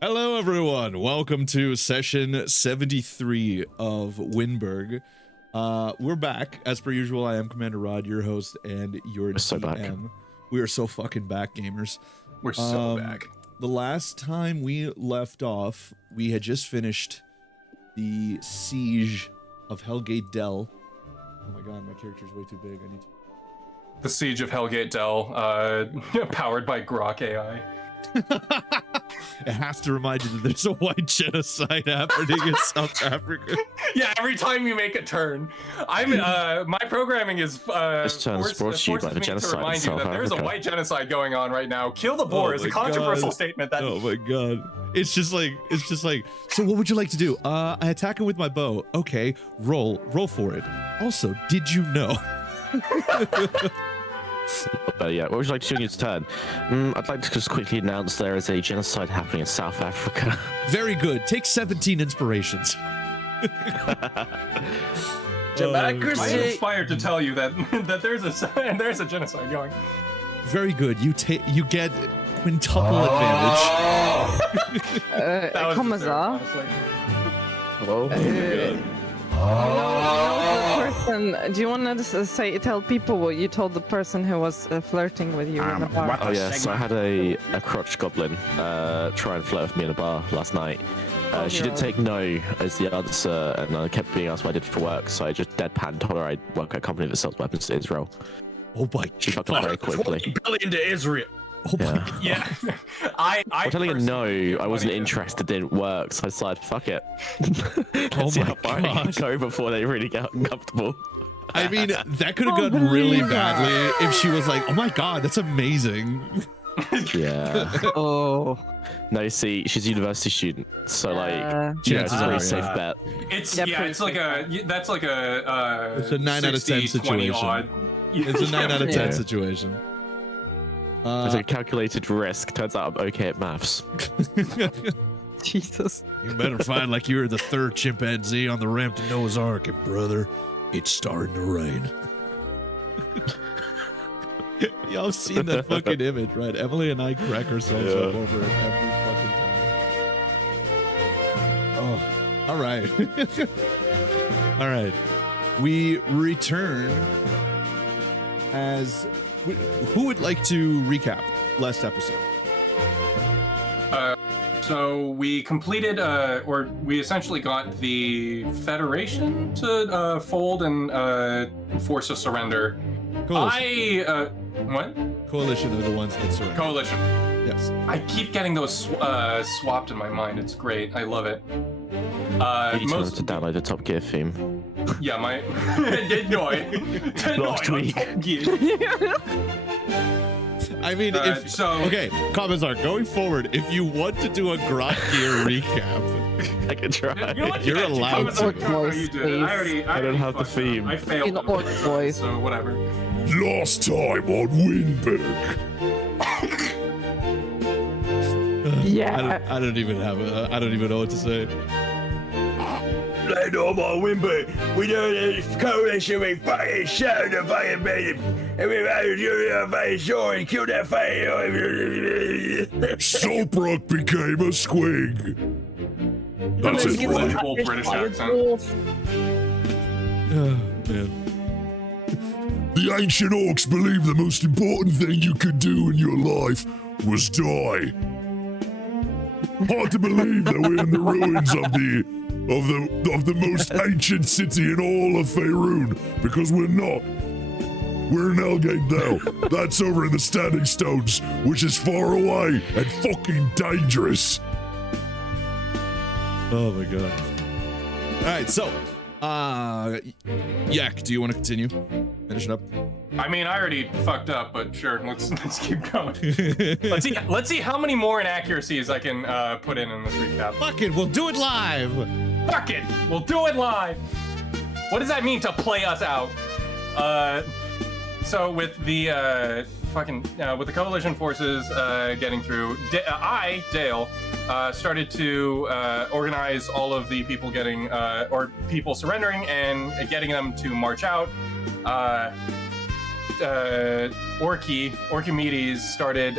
Hello, everyone. Welcome to session 73 of Wyndburgh. We're back. As per usual, I am Commander Rod, your host and your DM. We are so fucking back, gamers. We're so back. The last time we left off, we had just finished the siege of Hellgate Dell. Oh my god, my character's way too big. I need to... The siege of Hellgate Dell, powered by Grok AI. It has to remind you that there's a white genocide happening in South Africa. Yeah, every time you make a turn, I'm my programming is forces me to remind you that there's a white genocide going on right now. Kill the Boer is a controversial statement. That oh my god, it's just like so what would you like to do? I attack him with my bow. Okay, roll for it. Also, did you know? But yeah, what would you like to do in your turn? I'd like to just quickly announce there is a genocide happening in South Africa. Very good. Take 17 inspirations. Democracy. I'm inspired to tell you that there's a genocide going. Very good. You get quintuple advantage. Kommissar. Hello. Do you want to tell people what you told the person who was flirting with you in the bar? Oh yes, I had a crotch goblin try and flirt with me in a bar last night. She did take no as the answer, and I kept being asked what I did for work, so I just deadpan told her I work at a company that sells weapons to Israel. Oh my! She fucked up very quickly. 20 billion to Israel. Oh my yeah. I'm telling her no, I wasn't interested, didn't work, so I decided, fuck it. Oh see my how far I can go before they really get uncomfortable. I mean, that could have gone really badly if she was like, "Oh my god, that's amazing." Yeah. Oh. No, you see, she's a university student, so like, chances it's a are, pretty safe bet. It's it's like a it's a 9 out of 10 situation. Odd. It's a 9 out of 10 situation. It's a calculated risk. Turns out I'm okay at maths. Jesus. You better find like you're the third chimpanzee on the ramp to Noah's Ark, and brother, it's starting to rain. Y'all have seen that fucking image, right? Emily and I crack ourselves up over it every fucking time. Oh, all right. All right. We return as... Who would like to recap last episode? So we completed, or we essentially got the Federation to fold and force a surrender. Coalition. What? Coalition are the ones that surrender. Coalition. Yes. I keep getting those swapped in my mind. It's great. I love it. You need to download the Top Gear theme. Yeah, my Last week. I mean, okay, Commissar, going forward, if you want to do a Grot Gear recap, I can try. You know what? You're allowed to. I don't have the theme. I failed. In orc voice. So whatever. Last time on Wyndburgh. Yeah. I don't even have I don't even know what to say. Land on my Wyndburgh. We know this coalition, we fucking shot the fucking meeting. And we made a fucking sure and killed that fucking. Soapbrook became a squig. That's it, right? Full British accent. Oh, man. The ancient orcs believed the most important thing you could do in your life was die. Hard to believe that we're in the ruins of the most ancient city in all of Faerun, because we're not. We're in Elgate now. That's over in the Standing Stones, which is far away and fucking dangerous. Oh my god. Alright, so Yak, do you want to continue? Finish it up? I mean, I already fucked up, but sure, let's keep going. let's see how many more inaccuracies I can put in this recap. Fuck it, we'll do it live. Fuck it, we'll do it live. What does that mean to play us out? So with the with the coalition forces getting through, Dale, started to organize all of the people getting or people surrendering and getting them to march out. Orchimedes started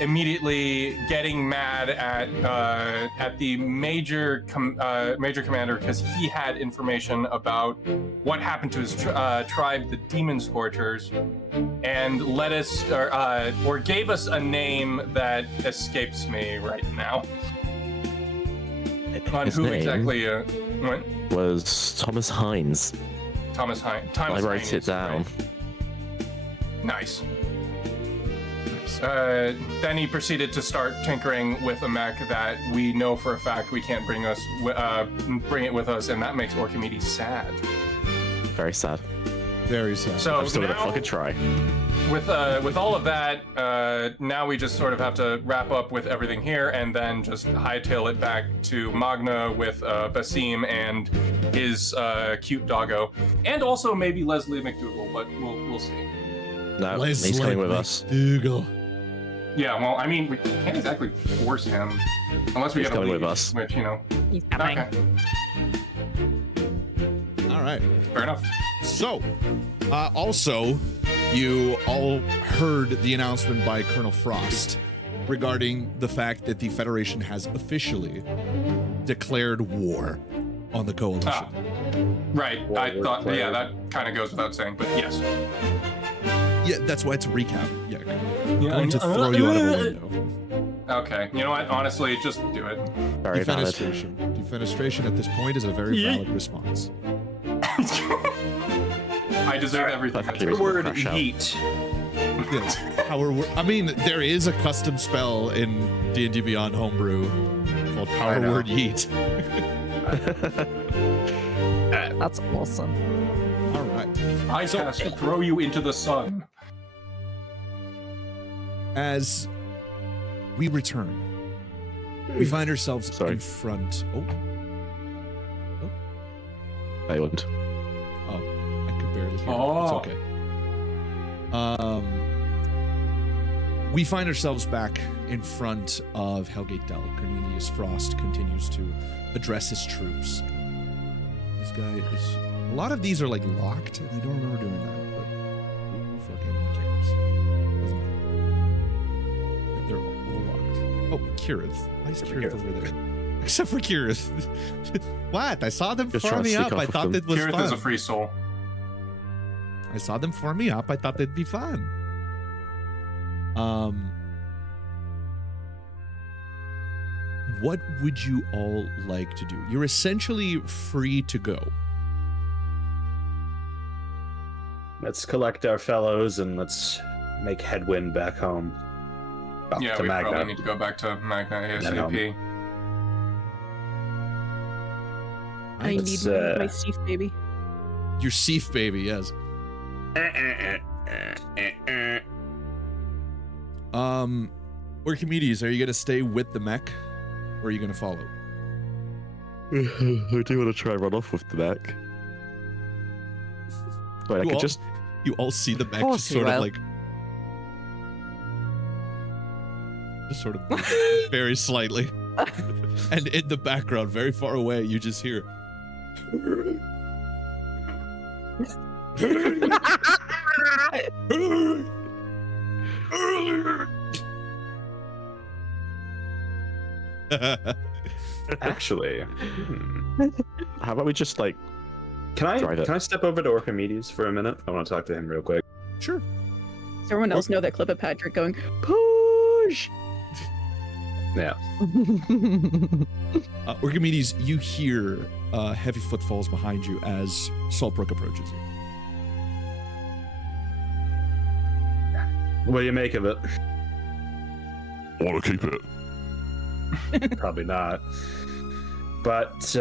immediately getting mad at the major commander because he had information about what happened to his tribe, the Demon Scorchers, and led us or gave us a name that escapes me right now. On His who name exactly? What? Was Thomas Hines. Thomas Hines. I wrote it down. Right. Nice. Then he proceeded to start tinkering with a mech that we know for a fact we can't bring it with us, and that makes Orchimedes sad. Very sad. Very sad. So I'm still now, gonna fucking try. With all of that, now we just sort of have to wrap up with everything here, and then just hightail it back to Magna with Basim and his cute doggo, and also maybe Leslie McDougal, but we'll see. No, Less he's coming with like us. Dougal. Yeah, well, I mean, we can't exactly force him unless we He's get to coming leave, with us. which, you know. He's coming. Okay, All right. fair enough. So, also, you all heard the announcement by Colonel Frost regarding the fact that the Federation has officially declared war on the coalition. Ah, right. I thought, yeah, that kind of goes without saying, but yes. Yeah, that's why it's a recap. Yeah, I'm Yeah, going to throw you out of a window. Okay, you know what? Honestly, just do it. Very valid. Defenestration. Defenestration at this point is a very valid response. I deserve everything. Perfectly That's reasonable. Word Crash out. heat. Yes. I mean, there is a custom spell in D&D Beyond Homebrew called Power know. Word Yeet. That's awesome. All right. I cast throw you into the sun. As we return, we find ourselves Sorry. in front. Oh, I wouldn't. I could barely hear. Oh. It's okay. We find ourselves back in front of Hellgate Dell. Cornelius Frost continues to address his troops. This guy is. A lot of these are like locked, and I don't remember doing that. But who fucking cares? Doesn't matter. They're all locked. Oh, Kirith. Why is Kirith over there? Except for Kirith. What? I saw them Just farm trying to me sneak up. off I with thought them. it was Kirith fun. is a free soul. I saw them farm me up. I thought they'd be fun. What would you all like to do? You're essentially free to go. Let's collect our fellows and let's make headwind back home. Well, Yeah, to we Magna. probably need to go back to Magna ASAP. I Let's, need my Steve baby. Your Seif baby, yes. Orchimedes, are you gonna stay with the mech, or are you gonna follow? I do want to try and run off with the mech. Wait, I You could all- just. You all see the mech course just you sort of will. like, just sort of very slightly, and in the background, very far away, you just hear. Actually, How about we just like. Drive it. can I step over to Orchimedes for a minute? I want to talk to him real quick. Sure. Does everyone else know that clip of Patrick going, push? Yeah. Orchimedes, you hear heavy footfalls behind you as Saltbrook approaches you. What do you make of it? I want to keep it. Probably not. But,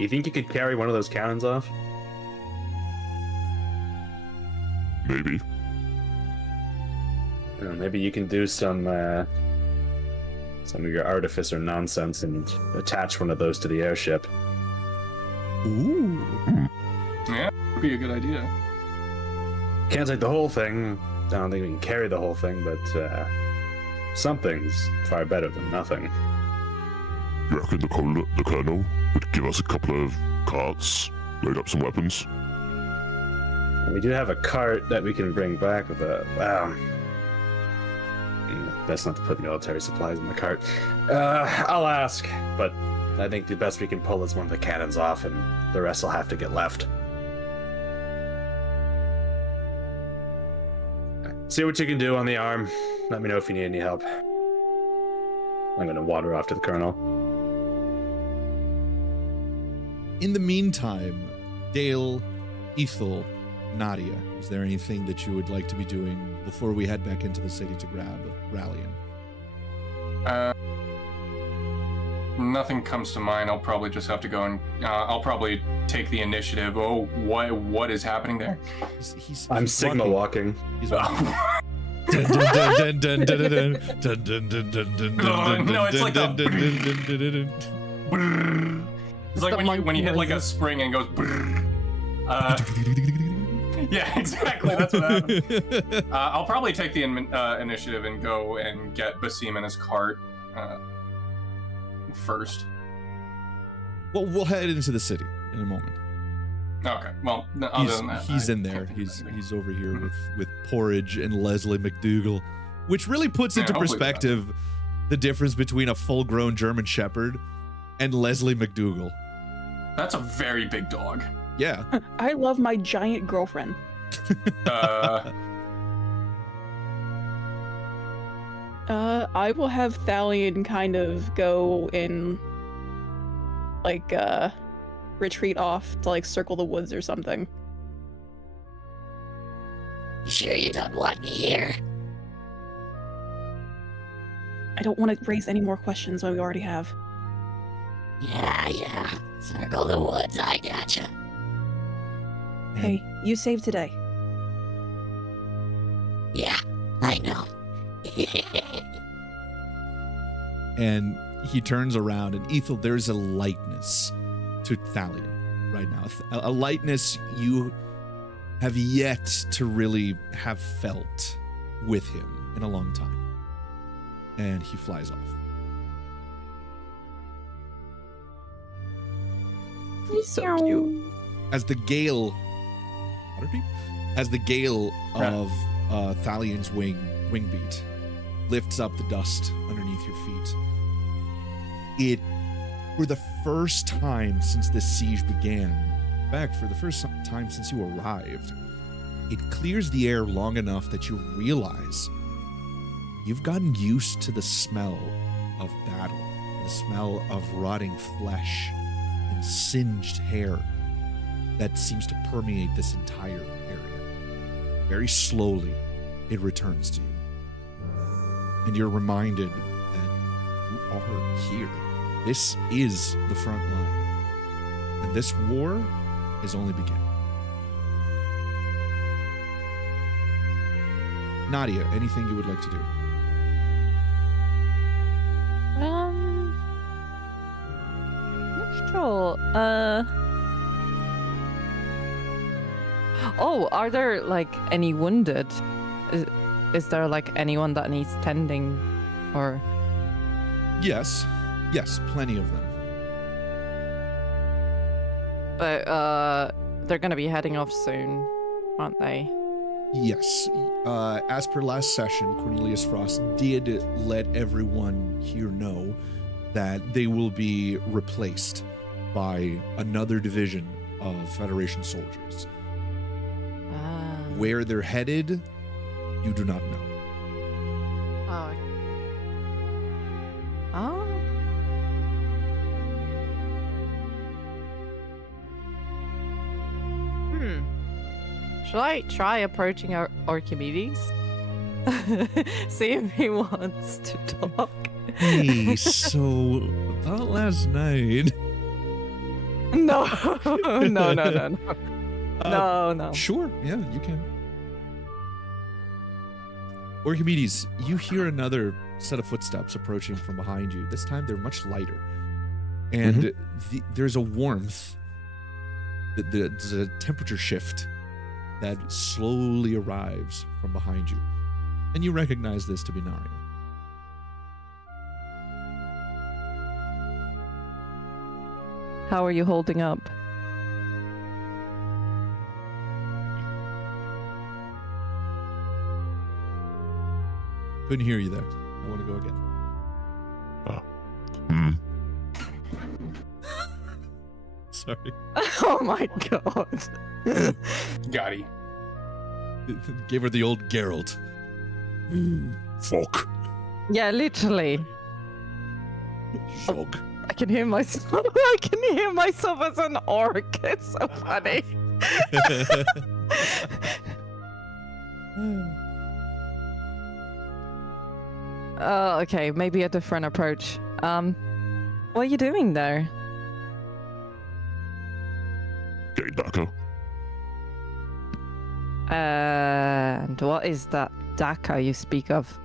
you think you could carry one of those cannons off? Maybe. Maybe you can do some of your artificer nonsense and attach one of those to the airship. Ooh. Yeah, would be a good idea. Can't take the whole thing. I don't think we can carry the whole thing, but something's far better than nothing. You reckon the colonel would give us a couple of carts, load up some weapons? We do have a cart that we can bring back with a. Best not to put military supplies in the cart. I'll ask, but I think the best we can pull is one of the cannons off, and the rest will have to get left. See what you can do on the arm. Let me know if you need any help. I'm gonna wander off to the colonel. In the meantime, Dale, Ethel, Nadia, is there anything that you would like to be doing before we head back into the city to grab Rallian? Nothing comes to mind. I'll probably just have to go and I'll probably take the initiative. Oh, what is happening there? I'm signal walking. He's walking. No, it's like It's like when you hit like a spring and it goes. Yeah, exactly. That's what happened. I'll probably take the initiative and go and get Basim in his cart first. Well, we'll head into the city in a moment. Okay. Well, other than that, he's in there. He's over here with Porridge and Leslie McDougal, which really puts into perspective the difference between a full-grown German Shepherd and Leslie McDougal. That's a very big dog. Yeah. I love my giant girlfriend. I will have Thalion kind of go in, like, retreat off to, like, circle the woods or something. You sure you don't want me here? I don't want to raise any more questions than we already have. Yeah. Circle the woods, I gotcha. Hey, you saved today. Yeah, I know. And he turns around, and Ethel, there's a lightness to Thalion right now. A lightness you have yet to really have felt with him in a long time. And he flies off. He's so cute. As the gale of Thalion's wing beat lifts up the dust underneath your feet, it, for the first time since this siege began, in fact, for the first time since you arrived, it clears the air long enough that you realize you've gotten used to the smell of battle, the smell of rotting flesh and singed hair that seems to permeate this entire area. Very slowly, it returns to you. And you're reminded that you are here. This is the front line. And this war is only beginning. Nadia, anything you would like to do? Not sure. Oh, are there like any wounded? Is there like anyone that needs tending, or? Yes, plenty of them. But they're gonna be heading off soon, aren't they? Yes. As per last session, Cornelius Frost did let everyone here know that they will be replaced by another division of Federation soldiers. Where they're headed, you do not know. Oh. Should I try approaching Archimedes? See if he wants to talk. Hey, so about last night. No. No. Sure, yeah, you can. Archimedes, you hear another set of footsteps approaching from behind you. This time they're much lighter. And there's a warmth, there's a temperature shift that slowly arrives from behind you. And you recognize this to be Nari. How are you holding up? Couldn't hear you there. I want to go again. Sorry. Oh my god. Got he. Gave her the old Geralt. Fuck. Yeah, literally. Fuck. I can hear myself. I can hear myself as an orc. It's so funny. Oh, okay. Maybe a different approach. What are you doing there? Getting Daco. And what is that Daka you speak of?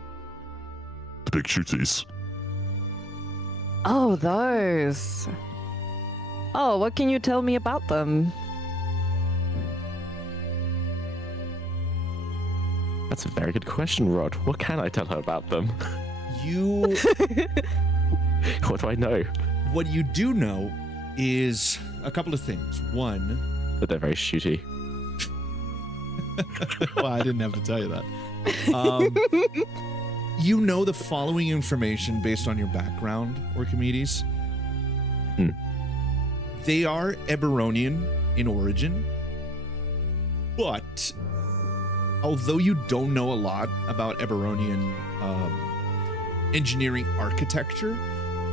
The big shooties. Oh, those. Oh, what can you tell me about them? That's a very good question, Rod. What can I tell her about them? You, What do I know? what you do know is a couple of things. One, That they're very shooty. well, I didn't have to tell you that. You know the following information based on your background, Orchimedes. They are Eberonian in origin, but although you don't know a lot about Eberonian engineering architecture,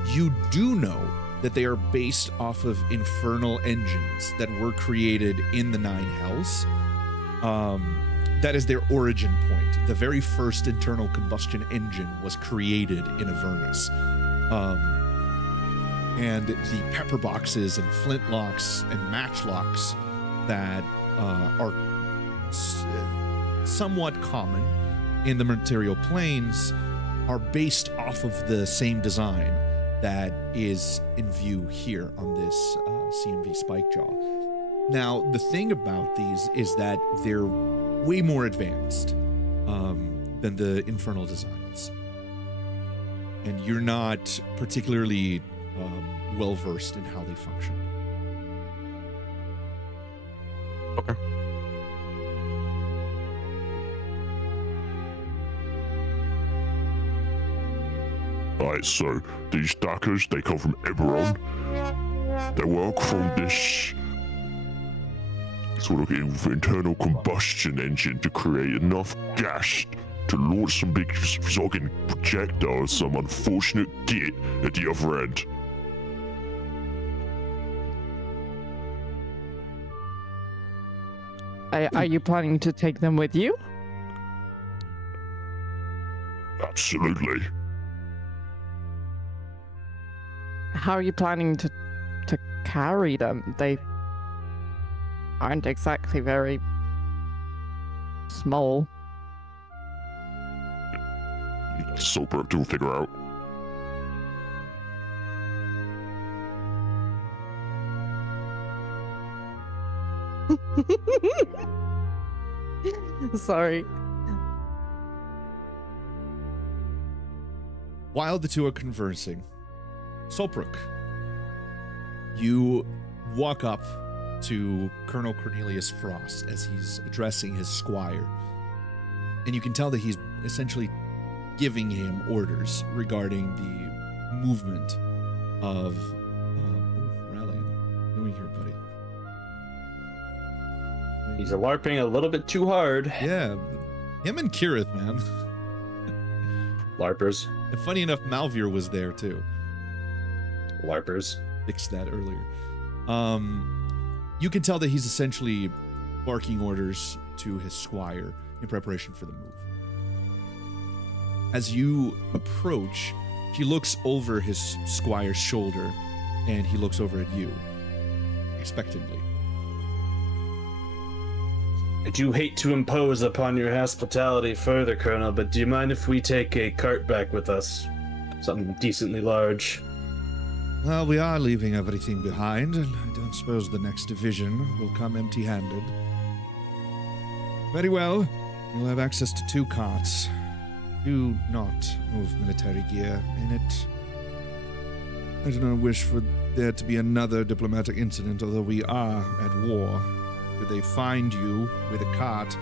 you do know that they are based off of infernal engines that were created in the Nine Hells. That is their origin point. The very first internal combustion engine was created in Avernus. And the pepper boxes and flintlocks and matchlocks that are somewhat common in the material planes are based off of the same design that is in view here on this CMV Spikejaw. Now, the thing about these is that they're way more advanced than the infernal designs. And you're not particularly well versed in how they function. Okay. Alright, so these stackers, they come from Eberron. They work from this sort of internal combustion engine to create enough gas to launch some big fucking projectile at some unfortunate git at the other end. Are you planning to take them with you? Absolutely. How are you planning to carry them? They aren't exactly very small. Super to figure out. Sorry. While the two are conversing, Solbrook, you walk up to Colonel Cornelius Frost as he's addressing his squire. And you can tell that he's essentially giving him orders regarding the movement of rallying. What are you doing here, buddy? He's LARPing a little bit too hard. Yeah, him and Kirith, man. LARPers. And funny enough, Malvir was there too. LARPers. Fixed that earlier. You can tell that he's essentially barking orders to his squire in preparation for the move. As you approach, he looks over his squire's shoulder and he looks over at you expectantly. I do hate to impose upon your hospitality further, Colonel, but do you mind if we take a cart back with us? Something decently large. Well, we are leaving everything behind, and I don't suppose the next division will come empty-handed. Very well. You'll have access to 2 carts. Do not move military gear in it. I do not wish for there to be another diplomatic incident, although we are at war. Should they find you with a cart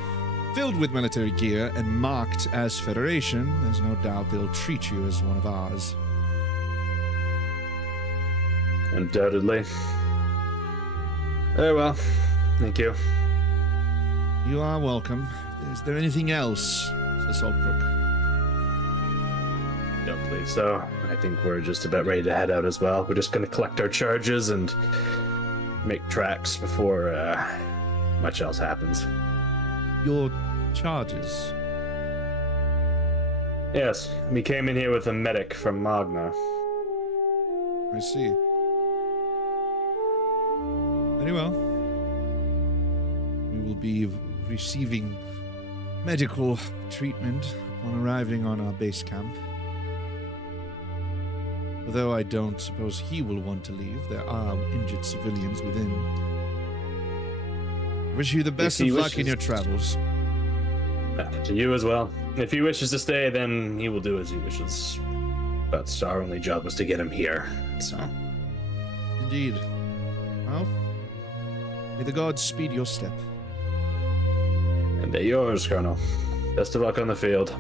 filled with military gear and marked as Federation, there's no doubt they'll treat you as one of ours. Undoubtedly. Very well. Thank you. You are welcome. Is there anything else? Says Solbrook. Don't believe so. I think we're just about ready to head out as well. We're just going to collect our charges and make tracks before much else happens. Your charges? Yes, we came in here with a medic from Magna. I see. Very well. We will be receiving medical treatment upon arriving on our base camp. Although I don't suppose he will want to leave, there are injured civilians within. Wish you the best of luck in your travels. To you as well. If he wishes to stay, then he will do as he wishes. But our only job was to get him here, so. Indeed. Well, may the gods speed your step. And they're yours, Colonel. Best of luck on the field.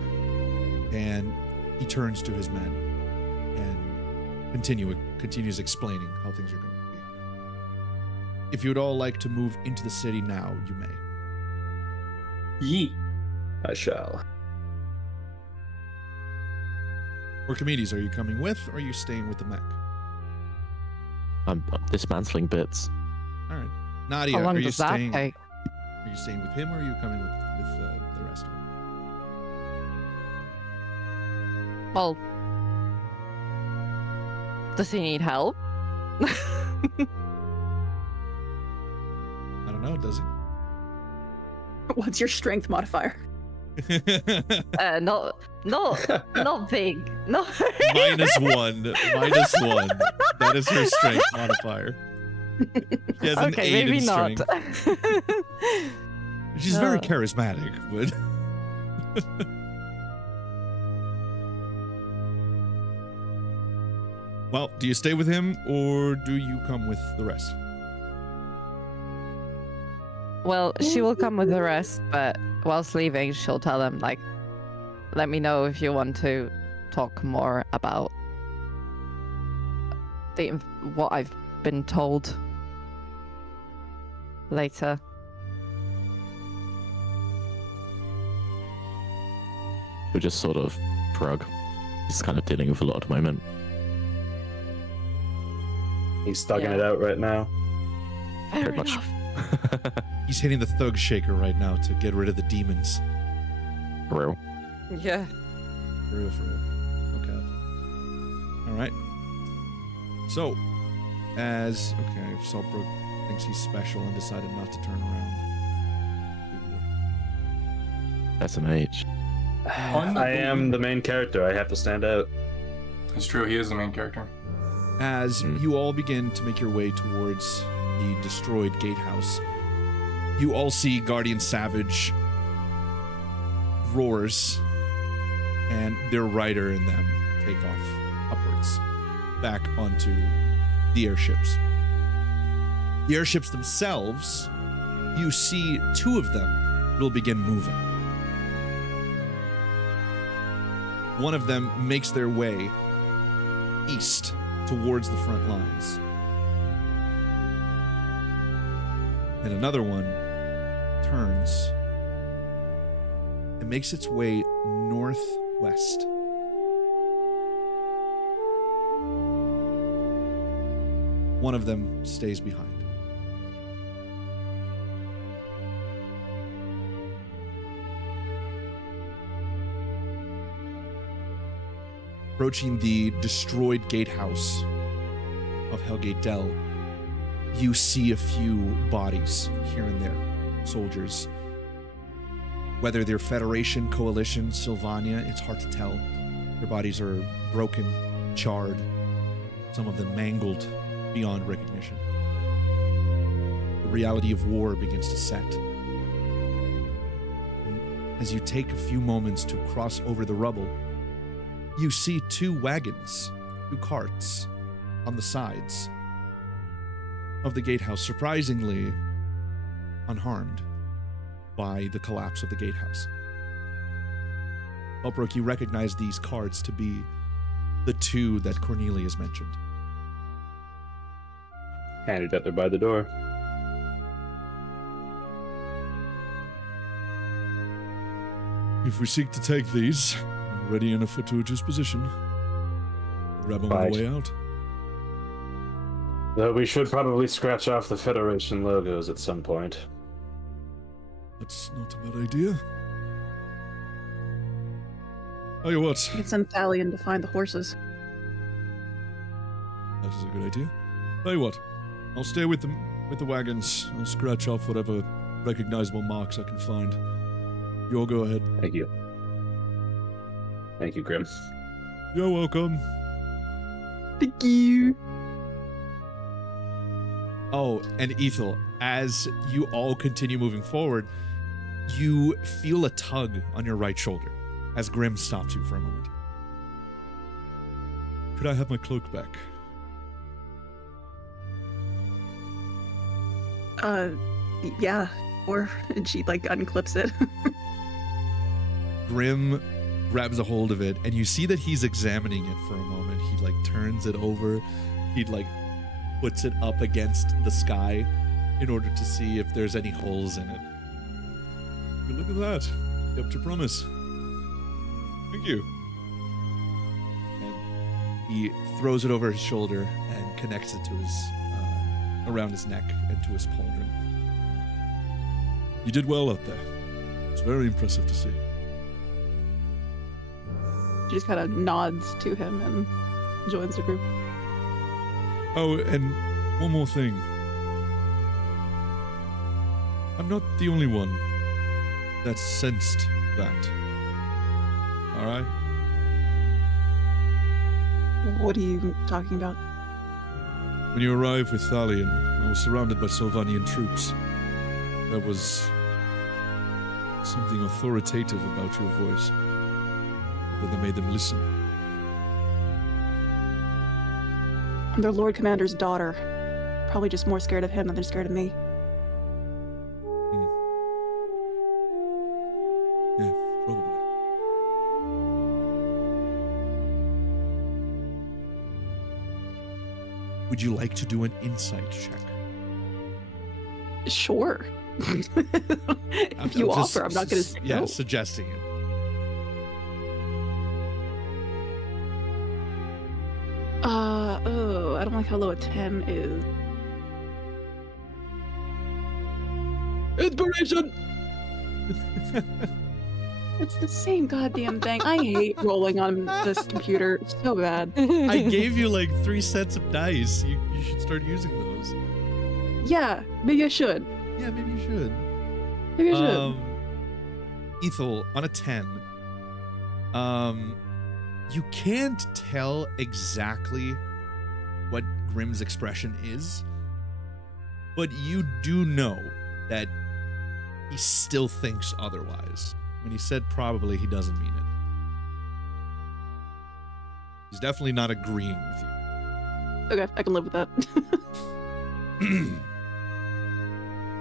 And he turns to his men and continues explaining how things are going to be. If you would all like to move into the city now, you may. Yeet. I shall. Archimedes, are you coming with, or are you staying with the mech? I'm dismantling bits. All right. Nadia, How long are you does that staying? take? Are you staying with him, or are you coming with the rest of them? Well, does he need help? I don't know. Does What's your strength modifier? he? Not big. No. -1. -1. That is her strength modifier. She has an Okay, 8 maybe in not. strength. She's very charismatic, but well, do you stay with him or do you come with the rest? Well, she will come with the rest, but whilst leaving, she'll tell them, like, let me know if you want to talk more about what I've been told later. He'll just sort of shrug. He's kind of dealing with a lot at the moment. He's thugging Yeah. it out right now. Fair Pretty much. enough. He's hitting the thug shaker right now to get rid of the demons. For real. Yeah. For real, for real. Okay. All right. So, okay, Saltbrook thinks he's special and decided not to turn around. SMH. I am the main character. I have to stand out. It's true, he is the main character. As you all begin to make your way towards the destroyed gatehouse, you all see Guardian Savage roars and their rider in them take off upwards back onto the airships. The airships themselves, you see 2 of them will begin moving. One of them makes their way east towards the front lines. And another one turns and makes its way northwest. One of them stays behind. Approaching the destroyed gatehouse of Hellgate Dell, you see a few bodies here and there, soldiers. Whether they're Federation, Coalition, Sylvania, it's hard to tell. Their bodies are broken, charred, some of them mangled beyond recognition. The reality of war begins to set. And as you take a few moments to cross over the rubble, you see 2 wagons, 2 carts on the sides of the gatehouse, surprisingly unharmed by the collapse of the gatehouse. Upbrook, you recognize these carts to be the 2 that Cornelius mentioned. Handed out there by the door. If we seek to take these, we're ready in a fortuitous position. Grab them on Right. the way out. Though we should probably scratch off the Federation logos at some point. That's not a bad idea. Tell you what, We can send Thalion to find the horses. that is a good idea. Tell you what, I'll stay with the wagons. I'll scratch off whatever recognizable marks I can find. You all go ahead. Thank you. Thank you, Grim. You're welcome. Thank you. Oh, and Ethel, as you all continue moving forward, You feel a tug on your right shoulder as Grim stops you for a moment. Could I have my cloak back? Yeah. Or she like unclips it. Grim grabs a hold of it, and you see that he's examining it for a moment. He like turns it over. He like puts it up against the sky in order to see if there's any holes in it. Look at that. Kept your promise. Thank you. And he throws it over his shoulder and connects it to his around his neck and to his pauldron. You did well out there. It's very impressive to see. She just kind of nods to him and joins the group. Oh, and one more thing. I'm not the only one that sensed that. Alright? What are you talking about? When you arrived with Thalion, I was surrounded by Sylvanian troops. There was something authoritative about your voice that made them listen. I'm their Lord Commander's daughter. Probably just more scared of him than they're scared of me. Yeah, probably. Would you like to do an insight check? Sure. If you offer, I'm not going to say yeah, no. suggesting it. I don't like how low a 10 is. Inspiration! It's the same goddamn thing. I hate rolling on this computer. It's so bad. I gave you like 3 sets of dice. You should start using those. Yeah, maybe I should. Yeah, maybe you should. Maybe I should. Ethel, on a 10, you can't tell exactly what Grim's expression is, but you do know that he still thinks otherwise. When he said probably, he doesn't mean it. He's definitely not agreeing with you. Okay, I can live with that.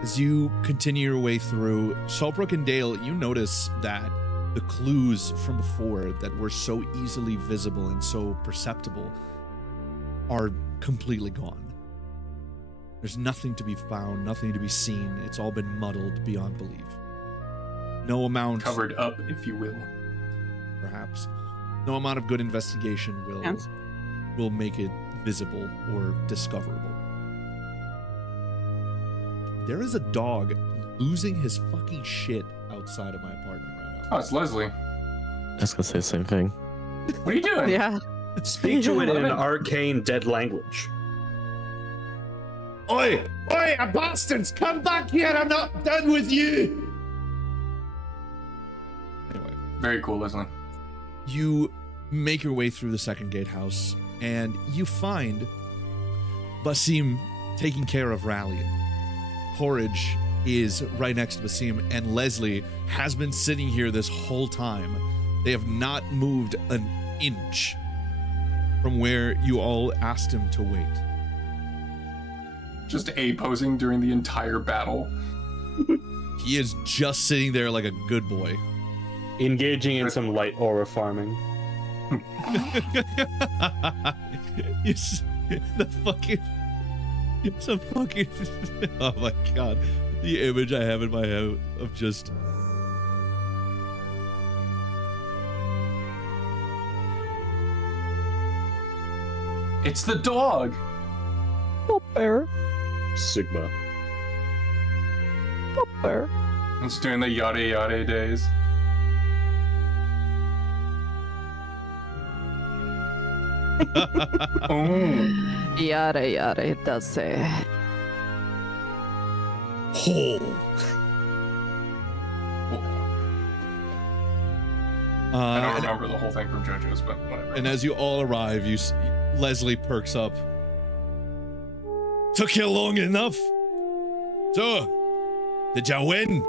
As you continue your way through Saltbrook and Dale, you notice that the clues from before that were so easily visible and so perceptible are completely gone. There's nothing to be found, nothing to be seen. It's all been muddled beyond belief. No amount... Covered up, if you will. Perhaps. No amount of good investigation will make it visible or discoverable. There is a dog losing his fucking shit outside of my apartment right now. Oh, it's Leslie. I was gonna say the same thing. What are you doing? Yeah. Speak to it in an arcane dead language. Oi! Oi, bastards! Come back here! I'm not done with you! Anyway. Very cool, Leslie. You make your way through the second gatehouse, and you find Basim taking care of Rallian. Porridge is right next to Basim, and Leslie has been sitting here this whole time. They have not moved an inch from where you all asked him to wait. Just A-posing during the entire battle. He is just sitting there like a good boy. Engaging in some light aura farming. It's a fucking oh my god, the image I have in my head of just It's the dog. Popper. Sigma. Popper. It's doing the yada yada days. Oh. Yada yada, it does say. I don't remember the whole thing from JoJo's, but whatever. And as you all arrive, Leslie perks up. Took you long enough. So, did you win?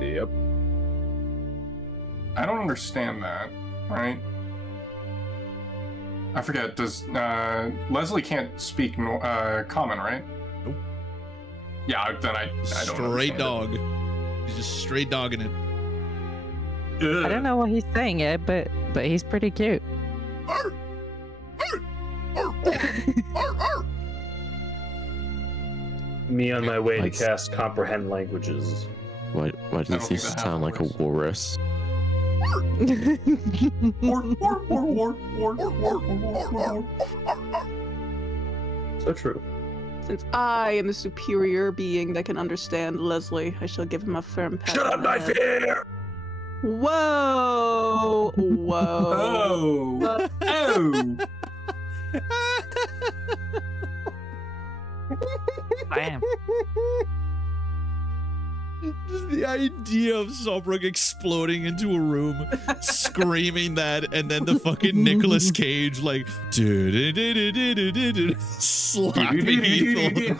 Yep. I don't understand that, right? I forget, does Leslie can't speak common, right? Nope. Yeah, then I don't Straight understand dog. He's just straight dogging it. I don't know what he's saying yet, but he's pretty cute. Arr! Arr! Arr! Arr! Arr! Me on my way Like- to cast Comprehend Languages. Why don't does he think that sound like a happens. walrus? So true. Since I am the superior being that can understand Leslie, I shall give him a firm pat. Shut on up, the my head. fear! Whoa! Whoa! Oh! Damn. Just the idea of Solbrook exploding into a room, screaming that, and then the fucking Nicolas Cage like slapping Ethel.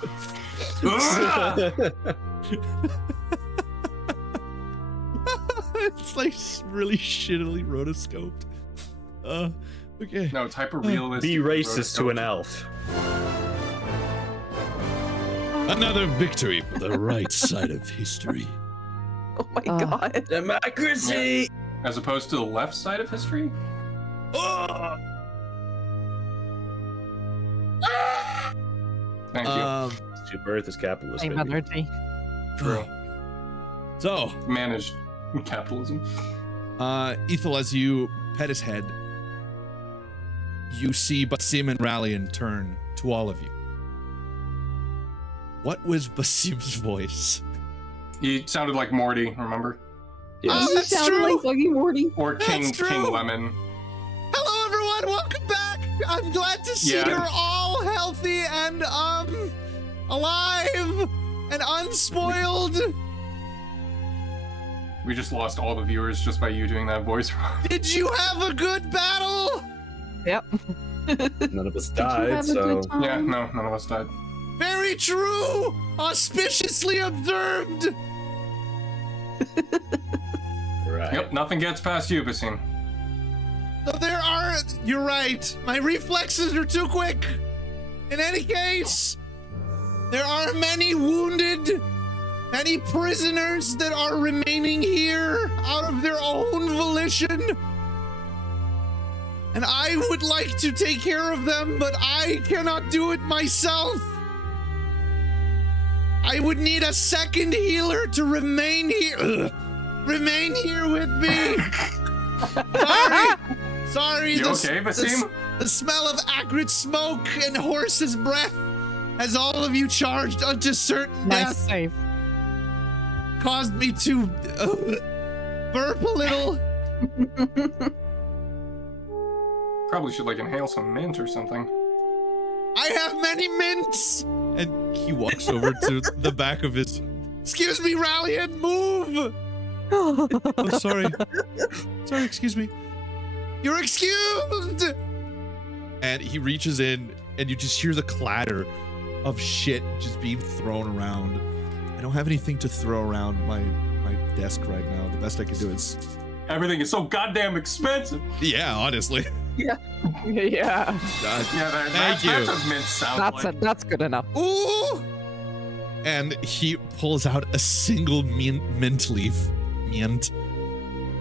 It's like really shittily rotoscoped. Okay. No, type of realistic. Be racist to an elf. Another victory for the right side of history. Oh my god. Democracy! As opposed to the left side of history? Thank you. Super Earth is capitalist. Same baby. energy. True. So, Managed capitalism. Ethel, as you pet his head, you see Basim and Rallian turn to all of you. What was Basim's voice? He sounded like Morty, remember? Yes. You that's sound true. like Buggy Morty. Or King That's true. King Lemon. Hello, everyone. Welcome back. I'm glad to see Yeah. you're all healthy and alive and unspoiled. We just lost all the viewers just by you doing that voice. Did you have a good battle? Yep. None of us Did you died, have a so good time? Yeah, no, none of us died. Very true. Auspiciously observed. right. Yep, nothing gets past you, Basim. So you're right. My reflexes are too quick. In any case, there are many wounded, many prisoners that are remaining here out of their own volition. And I would like to take care of them, but I cannot do it myself. I would need a second healer to remain here. Remain here with me. Sorry. You okay, Basim? The smell of acrid smoke and horse's breath has all of you charged unto certain Nice death. save. Caused me to burp a little. Probably should, like, inhale some mint or something. I have many mints. And he walks over to the back of his. Excuse me, Rallian, move. Oh, sorry. Sorry, excuse me. You're excused. And he reaches in, and you just hear the clatter of shit just being thrown around. I don't have anything to throw around my desk right now. The best I can do is. Everything is so goddamn expensive. Yeah, honestly. Yeah. Yeah, Thank you. that's what mint sounds like. That's good enough. Ooh! And he pulls out a single mint leaf. Mint.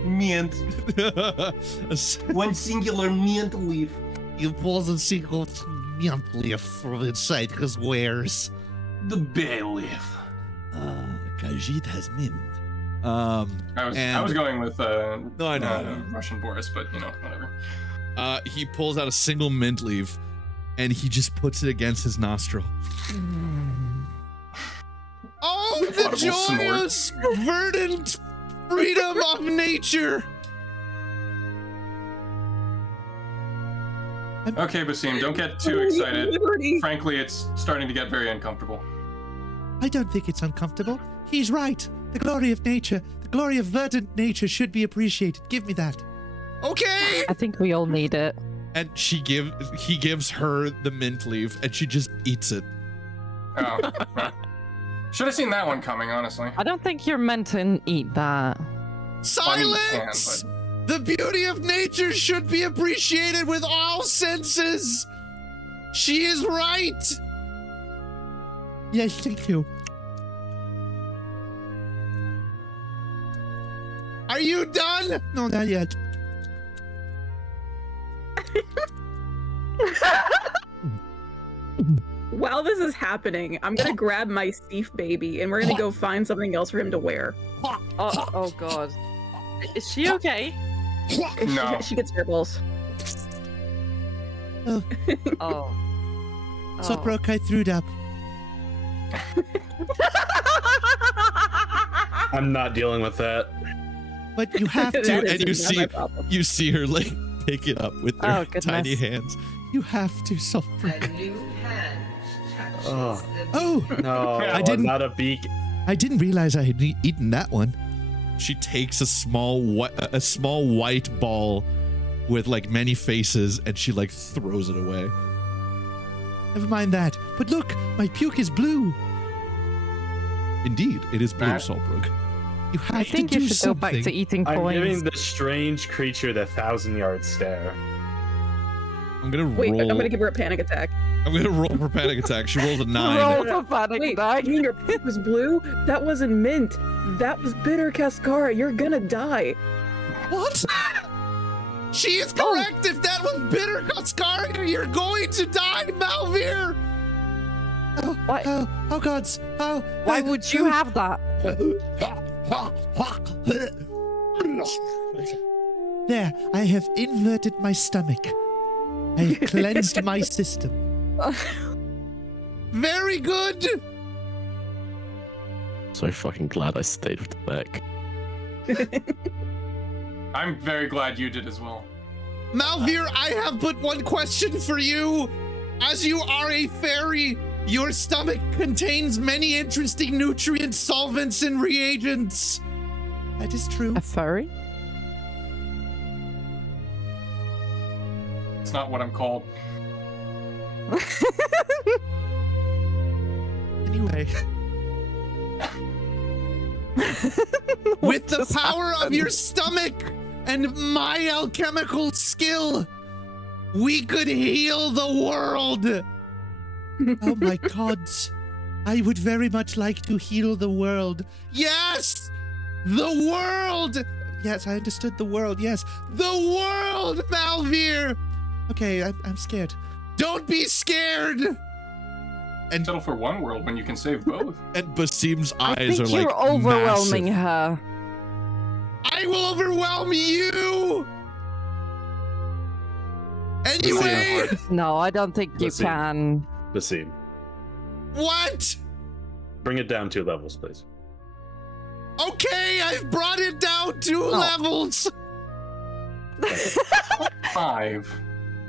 Mint. A s- One singular mint leaf. he pulls a single mint leaf from inside his wares. The bay leaf. Khajiit has mint. I was going with No, I know. Russian Boris, but you know, whatever. He pulls out a single mint leaf, and he just puts it against his nostril. Oh, the Audible snort. joyous, verdant freedom of nature! Okay, Basim, don't get too excited. Liberty. Frankly, it's starting to get very uncomfortable. I don't think it's uncomfortable. He's right. The glory of nature, the glory of verdant nature should be appreciated. Give me that. Okay. I think we all need it. And he gives her the mint leaf, and she just eats it. Oh, right. Should have seen that one coming, honestly. I don't think you're meant to eat that. Silence! The beauty of nature should be appreciated with all senses. She is right. Yes, thank you. Are you done? No, not yet. While this is happening, I'm gonna grab my Steve baby and we're gonna go find something else for him to wear. Oh God. Is she okay? No. She gets hairballs. Oh. So broke, I threw it up. I'm not dealing with that. But you have to, That and is not my problem. you see her like pick it up with her goodness. tiny hands. You have to, Sulfur. Oh, Oh, no. I didn't- Not a beak. I didn't realize I had eaten that one. She takes a small white ball with like many faces, and she like throws it away. Never mind that. But look, my puke is blue. Indeed, it is blue, Matt? Solbrook. You have I think to do you should something. go back to eating I'm coins. giving the strange creature the 1,000-yard stare. I'm gonna Wait, roll. I'm gonna give her a panic attack. I'm gonna roll for panic attack. She rolled a 9. Roll for panic Wait, attack. you mean your poop was blue? That wasn't mint. That was bitter cascara. You're gonna die. What? She is correct. If that was bitter cascara, you're going to die, Malvir. Oh, What? oh gods. Oh, Why would you have that? There, I have inverted my stomach. I have cleansed my system. Very good. So fucking glad I stayed with the mech. I'm very glad you did as well. Malvir, I have but one question for you. As you are a fairy, your stomach contains many interesting nutrients, solvents, and reagents. That is true. A furry? It's not what I'm called. Anyway. With the power of your stomach and my alchemical skill, we could heal the world. Oh my god. I would very much like to heal the world. Yes! The world! Yes, I understood the world. Yes. The world, Malvir! Okay, I'm scared. Don't be scared! And Settle for one world when you can save both. and Basim's I eyes think are like you're overwhelming massive. her. I will overwhelm you! Anyway! No, I don't think you Listen. can. Basim, What? bring it down 2 levels, please. Okay, I've brought it down 2 levels! 5.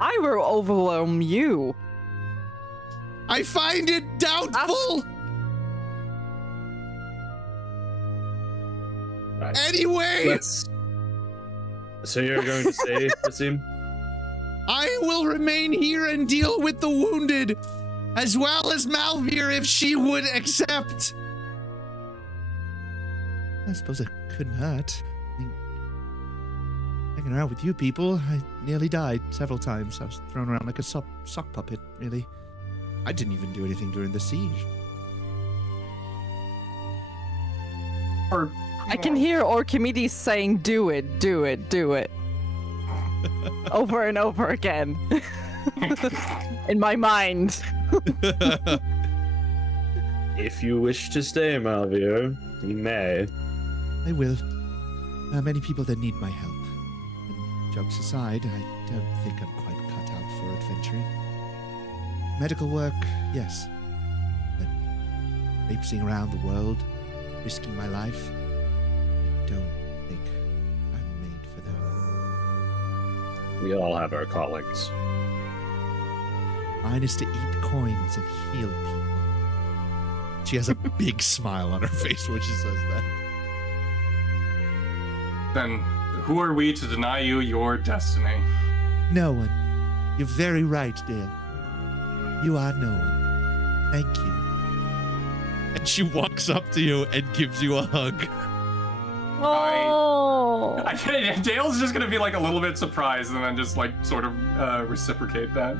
I will overwhelm you. I find it doubtful! Right. Anyway, Let's. So you're going to say, Basim? I will remain here and deal with the wounded, as well as Malvir if she would accept. I suppose it couldn't hurt. I mean, hanging around with you people, I nearly died several times. I was thrown around like a sock puppet, really. I didn't even do anything during the siege. Or I can hear Orchimedes saying, do it, do it, do it. Over and over again. In my mind. If you wish to stay, Malvir, you may. I will. There are many people that need my help. And jokes aside, I don't think I'm quite cut out for adventuring. Medical work, yes. But traipsing around the world, risking my life, I don't think I'm made for that. We all have our callings. Mine is to eat coins and heal people. She has a big smile on her face when she says that. then who are we to deny you your destiny? No one. You're very right, dear. You are no one. Thank you. and she walks up to you and gives you a hug. Oh. Dale's just gonna be like a little bit surprised and then just like sort of reciprocate that.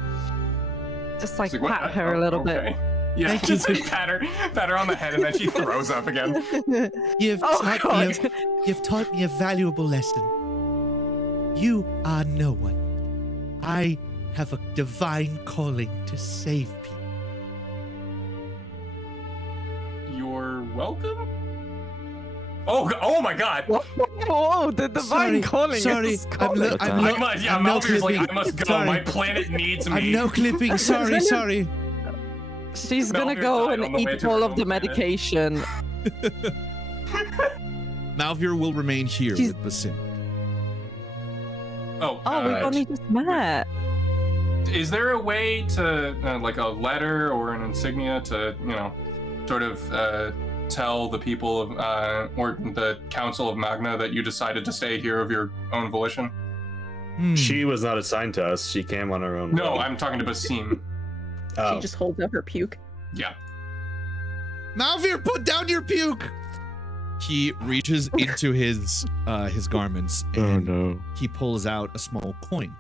Just like She's pat "What? her a little bit. Yeah, just like pat her on the head, and then she throws up again. You've God. taught me a valuable lesson. You are no one. I have a divine calling to save people. You're welcome. Oh my God! Whoa, the divine calling. Sorry, is calling. Malfear's like, I must go. Sorry. My planet needs me. I'm no clipping. Sorry. She's Malfear gonna go died on and the way eat to all her of the own planet. medication. Malfear will remain here She's- with Basim. Oh, Oh, we only just met. is there a way to, like a letter or an insignia to, sort of tell the people of, or the Council of Magna that you decided to stay here of your own volition? She was not assigned to us. She came on her own. No, will. I'm talking to Basim. Oh. She just holds up her puke. Yeah. Malfear, put down your puke. He reaches into his garments and he pulls out a small coin.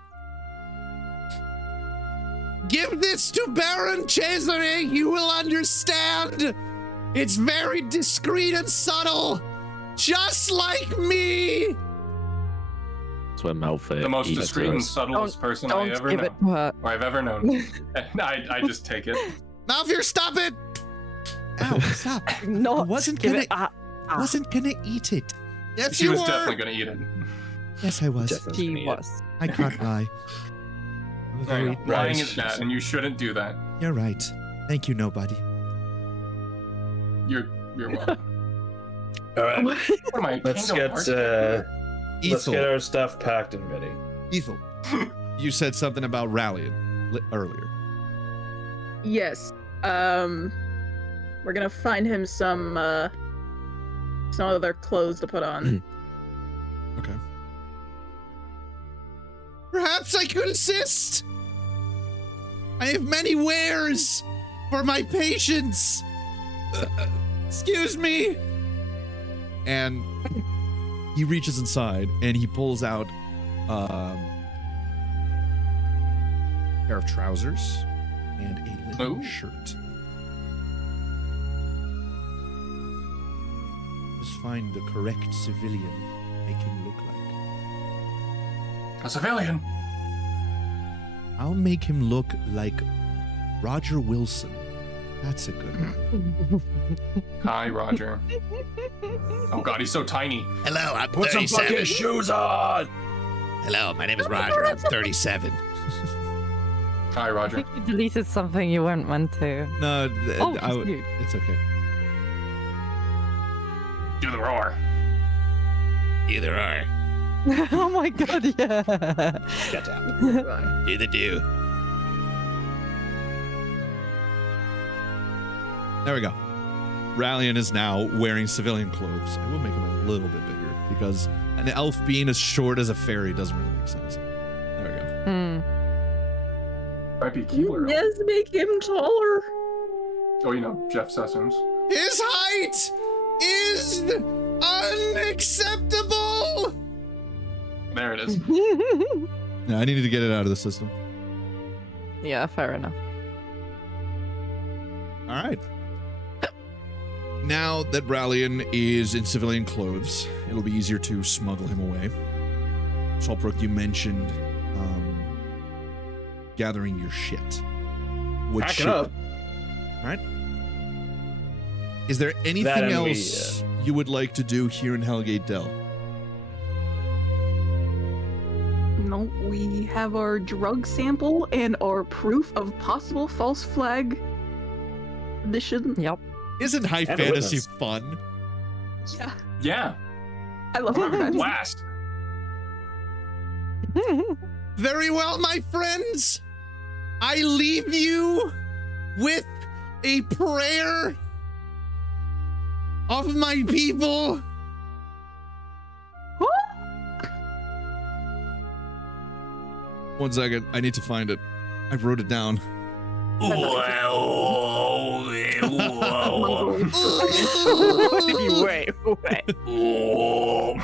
Give this to Baron Cesare. You will understand. It's very discreet and subtle, just like me. That's where Malfoy The most eats discreet and us. subtlest person I Don't ever give know. it to her. Or I've ever known. I just take it. Malfear, stop it. Ow, stop. No, I wasn't give gonna- it. Wasn't gonna eat it. Yes, She you was were. definitely gonna eat it. Yes, I was. Definitely gonna She eat it. was. I can't lie. I'm a very- Lying Right. is bad, and you shouldn't do that. You're right. Thank you, nobody. You're welcome. All right. What am I, Let's Kingdom get Hearts? let's Ethel, get our stuff packed and ready. Ethel, you said something about rallying earlier. Yes. We're gonna find him some other clothes to put on. Okay. Perhaps I could assist. I have many wares for my patients. Excuse me. And he reaches inside and he pulls out a pair of trousers and a linen Ooh. shirt. Just find the correct civilian. Make him look like. A civilian. I'll make him look like Roger Wilson. That's a good one. Hi, Roger. Oh God, he's so tiny. Hello, I'm Put some 37. fucking shoes on. Hello, my name is Roger. I'm 37. Hi, I Roger. think you deleted something you weren't meant to. No, Oh, he's cute. it's okay. Do the roar. Either are. Oh my god, yeah. Get out. Do the do. There we go. Rallian is now wearing civilian clothes. I will make him a little bit bigger because an elf being as short as a fairy doesn't really make sense. There we go. Might be Keebler. Yes, make him taller. Oh, Jeff Sessions. His height is unacceptable. There it is. Yeah, I needed to get it out of the system. Yeah, fair enough. All right. Now that Rallian is in civilian clothes, it'll be easier to smuggle him away. Saltbrook, you mentioned gathering your shit. What Pack it shit? up. Right? Is there anything That and we, else you would like to do here in Hellgate Dell? No, we have our drug sample and our proof of possible false flag mission. Yep. Isn't high And a fantasy witness. fun? Yeah, Yeah. I love I'm having a it. blast. Very well, my friends. I leave you with a prayer of my people. One second, I need to find it. I wrote it down. Well, whoa. Wait. Whoa.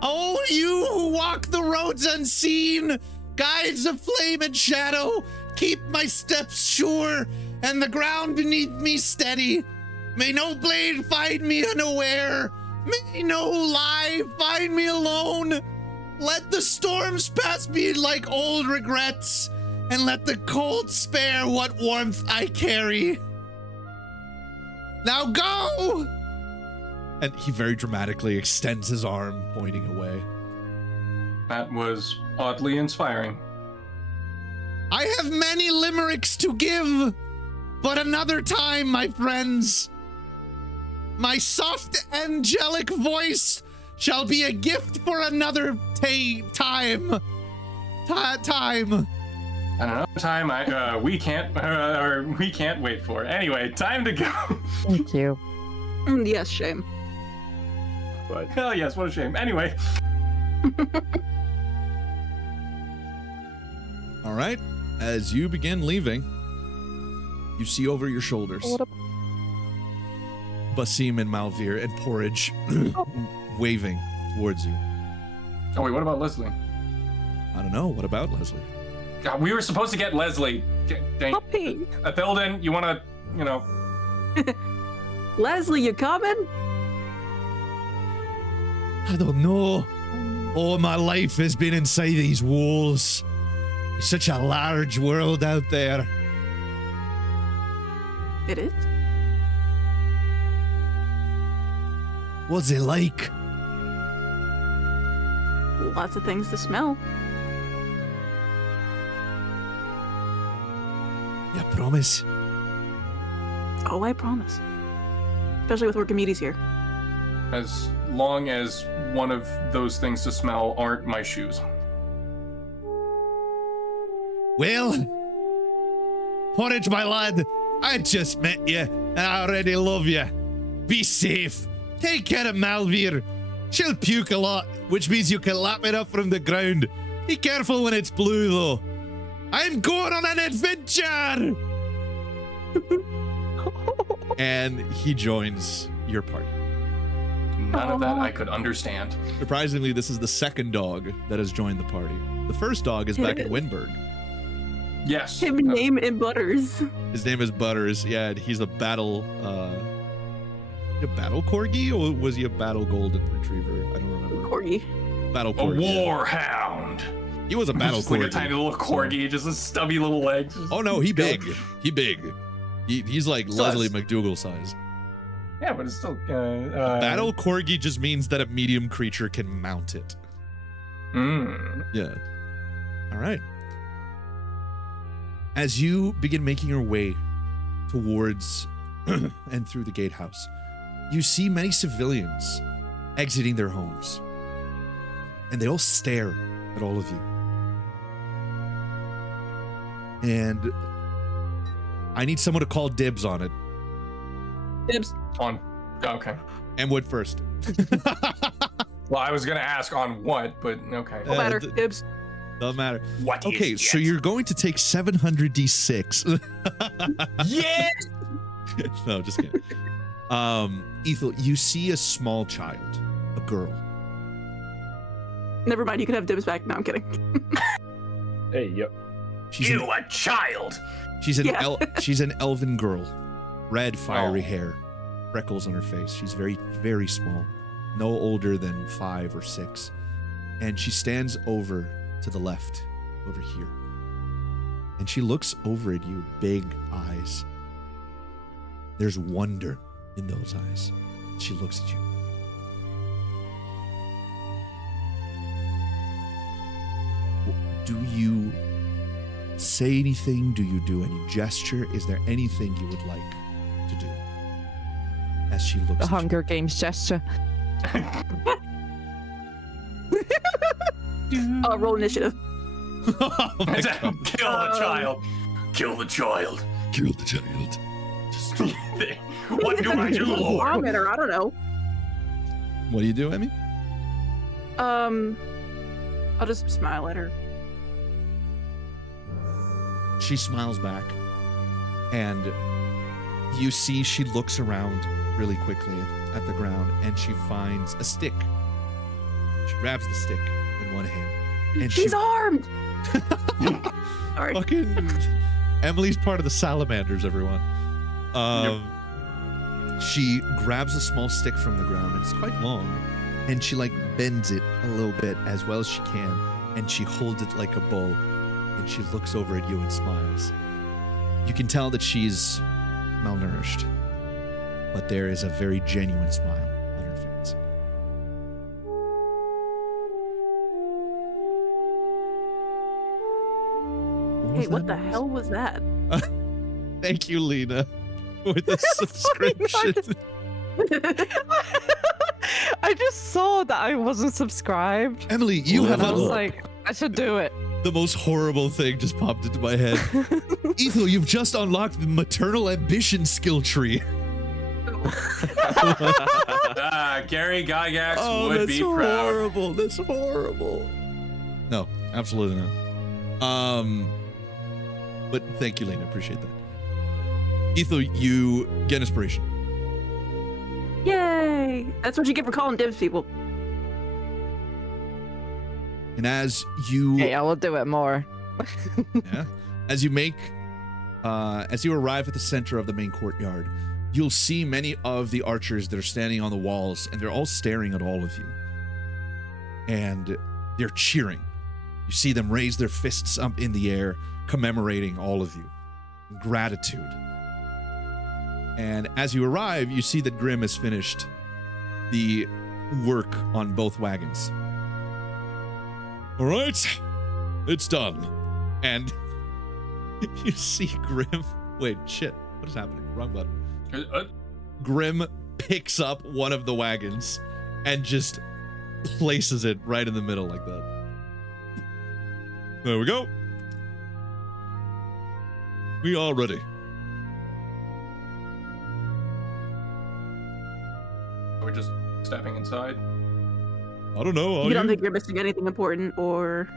Oh, you who walk the roads unseen, guides of flame and shadow, keep my steps sure and the ground beneath me steady. May no blade find me unaware. May no lie find me alone. Let the storms pass me like old regrets, and let the cold spare what warmth I carry. Now go! And he very dramatically extends his arm, pointing away. That was oddly inspiring. I have many limericks to give, but another time, my friends. My soft angelic voice shall be a gift for another time. And another time we can't wait for. Anyway, time to go. Thank you. Yes, shame. But Hell yes, what a shame. Anyway. All right, as you begin leaving, you see over your shoulders Basim and Malvir and Porridge waving towards you. Oh wait, what about Leslie? I don't know. What about Leslie? God, we were supposed to get Leslie. Dang. Puppy. Athildon, you wanna, Leslie, you coming? I don't know. All my life has been inside these walls. It's such a large world out there. It is. What's it like? Lots of things to smell. You promise? Oh, I promise. Especially with Orchimedes here. as long as one of those things to smell aren't my shoes. Well, Porridge, my lad, I just met you, and I already love you. Be safe. Take care of Malvir. She'll puke a lot, which means you can lap it up from the ground. Be careful when it's blue, though. I'm going on an adventure! And he joins your party. None of that I could understand. Surprisingly, this is the second dog that has joined the party. The first dog is back in Wyndburgh. Yes. Him name in Butters. His name is Butters. Yeah, and he's a battle corgi, or was he a battle golden retriever? I don't remember. Corgi. Battle A corgi. war hound. He was a battle Just corgi. like a tiny little corgi, just a stubby little legs. Oh no, he big. He big. He's like Leslie McDougal size. Yeah, but it's still Battle corgi just means that a medium creature can mount it. Yeah. All right. As you begin making your way towards and through the gatehouse, you see many civilians exiting their homes, and they all stare at all of you. And I need someone to call dibs on it. Dibs. on. Okay. And Wood first. Well, I was gonna ask on what, but okay. No matter. Dibs. Doesn't matter. What? Okay, so you're going to take 700d6. Yes. No, just kidding. Ethel, you see a small child, a girl. Never mind. You can have dibs back. No, I'm kidding. Hey, yep. She's You an, a child. she's an Yeah. she's an elven girl, red fiery Oh. hair, freckles on her face. She's very, very small, no older than 5 or 6, and she stands over to the left, over here, and she looks over at you, big eyes. There's wonder in those eyes. She looks at you. Do you say anything? Do you do any gesture? Is there anything you would like to do? As she looks The at Hunger Games gesture. Roll initiative. you. Oh my God. Kill the child. Kill the child. Kill the child. What do I do, Lord? I'll get her. I don't know. What do you do, Emmy? I'll just smile at her. She smiles back, and you see she looks around really quickly at the ground, and she finds a stick. She grabs the stick in one hand, and She's armed. Sorry. fucking Emily's part of the salamanders, everyone. She grabs a small stick from the ground, and it's quite long, and she like bends it a little bit as well as she can, and she holds it like a bow, and she looks over at you and smiles. You can tell that she's malnourished, but there is a very genuine smile on her face. Hey, what the hell was that? Thank you, Lena, with the subscription. I just saw that I wasn't subscribed. Emily, you And have I was unlocked like, I should do it. the most horrible thing just popped into my head. Ethel, you've just unlocked the maternal ambition skill tree. Gary Gygax would be proud. That's horrible. That's horrible. No, absolutely not. But thank you, Lena. Appreciate that. Ethel, you get inspiration. Yay! That's what you get for calling dibs, people. And as you Hey, I will do it more. yeah, as you arrive at the center of the main courtyard, you'll see many of the archers that are standing on the walls, and they're all staring at all of you. And they're cheering. You see them raise their fists up in the air, commemorating all of you. Gratitude. And as you arrive, you see that Grim has finished the work on both wagons. All right, it's done. And you see Grim. Wait, shit. What is happening? Wrong button. Grim picks up one of the wagons and just places it right in the middle like that. There we go. We are ready. We're just stepping inside. I don't know. You don't think you're missing anything important, or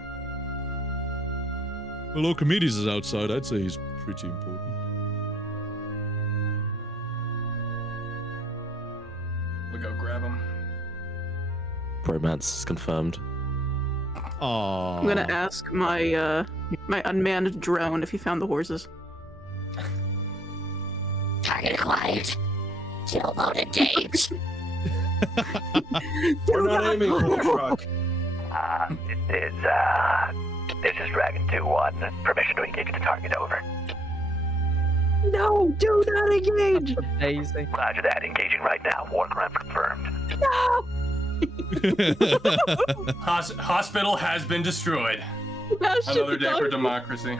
Well, Archimedes is outside. I'd say he's pretty important. We'll go grab him. Bromance is confirmed. Aww. I'm gonna ask my my unmanned drone if he found the horses. Target acquired. Kill mode engaged. We're not aiming for the truck. This is Dragon 2-1. Permission to engage the target, over. No, do not engage. Amazing. Roger that, engaging right now. War crime confirmed. No. Hospital has been destroyed. That should Another be day for done. democracy.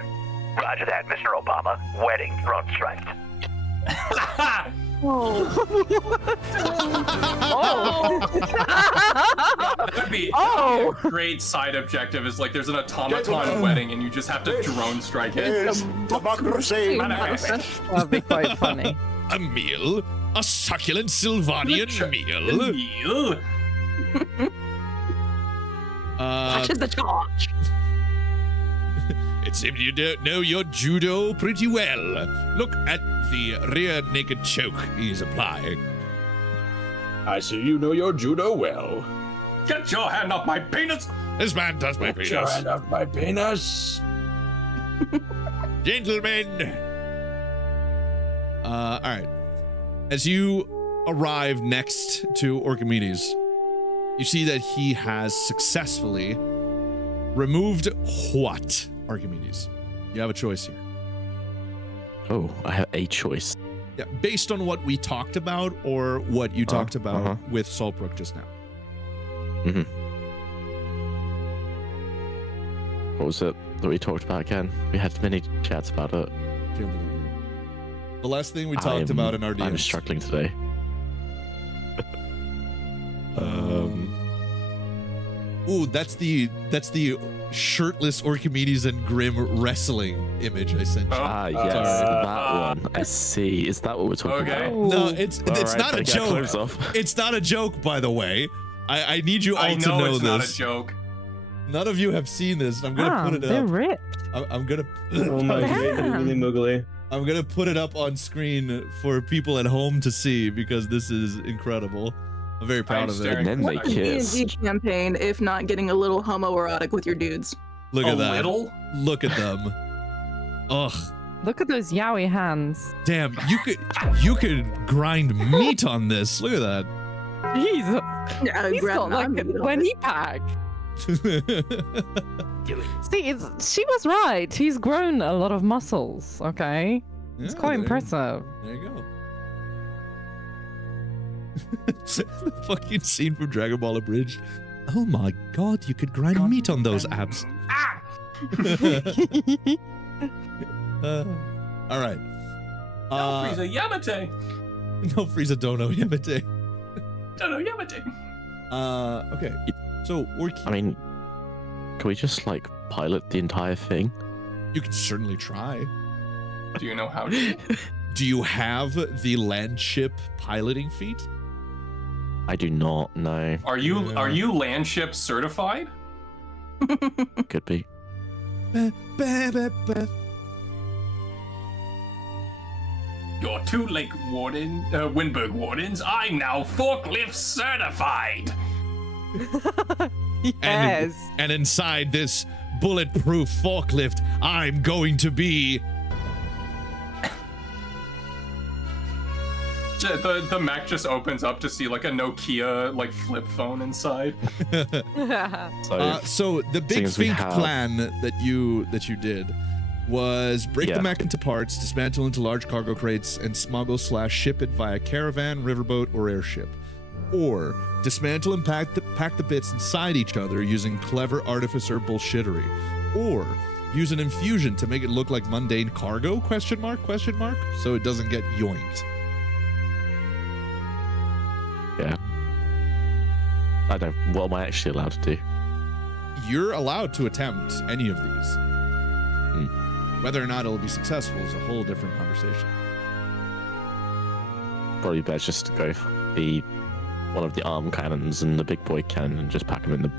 Roger that, Mr. Obama. Wedding drone strike. Oh. That'd be Oh. a great side objective. Is like there's an automaton wedding and you just have to drone strike it. Democracy. That'd be quite funny. A meal? A succulent Sylvanian meal? Meal? Such is the charge. It seems you don't know your judo pretty well. Look at the rear naked choke he's applying. I see you know your judo well. Get your hand off my penis! This man does my Get your penis. hand off my penis. Gentlemen. All right. As you arrive next to Archimedes, you see that he has successfully removed what, Archimedes? You have a choice here. Oh, I have a choice. Yeah, based on what we talked about or what you talked about with Saltbrook just now. Mm-hmm. What was it that we talked about again? We had many chats about it. Can't believe you. The last thing we talked about in our DMs. I'm struggling today. Ooh, that's the shirtless Archimedes and Grim wrestling image I sent you. Ah, yes, Sorry. that one. I see. Is that what we're talking Okay. about? No, it's Alright, not a better get joke. clothes off. It's not a joke, by the way. I need you all I to know know it's this. not a joke. None of you have seen this. I'm gonna put it They're up. ripped. I'm gonna. Oh my god, Damn. really muggly. I'm gonna put it up on screen for people at home to see because this is incredible. I'm very proud of it. And then they What's a kiss. D&D campaign if not getting a little homoerotic with your dudes? Look A at that. little? Look at them. Ugh. Look at those yowie hands. Damn, you could grind meat on this. Look at that. Jesus. Yeah, He's grab got like an a arm. 20 pack. See, she was right. He's grown a lot of muscles, okay? It's Yeah, quite there- impressive. There you go. The fucking scene from Dragon Ball Abridged. Oh my god, you could grind meat on those abs. Ah! All right. No, Frieza Yamate. No Frieza Dono Yamate. No, Yamate. Okay. So we're. I mean, can we just like pilot the entire thing? You can certainly try. Do you know how to? Do you have the land ship piloting feat? I do not know. Are you land ship certified? Could be. You're two Wyndburgh wardens. I'm now forklift certified. Yes. And inside this bulletproof forklift, I'm going to be. The Mac just opens up to see like a Nokia like flip phone inside. So the Big Fink plan that you did was break the mech into parts, dismantle into large cargo crates, and smuggle/ship it via caravan, riverboat, or airship. Or dismantle and pack the bits inside each other using clever artificer bullshittery. Or use an infusion to make it look like mundane cargo, ? So it doesn't get yoinked. Yeah. I don't. What am I actually allowed to do? You're allowed to attempt any of these. Whether or not it'll be successful is a whole different conversation. Probably best just to go for one of the arm cannons and the big boy cannon and just pack them in the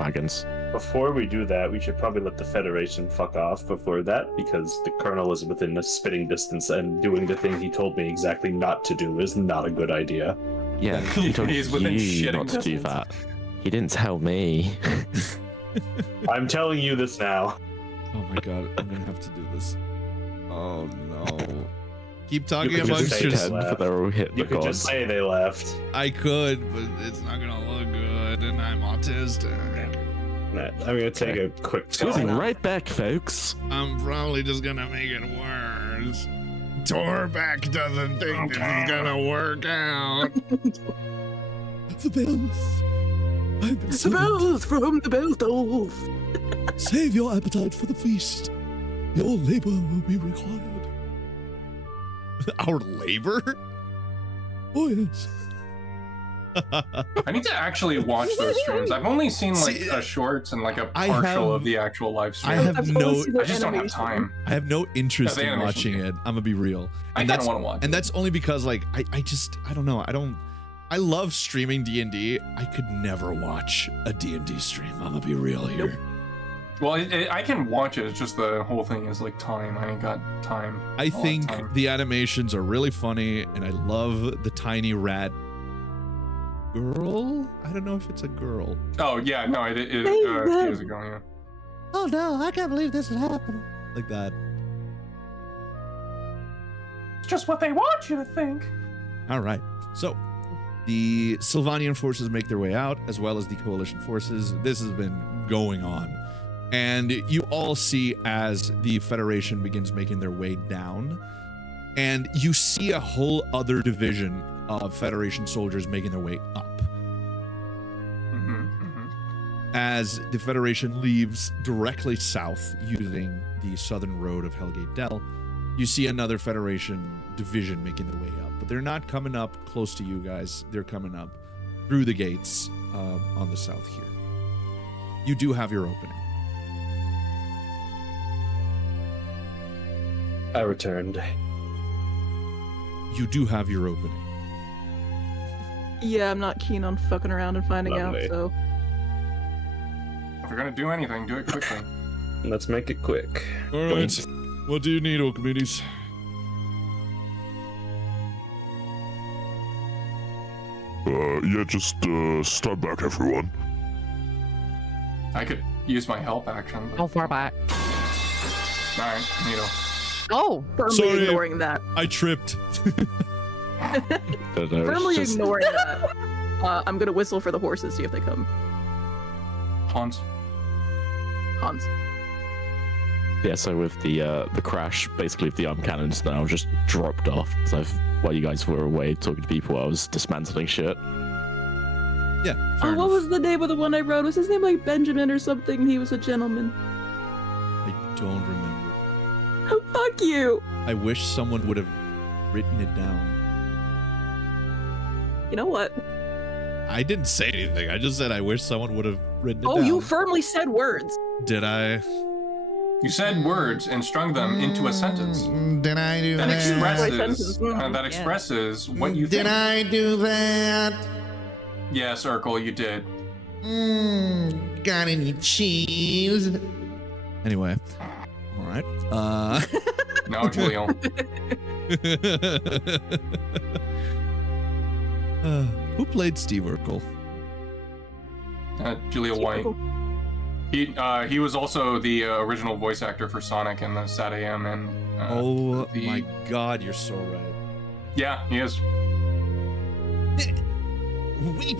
wagons. Before we do that, we should probably let the Federation fuck off before that, because the Colonel is within a spitting distance, and doing the thing he told me exactly not to do is not a good idea. Yeah, he told He's within you shitting not to do distance. that. He didn't tell me. I'm telling you this now. Oh my god, I'm gonna have to do this. Oh no. Keep talking You could amongst just say yourselves. that. But they're all hit You the could just gods. say they left. I could, but it's not gonna look good, and I'm autistic. Nah, I'm gonna take a quick. Coming right back, folks. I'm probably just gonna make it worse. Torbeck doesn't think this is gonna work out. The bells. I've been The bells from the bell stove. Save your appetite for the feast. Your labor will be required. Our labor? Oh, yes. I need to actually watch those streams. I've only seen like shorts and like a partial of the actual live stream. I have no. I just don't have time. I have no interest Yeah, the in animation. watching it. I'm gonna be real. I And kinda that's wanna watch And that's only because like I don't know. I love streaming D&D. I could never watch a D&D stream. I'm gonna be real here. Well, I can watch it. It's just the whole thing is like time. I ain't got time. I think the animations are really funny, and I love the tiny rat girl. I don't know if it's a girl. Oh yeah, no, it is a girl. Yeah. Oh no, I can't believe this is happening. Like that. It's just what they want you to think. All right. So the Sylvanian forces make their way out, as well as the coalition forces. This has been going on. And you all see as the Federation begins making their way down, and you see a whole other division of Federation soldiers making their way up. As the Federation leaves directly south using the southern road of Hellgate Dell, you see another Federation division making their way up. But they're not coming up close to you guys. They're coming up through the gates on the south here. You do have your opening. I returned. You do have your opening. Yeah, I'm not keen on fucking around and finding Lovely. out, so. If you're gonna do anything, do it quickly. Let's make it quick. All right. What do you need, Archimedes? Yeah, just stand back, everyone. I could use my help action. How far back? Alright, Nito. Oh, Firmly Sorry. ignoring that. I tripped. Firmly ignoring that. I'm gonna whistle for the horses, see if they come. Hans. Hans. Yeah, so with the crash, basically the arm cannons now just dropped off. So while you guys were away talking to people, I was dismantling shit. Yeah. Oh, fair what enough. was the name of the one I wrote? Was his name like Benjamin or something? He was a gentleman. I don't remember. Oh, fuck you! I wish someone would have written it down. You know what? I didn't say anything. I just said I wish someone would have written it down. Oh, you firmly said words. Did I? You said words and strung them into a sentence. Did I do That expresses, Yeah. that expresses what you think. Did I do that? Yes, Urkel, you did. Got any cheese? Anyway. All right. No, Julio. Who played Steve Urkel? Julio White. He was also the original voice actor for Sonic in the Sat AM and Oh my God, you're so right. yeah, he is.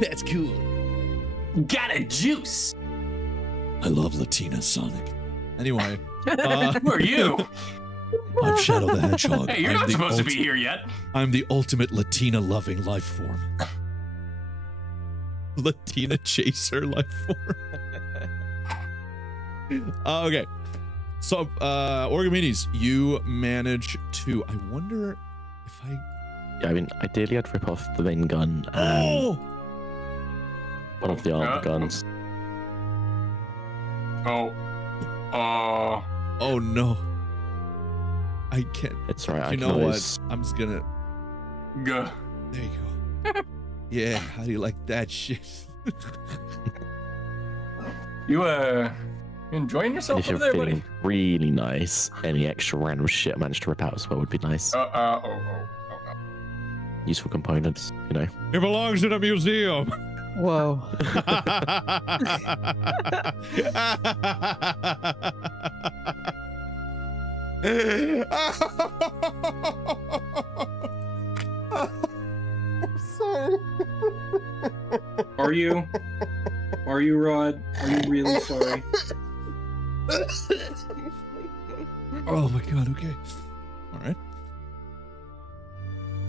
That's cool. Got a juice. I love Latina Sonic. Anyway, Who are you? I'm Shadow the Hedgehog. Hey, you're I'm not the supposed to be here yet. I'm the ultimate Latina loving life form. Latina chaser life form. Okay. So, Orgamedes, you manage to. I wonder if I. Yeah, I mean, ideally I'd rip off the main gun and Oh! one of the armed guns. Oh. Oh no. I can't. It's right. You know what? I'm just gonna. Gah. There you go. Yeah, how do you like that shit? You enjoying yourself If you're over there, buddy? feeling really nice, any extra random shit I managed to rip out as well would be nice. Oh. Useful components, you know. It belongs in a museum. Whoa. Are you? Are you, Rod? Are you really sorry? Oh my God. Okay. All right.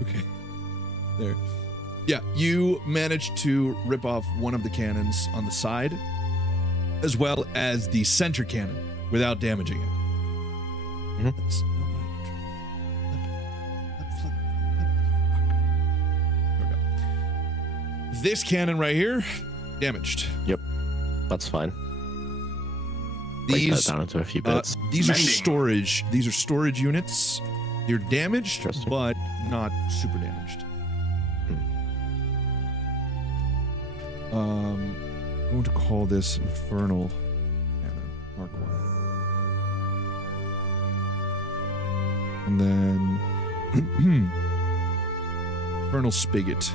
Okay. There. Yeah, you managed to rip off one of the cannons on the side, as well as the center cannon, without damaging it. That's not what I- There we go. This cannon right here, damaged. Yep, that's fine. Break that down into a few bits. These are Mending. storage. These are storage units. They're damaged, Interesting. but not super damaged. I'm going to call this Infernal Cannon, Mark 1. And then Infernal Spigot,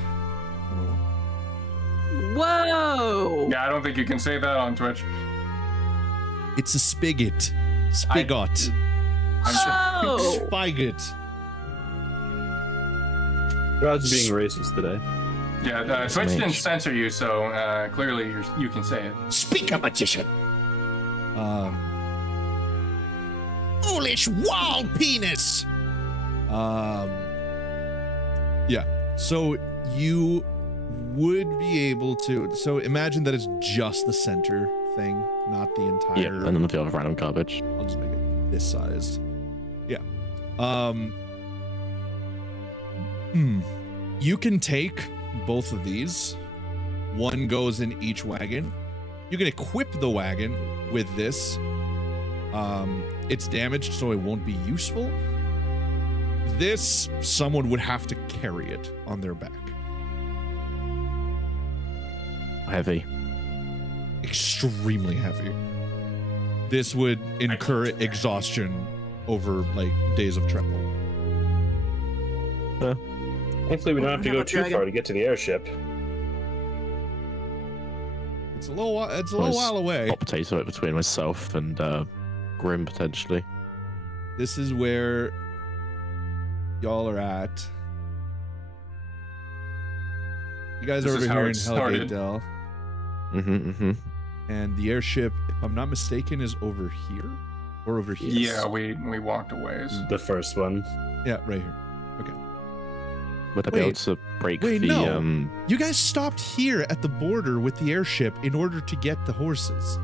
number 1. Whoa! Yeah, I don't think you can say that on Twitch. It's a spigot. Spigot. Oh! Spigot. Rod's being racist today. Yeah, Twitch didn't censor you, so clearly you can say it. Speak a magician. Foolish wall penis. Yeah. So you would be able to. So imagine that it's just the center thing, not the entire. Yeah, and then the other random garbage. I'll just make it this sized. Yeah. You can take both of these. One goes in each wagon. You can equip the wagon with this. It's damaged, so it won't be useful. This, someone would have to carry it on their back. Heavy. Extremely heavy. This would incur exhaustion over like days of travel. Thankfully, we don't have to go too far to get to the airship. It's a little while away. Hot potato it between myself and Grim potentially. This is where y'all are at. You guys are over here in Hellgate Dell. And the airship, if I'm not mistaken, is over here or over here. Yeah, we walked a ways. The first one. Yeah, right here. Okay. Would I be able to break the? No. You guys stopped here at the border with the airship in order to get the horses.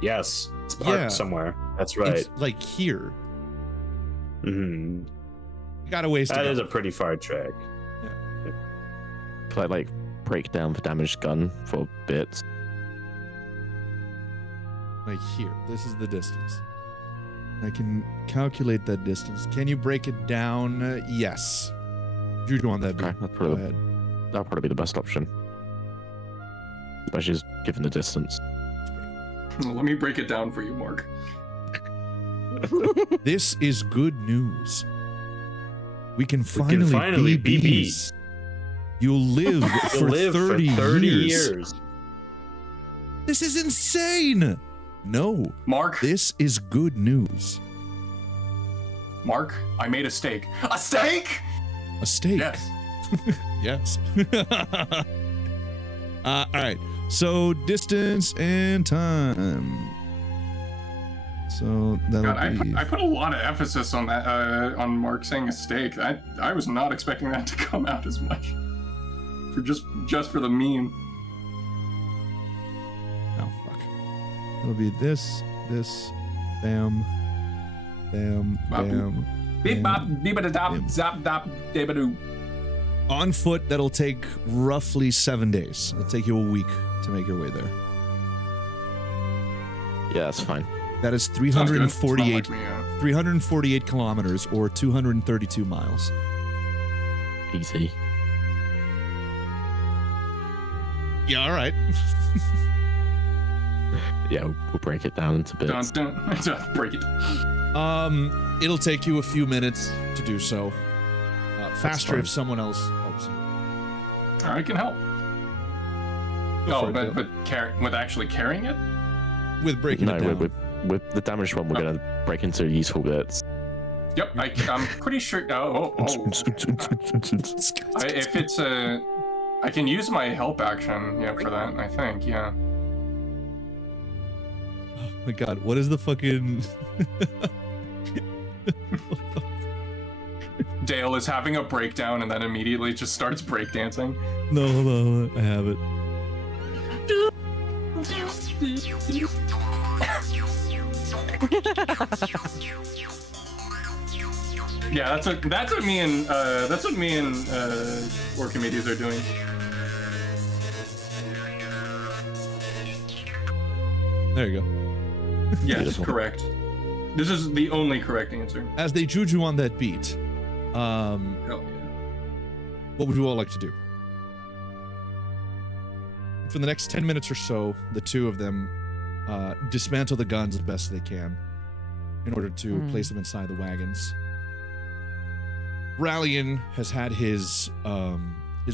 Yes, it's parked somewhere. That's right. It's like here. Mm-hmm. You got a ways to go. That is a pretty far track. Yeah. Could I like break down the damaged gun for bits? Like here. This is the distance. I can calculate that distance. Can you break it down? Yes. Juju on that. Okay, go ahead. That'll probably be the best option. Especially given the distance. Let me break it down for you, Mark. This is good news. We can finally be bees. You'll live for 30 years. This is insane. No. Mark. This is good news. Mark, I made a steak. A steak? A steak? Yes. Yes. All right. So distance and time. So that'll be... I put a lot of emphasis on that, on Mark saying a steak. I was not expecting that to come out as much. For just for the meme. Oh fuck. It'll be this, bam, bam, bam. Beep bop, beep a dop, zap dop, debadoo. On foot, that'll take roughly 7 days. It'll take you a week to make your way there. Yeah, that's fine. That is 348 kilometers or 232 miles. Easy. Yeah, all right. Yeah, we'll break it down into bits. Break it. It'll take you a few minutes to do so. Faster if someone else helps you. I can help. But with actually carrying it? With breaking it down. With the damaged one, we're gonna break into useful bits. Yep, I'm pretty sure. If it's I can use my help action, for that. I think, yeah. Oh my god, what is the fucking? Dale is having a breakdown and then immediately just starts breakdancing. No, I have it. Yeah, that's what me and Orchimedes are doing. There you go. Yes, Beautiful. Correct. This is the only correct answer. As they juju on that beat, Hell yeah. What would you all like to do? For the next 10 minutes or so, the two of them dismantle the guns as best they can in order to place them inside the wagons. Rallian has had his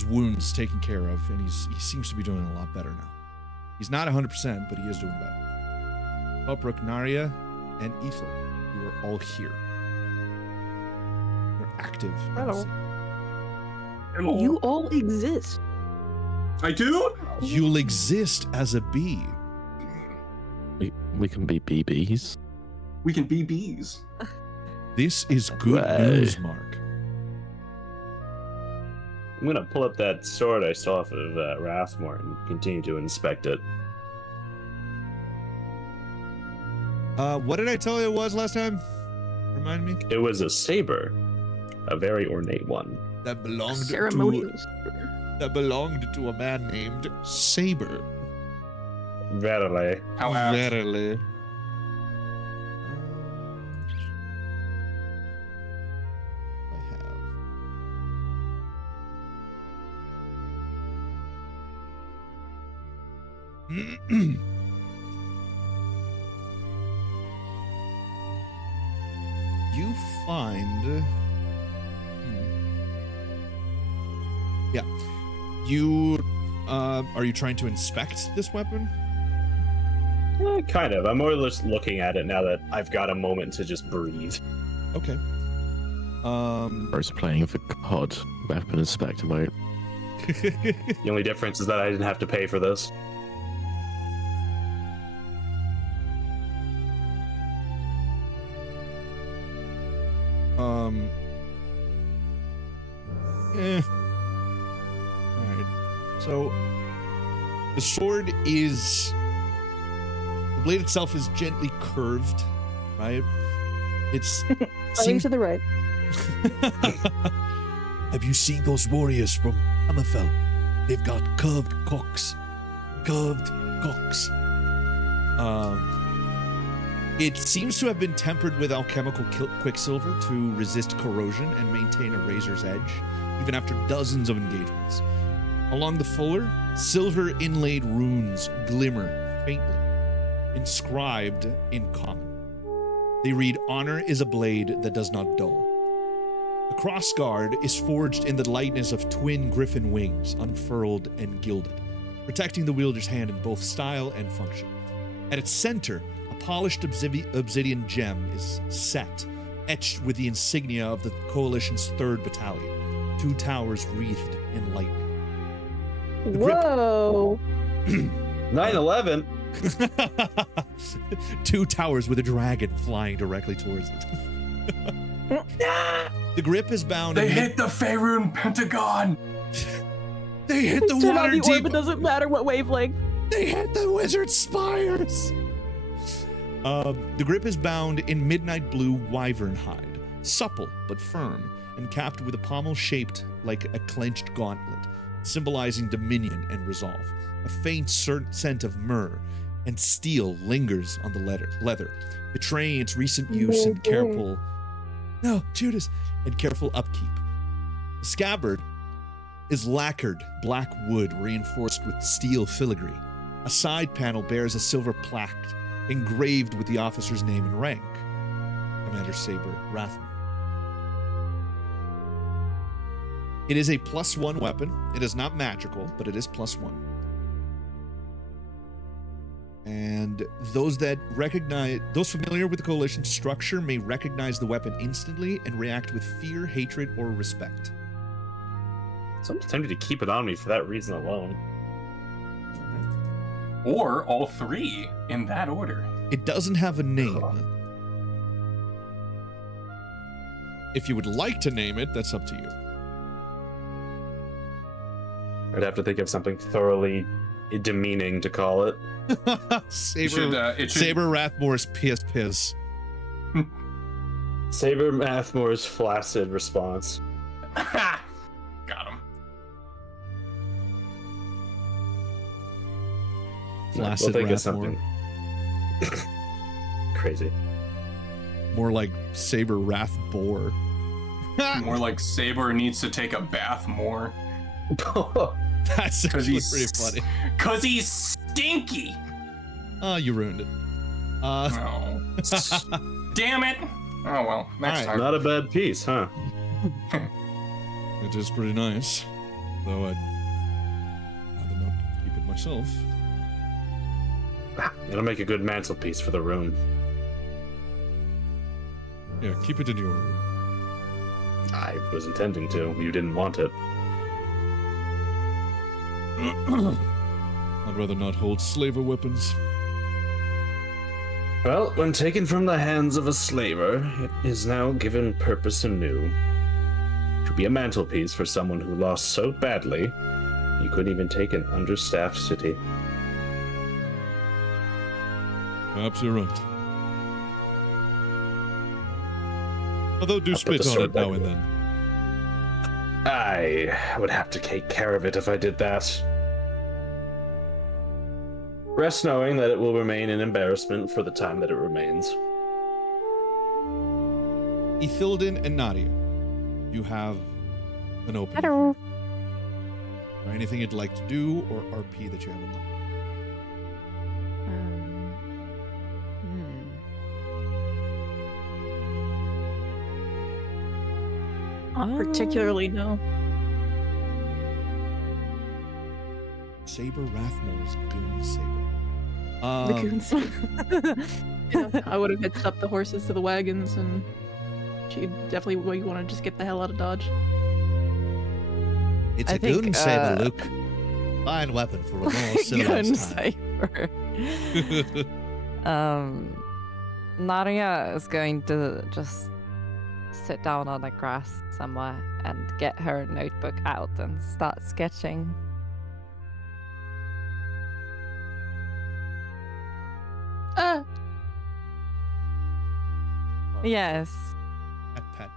wounds taken care of, and he seems to be doing a lot better now. He's not 100%, but he is doing better. Uprook, Naria, and Ethel, you are all here. You're active. Hello. You all exist. I do? You'll exist as a bee. We can be BBs. We can be bees. This is good news, Mark. I'm gonna pull up that sword I stole off of Rathmore and continue to inspect it. What did I tell you it was last time? Remind me. It was a saber, a very ornate one. That belonged Ceremonial. That belonged to a man named Saber. Verily. How apt. Verily. you find. Yeah. You. Are you trying to inspect this weapon? Kind of. I'm more or less looking at it now that I've got a moment to just breathe. Okay. I was playing for COD weapon inspector mode. The only difference is that I didn't have to pay for this. Alright. So the sword is, the blade itself is gently curved, right? It's Seems to the right. Have you seen those warriors from Hammerfell? They've got curved cocks. Curved cocks. It seems to have been tempered with alchemical quicksilver to resist corrosion and maintain a razor's edge, even after dozens of engagements. Along the fuller, silver inlaid runes glimmer faintly, inscribed in common. They read, "Honor is a blade that does not dull." The crossguard is forged in the likeness of twin griffin wings, unfurled and gilded, protecting the wielder's hand in both style and function. At its center, a polished obsidian gem is set, etched with the insignia of the Coalition's 3rd Battalion, 2 towers wreathed in lightning. Whoa! 9/11? 2 towers with a dragon flying directly towards it. The grip is bound. They hit the Faerun Pentagon! They hit the Turn on water the deep. orb, it doesn't matter what wavelength. They hit the wizard spires. The grip is bound in midnight blue wyvern hide, supple but firm, and capped with a pommel shaped like a clenched gauntlet, symbolizing dominion and resolve. A faint scent of myrrh and steel lingers on the leather, betraying its recent use and careful upkeep. The scabbard is lacquered black wood reinforced with steel filigree. A side panel bears a silver plaque engraved with the officer's name and rank, Commander Saber Rathmore. It is a +1 weapon. It is not magical, but it is +1. And those familiar with the Coalition's structure may recognize the weapon instantly and react with fear, hatred, or respect. So I'm tempted to keep it on me for that reason alone. Or all 3 in that order. It doesn't have a name. If you would like to name it, that's up to you. I'd have to think of something thoroughly demeaning to call it. Saber Rathmore's Piss Piss. Saber Rathmore's flaccid response. Ha! Got him. Flaccid We'll think of Rathmore. something crazy. More like Saber Rathbore. More like Saber needs to take a bath more. That's actually pretty funny. Cause he's stinky. Oh, you ruined it. No. Damn it. Oh well, next time. Not a bad piece, huh? It is pretty nice, though I'd rather not keep it myself. It'll make a good mantelpiece for the room. Yeah, keep it in your room. I was intending to. You didn't want it. I'd rather not hold slaver weapons. Well, when taken from the hands of a slaver, it is now given purpose anew. To be a mantelpiece for someone who lost so badly, you couldn't even take an understaffed city. Perhaps you're right. Although do I'll put spit the on sword it now back. and then. I would have to take care of it if I did that. Rest knowing that it will remain an embarrassment for the time that it remains. Ithildin and Nadia, you have an opening. Hello. Or anything you'd like to do, or RP that you have in mind? Not particularly, no. Saber Rathmore's goon saber. The goons. Yeah, I would have hitched up the horses to the wagons, and she'd definitely want to just get the hell out of Dodge. It's I a think, goon saber, Luke. Fine weapon for a more Goon civilized time. saber. Nadia is going to just sit down on the grass somewhere and get her notebook out and start sketching. Yes. Pat.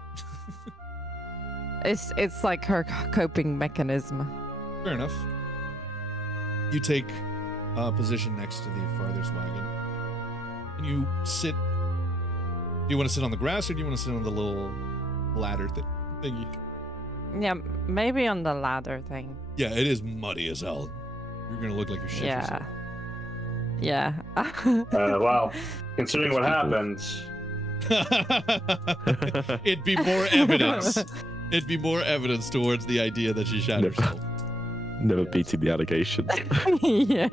It's like her coping mechanism. Fair enough. You take a position next to the farthest wagon. And you sit. Do you want to sit on the grass or do you want to sit on the little ladder thingy? Yeah, maybe on the ladder thing. Yeah, it is muddy as hell. You're going to look like you're shit yourself. Yeah. Well, considering what happened. It'd be more evidence. It'd be more evidence towards the idea that she shot herself. Never beating the allegation. Yeah.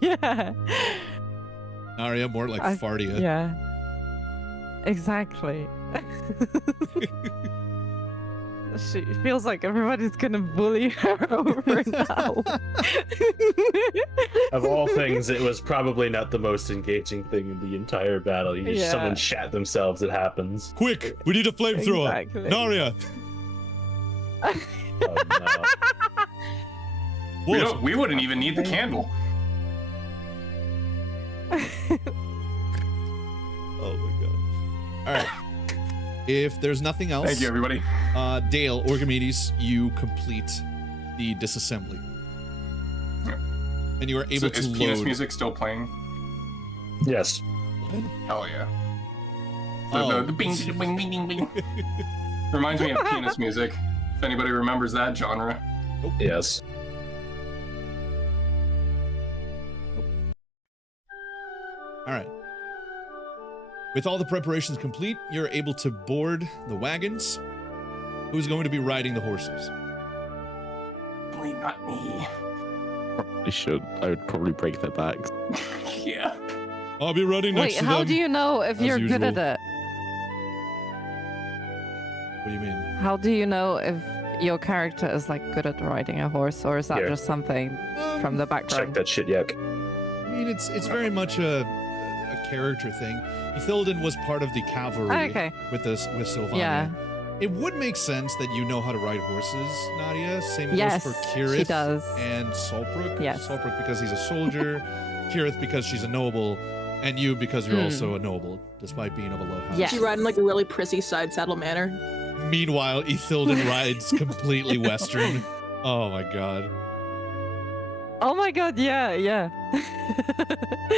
Yeah. Naria, more like Fardia. Yeah. Exactly. She feels like everybody's gonna bully her over now. Of all things, it was probably not the most engaging thing in the entire battle. Someone shat themselves, it happens. Quick, we need a flamethrower. Exactly. Naria. Oh, no. We wouldn't even need the candle. Oh my god. All right. If there's nothing else, Thank you, everybody. Dale, Orgamedes, you complete the disassembly. Yeah. And you are able to is load. penis music still playing? Yes. Hell yeah. Oh. The bing, bing, bing, bing, bing. Reminds me of penis music. If anybody remembers that genre. Yes. All right. With all the preparations complete, you're able to board the wagons. Who's going to be riding the horses? Probably not me. Probably should. I would probably break their backs. Yeah. I'll be running next Wait, to how them. do you know if as you're good usual. at it? What do you mean? How do you know if your character is like good at riding a horse, or is that Here. just something from the Check background? that shit, yuck. I mean, it's very much a character thing. Ithilden was part of the cavalry Okay. with Sylvania. Yeah. It would make sense that you know how to ride horses, Nadia. Same Yes, goes for she Kirith does. and Solbrook. Yes. Solbrook because he's a soldier, Kirith because she's a noble, and you because you're also a noble, despite being of a low house. Yes. She ride in like a really prissy side saddle manner. Meanwhile, Ithilden rides completely Western. Oh my god. Oh my god, yeah.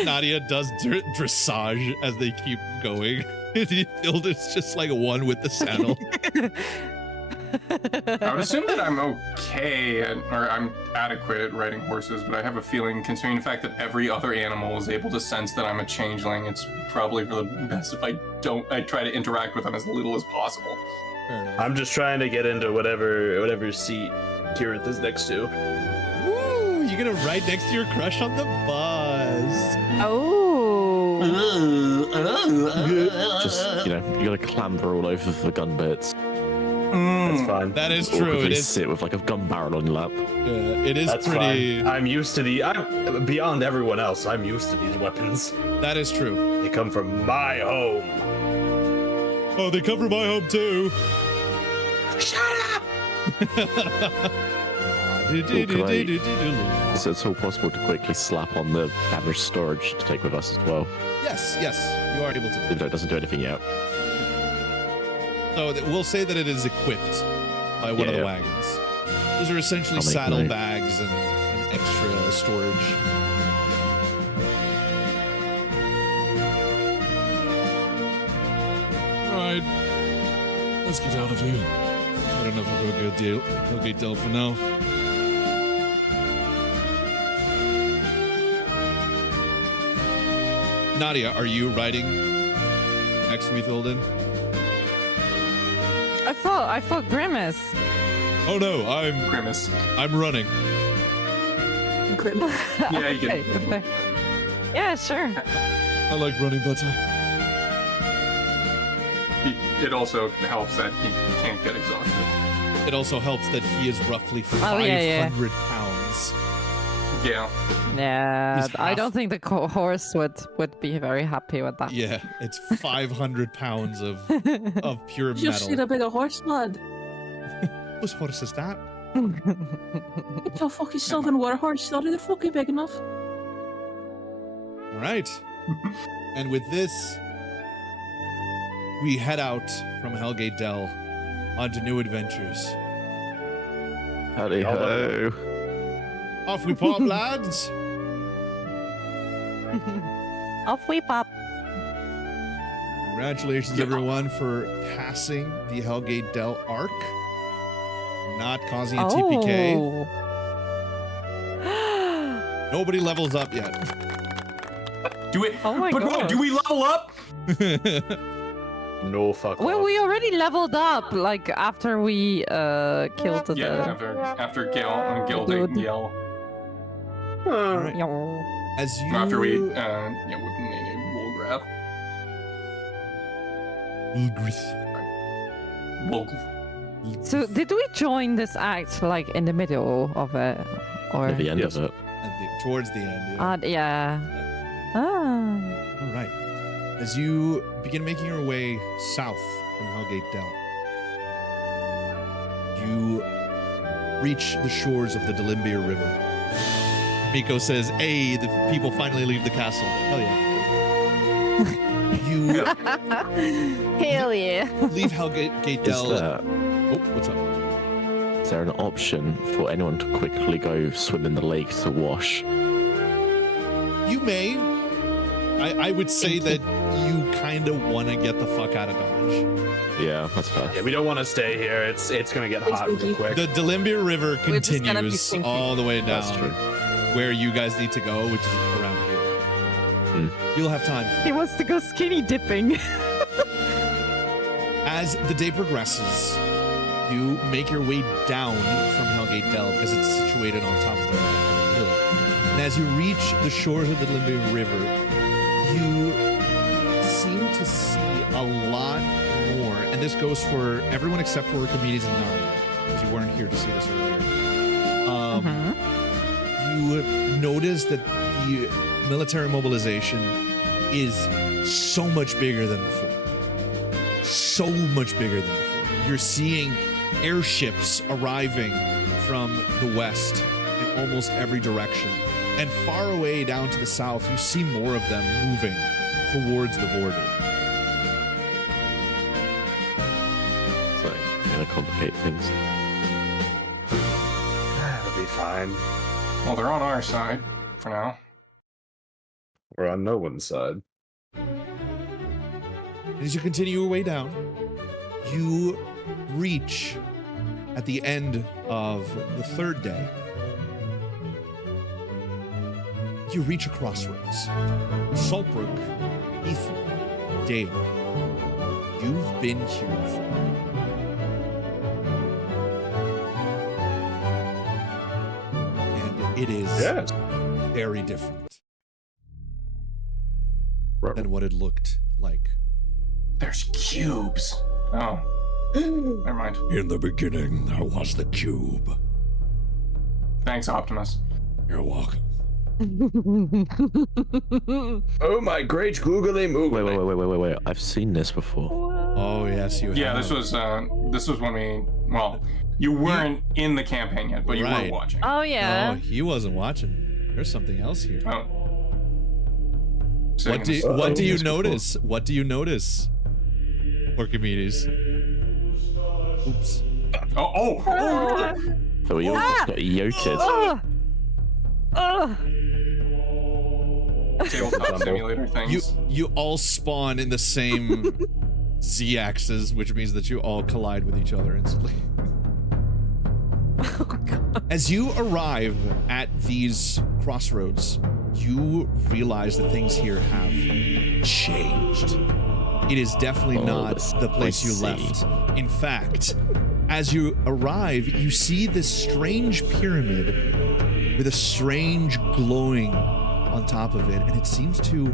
Nadia does dressage as they keep going. Ithilden's just like one with the saddle. I would assume that I'm okay or I'm adequate at riding horses, but I have a feeling, considering the fact that every other animal is able to sense that I'm a changeling, it's probably for the best if I try to interact with them as little as possible. Fair enough. I'm just trying to get into whatever seat Kirith is next to. Woo! You're gonna ride next to your crush on the bus. Oh. Just, you gotta clamber all over the gun bits. That's fine. That is true. Awkwardly It is. sit with like a gun barrel on your lap. Yeah, it is That's pretty. fine. I'm used to I'm beyond everyone else. I'm used to these weapons. That is true. They come from my home. Oh, they come from my home too. Shut up! So it's all possible to quickly slap on the damaged storage to take with us as well, Yes, you are able to. even though it doesn't do anything yet. So we'll say that it is equipped by one of the Yeah. wagons. These are essentially I'll make saddle note. bags and extra storage. Alright. Let's get out of here. I don't know if we'll go deal. Okay, deal for now. Nadia, are you riding next to me, Thilden? I thought Grimace. Oh no, I'm Grimace. I'm running. Grimace. Yeah, you can. Okay. Yeah, sure. I like running better. It also helps that he can't get exhausted. It also helps that he is roughly Oh, yeah, 500 pounds. Yeah. Yeah, He's I half- don't think the horse would be very happy with that. Yeah, it's 500 pounds of pure You just need metal. a bigger horse, lad. Whose horse is that? Get your fucking self in water horse. They're fucking big enough. All right. And with this, we head out from Hellgate Dell onto new adventures. Howdy ho. Off we pop, lads. Off we pop. Congratulations, everyone, for passing the Hellgate Dell arc. Not causing a TPK. Oh. Nobody levels up yet. Do it. Oh my but God. do we level up? No fuck Well, off. we already leveled up, like, after we killed the... Yeah, after Gil Dude. Yell. All right. Yo. As you After we whipped a Wolgrath. So, did we join this act, like, in the middle of it? Or... At the end of it. towards the end. Yeah. Yeah. Ah. All right. As you begin making your way south from Hellgate Dell, you reach the shores of the Delimbir River. Miko says, "Hey, the people finally leave the castle." Hell yeah. You Hell yeah. leave Hellgate Is Dell. there, Oh, what's up? is there an option for anyone to quickly go swim in the lake to wash? You may. I would say that you kind of want to get the fuck out of Dodge. Yeah, that's fair. Yeah, we don't want to stay here. It's gonna get hot real quick. The Delimbir River We're just gonna be continues stinky. all the way That's down true. where you guys need to go, which is around here. You'll have time. He wants to go skinny dipping. As the day progresses, you make your way down from Hellgate Dell because it's situated on top of the hill. And as you reach the shores of the Delimbir River, you seem to see a lot more, and this goes for everyone except for Archimedes and Nari, because you weren't here to see this earlier. You notice that the military mobilization is so much bigger than before. So much bigger than before. You're seeing airships arriving from the west in almost every direction. And far away down to the south, you see more of them moving towards the border. It's like gonna complicate things. That'll be fine. Well, they're on our side for now. We're on no one's side. As you continue your way down, you reach at the end of the third day. You reach a crossroads. Saltbrook, Ethan, Dale, you've been here before. And it is very different than what it looked like. There's cubes. Oh. Never mind. In the beginning, there was the cube. Thanks, Optimus. You're welcome. Oh my great googly moogly. Wait. I've seen this before. Oh yes, you Yeah, have. this was when we, well, you weren't in the campaign yet, but you Right. were watching. Oh No, yeah. he wasn't watching. There's something else here. Oh. What do you notice? What do you notice? Archimedes. Oops. Oh. So we all just got yoted. Tabletop simulator things. You all spawn in the same z-axis, which means that you all collide with each other instantly. As you arrive at these crossroads, you realize that things here have changed. it is definitely not the place you left. In fact, as you arrive, you see this strange pyramid with a strange glowing on top of it, and it seems to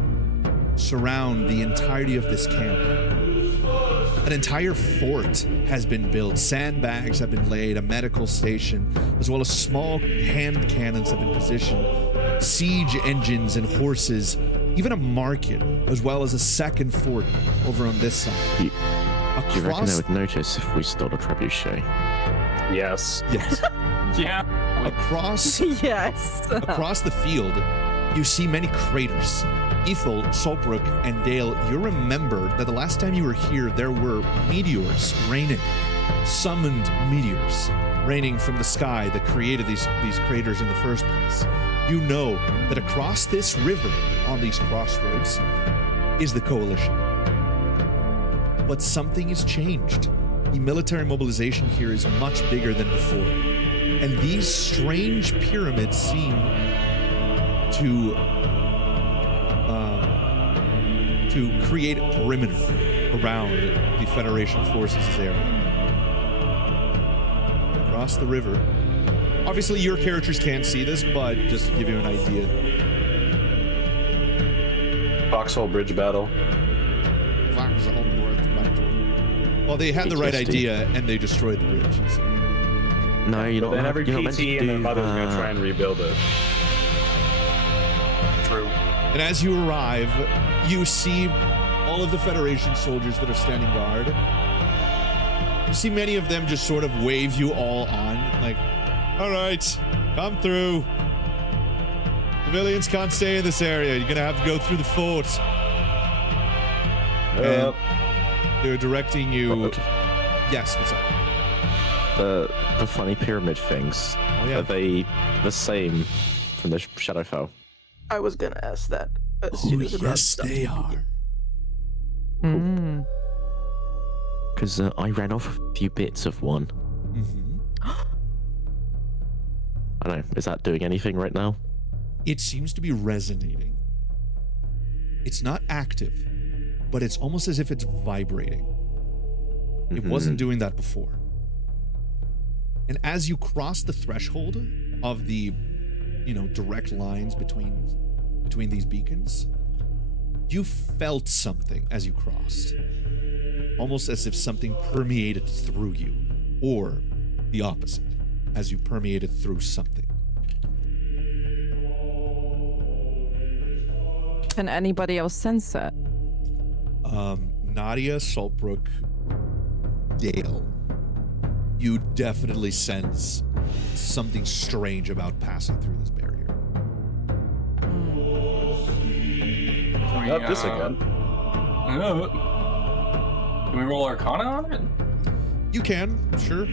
surround the entirety of this camp. An entire fort has been built, sandbags have been laid, a medical station, as well as small hand cannons have been positioned, siege engines and horses, even a market, as well as a second fort over on this side. Do you reckon they would notice if we stole a trebuchet? Yes. Yes. Yeah. Across the field, you see many craters. Ethel, Solbrook, and Dale, you remember that the last time you were here, there were meteors raining, summoned meteors raining from the sky that created these craters in the first place. You know that across this river, on these crossroads, is the Coalition. But something has changed. The military mobilization here is much bigger than before. And these strange pyramids seem to create a perimeter around the Federation forces' area. Across the river. Obviously, your characters can't see this, but just to give you an idea. Foxhole Bridge battle. Well, they had the right idea, and they destroyed the bridge. So. No, you don't. Then every PT and their mother's gonna try and rebuild it. True. And as you arrive, you see all of the Federation soldiers that are standing guard. You see many of them just sort of wave you all on, like, all right, come through. Civilians can't stay in this area. You're gonna have to go through the fort. And they're directing you. Yes, what's up? The funny pyramid things. Oh, yeah. Are they the same from the Shadowfell? I was gonna ask that. Yes, they are. Because I ran off a few bits of one. I don't know. Is that doing anything right now? It seems to be resonating. It's not active, but it's almost as if it's vibrating. It wasn't doing that before. And as you cross the threshold of the, direct lines between these beacons, you felt something as you crossed. Almost as if something permeated through you, or the opposite, as you permeated through something. Can anybody else sense it? Nadia, Saltbrook, Dale, you definitely sense something strange about passing through this barrier. Not this again. Can we roll Arcana on it? You can, sure.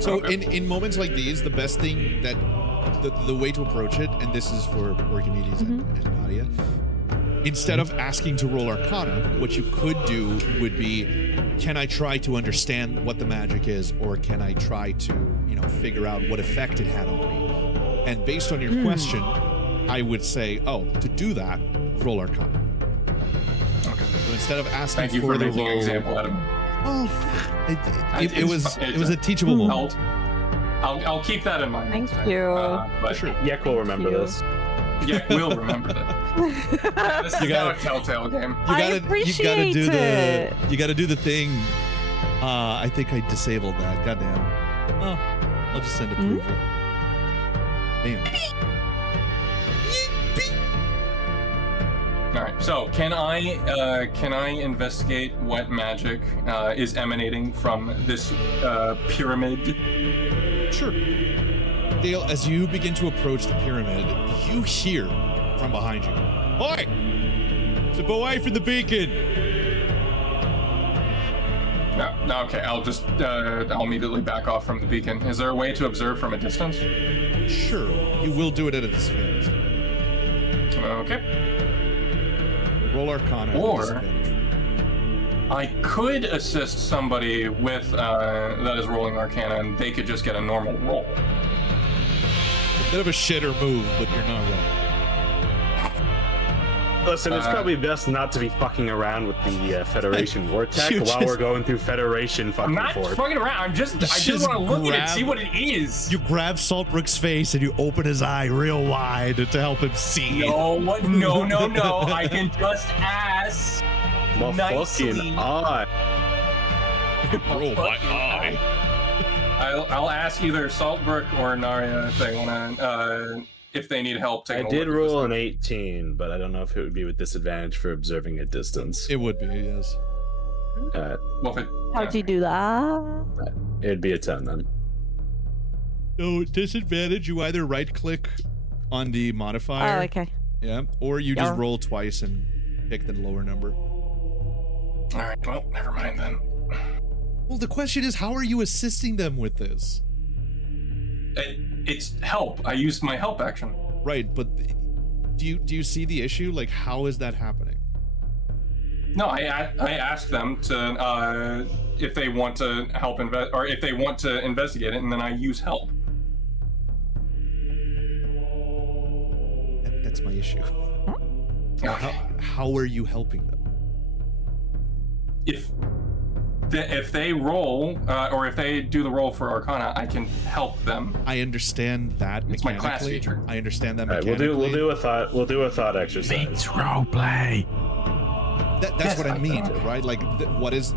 So in moments like these, the best thing that the way to approach it, and this is for Archimedes and Nadia, instead of asking to roll Arcana, what you could do would be, can I try to understand what the magic is, or can I try to, figure out what effect it had on me? And based on your question, I would say, to do that, roll Arcana. Okay. So instead of asking Thank you for the making roll, an example out of me. It was a teachable moment. I'll keep that in mind. Thank you. But sure. Yek will remember this. Yek will remember that. This is not a Telltale game. You gotta do the thing. I think I disabled that. Goddamn. Oh, I'll just send approval. Damn. All right. So can I investigate what magic is emanating from this pyramid? Sure. Dale, as you begin to approach the pyramid, you hear from behind you, "Oi! Step away from the beacon!" No, okay. I'll immediately back off from the beacon. Is there a way to observe from a distance? Sure. You will do it at a disadvantage. Okay. Roll Arcana. Or I could assist somebody with that is rolling Arcana, and they could just get a normal roll. It's a bit of a shitter move, but you're not wrong. Listen, it's probably best not to be fucking around with the Federation war tech while we're going through Federation fucking I'm not forward. fucking around. I just want to look at it, see what it is. You grab Saltbrook's face and you open his eye real wide to help him see. No, no. I can just ask. My nicely. fucking eye. Oh, my eye. I'll ask either Saltbrook or Narya if they want to, if they need help. I did roll an 18, but I don't know if it would be with disadvantage for observing at distance. It would be, yes. How'd you do that? It'd be a 10 then. So disadvantage, you either right click on the modifier. Oh, okay. Yeah, or you just roll twice and pick the lower number. All right, well, never mind then. Well, the question is, how are you assisting them with this? It's help. I used my help action. Right, but do you see the issue? Like, how is that happening? No, I asked them to if they want to help or if they want to investigate it, and then I use help. That's my issue. Okay. How are you helping them? If they roll, or if they do the roll for Arcana, I can help them. I understand that. It's my class feature. I understand that. Right, we'll do a thought exercise. It's roleplay. That's what I mean, right? Like, what is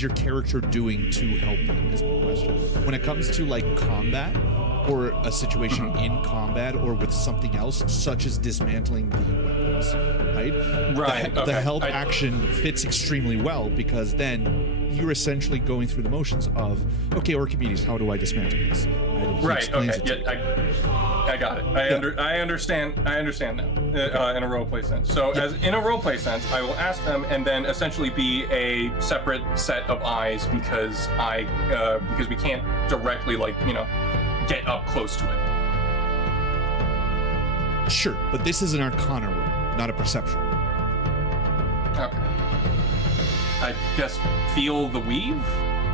your character doing to help them? Is my question. When it comes to like combat, or a situation in combat, or with something else, such as dismantling the weapons, right? Right. The help action fits extremely well, because then you're essentially going through the motions of, okay, Archimedes, how do I dismantle this? Right. Okay. Yeah, I got it. I understand. I understand now in a roleplay sense. So, as in a roleplay sense, I will ask them, and then essentially be a separate set of eyes because we can't directly get up close to it. Sure, but this is an Arcana roll, not a perception roll. Okay. I guess feel the weave?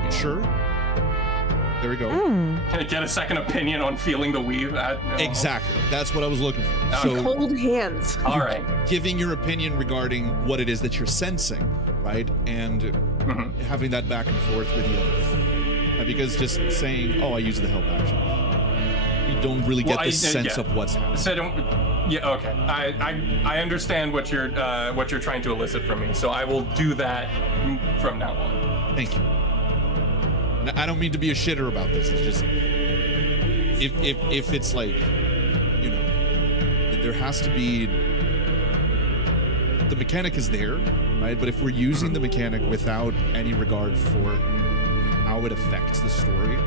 Sure. There we go. Can I get a second opinion on feeling the weave? Exactly. That's what I was looking for. So, cold hands. All right. Giving your opinion regarding what it is that you're sensing, right? And having that back and forth with the others. Because just saying, oh, I use the help action, you don't really get the sense of what's happening. So okay. I understand what you're trying to elicit from me. So I will do that from now on. Thank you. I don't mean to be a shitter about this. It's just if it's like, there has to be, the mechanic is there, right? But if we're using the mechanic without any regard for how it affects the story,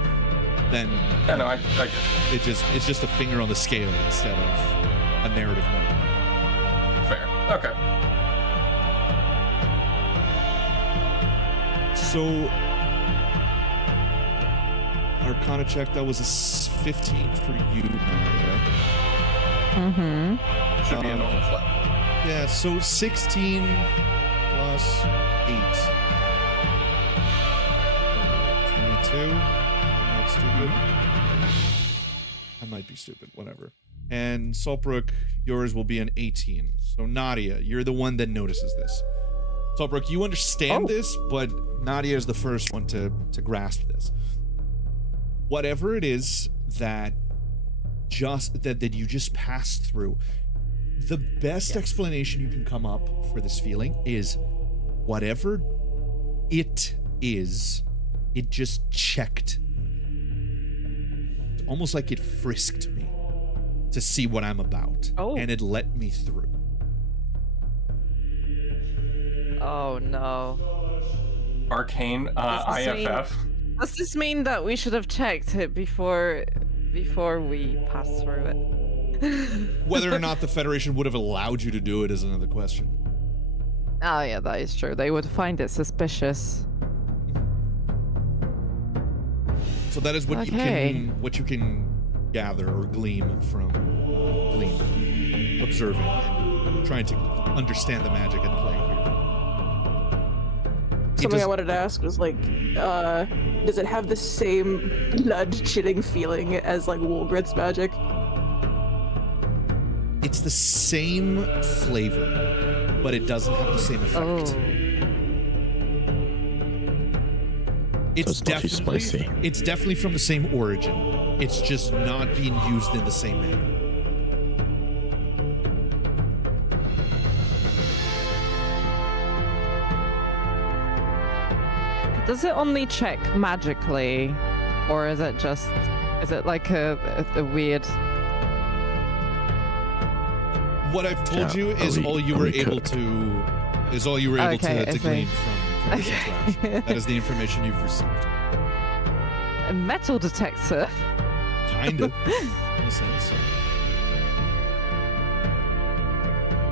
then I get it. It's just a finger on the scale instead of a narrative moment. Fair. Okay. So, Arcana check, that was a 15 for you, Nadia. Should be a normal flat. Yeah, so 16 plus 8. 22. I'm not stupid. I might be stupid, whatever. And Saltbrook, yours will be an 18. So Nadia, you're the one that notices this. Saltbrook, you understand this, but Nadia is the first one to grasp this. Whatever it is that you just passed through, the best explanation you can come up for this feeling is whatever it is, it just checked. It's almost like it frisked me to see what I'm about, and it let me through. Oh no. Arcane IFF. Does this mean that we should have checked it before we passed through it? Whether or not the Federation would have allowed you to do it is another question. Oh yeah, that is true. They would find it suspicious. So that is what you can gather or glean from observing and trying to understand the magic at play here. Something I wanted to ask was like, does it have the same blood-chilling feeling as like Wolgrit's magic? It's the same flavor, but it doesn't have the same effect. Oh. It's not too spicy. It's definitely from the same origin. It's just not being used in the same manner. Does it only check magically, or is it just? Is it like a weird? What I've told you is all you were able to glean from this interaction. That is the information you've received. A metal detector. Kind of, in a sense.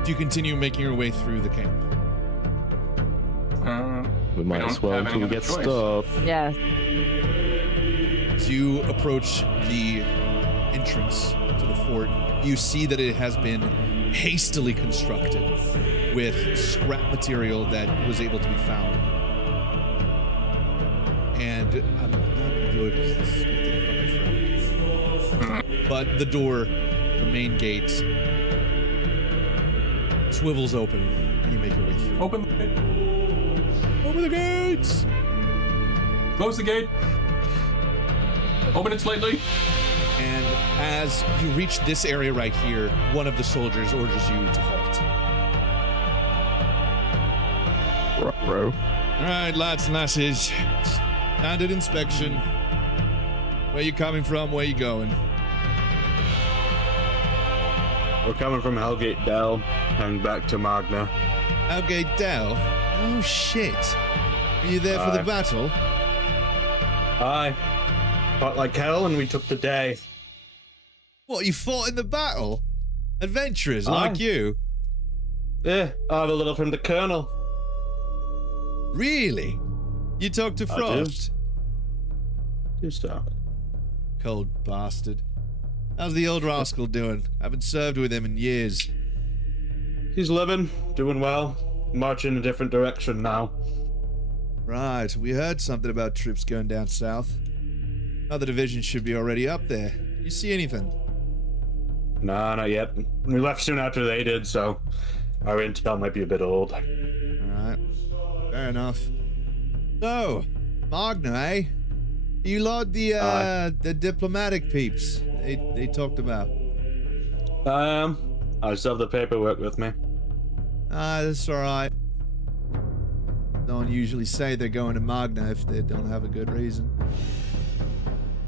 Do you continue making your way through the camp? We might as well until we get stopped. Yeah. As you approach the entrance to the fort, you see that it has been hastily constructed with scrap material that was able to be found. And I'm not gonna do it because this is gonna take fucking forever. But the door, the main gate, swivels open, and you make your way through. Open the gate. Open the gates! Close the gate. Open it slightly. And as you reach this area right here, one of the soldiers orders you to halt. Bro. All right, lads and lasses. Standard inspection. Where you coming from? Where you going? We're coming from Hellgate Dell and back to Magna. Hellgate Dell? Oh, shit. Are you there for the battle? Aye. Fought like hell and we took the day. What, you fought in the battle? Adventurers like you? Yeah, I have a little from the Colonel. Really? You talked to Frost? Do stop. Cold bastard. How's the old rascal doing? Haven't served with him in years. He's living, doing well, marching in a different direction now. Right, we heard something about troops going down south. Other divisions should be already up there. You see anything? Nah, not yet. We left soon after they did, so our intel might be a bit old. Alright, fair enough. So, Magna, eh? You lot the diplomatic peeps they talked about. I still have the paperwork with me. That's alright. Don't usually say they're going to Magna if they don't have a good reason.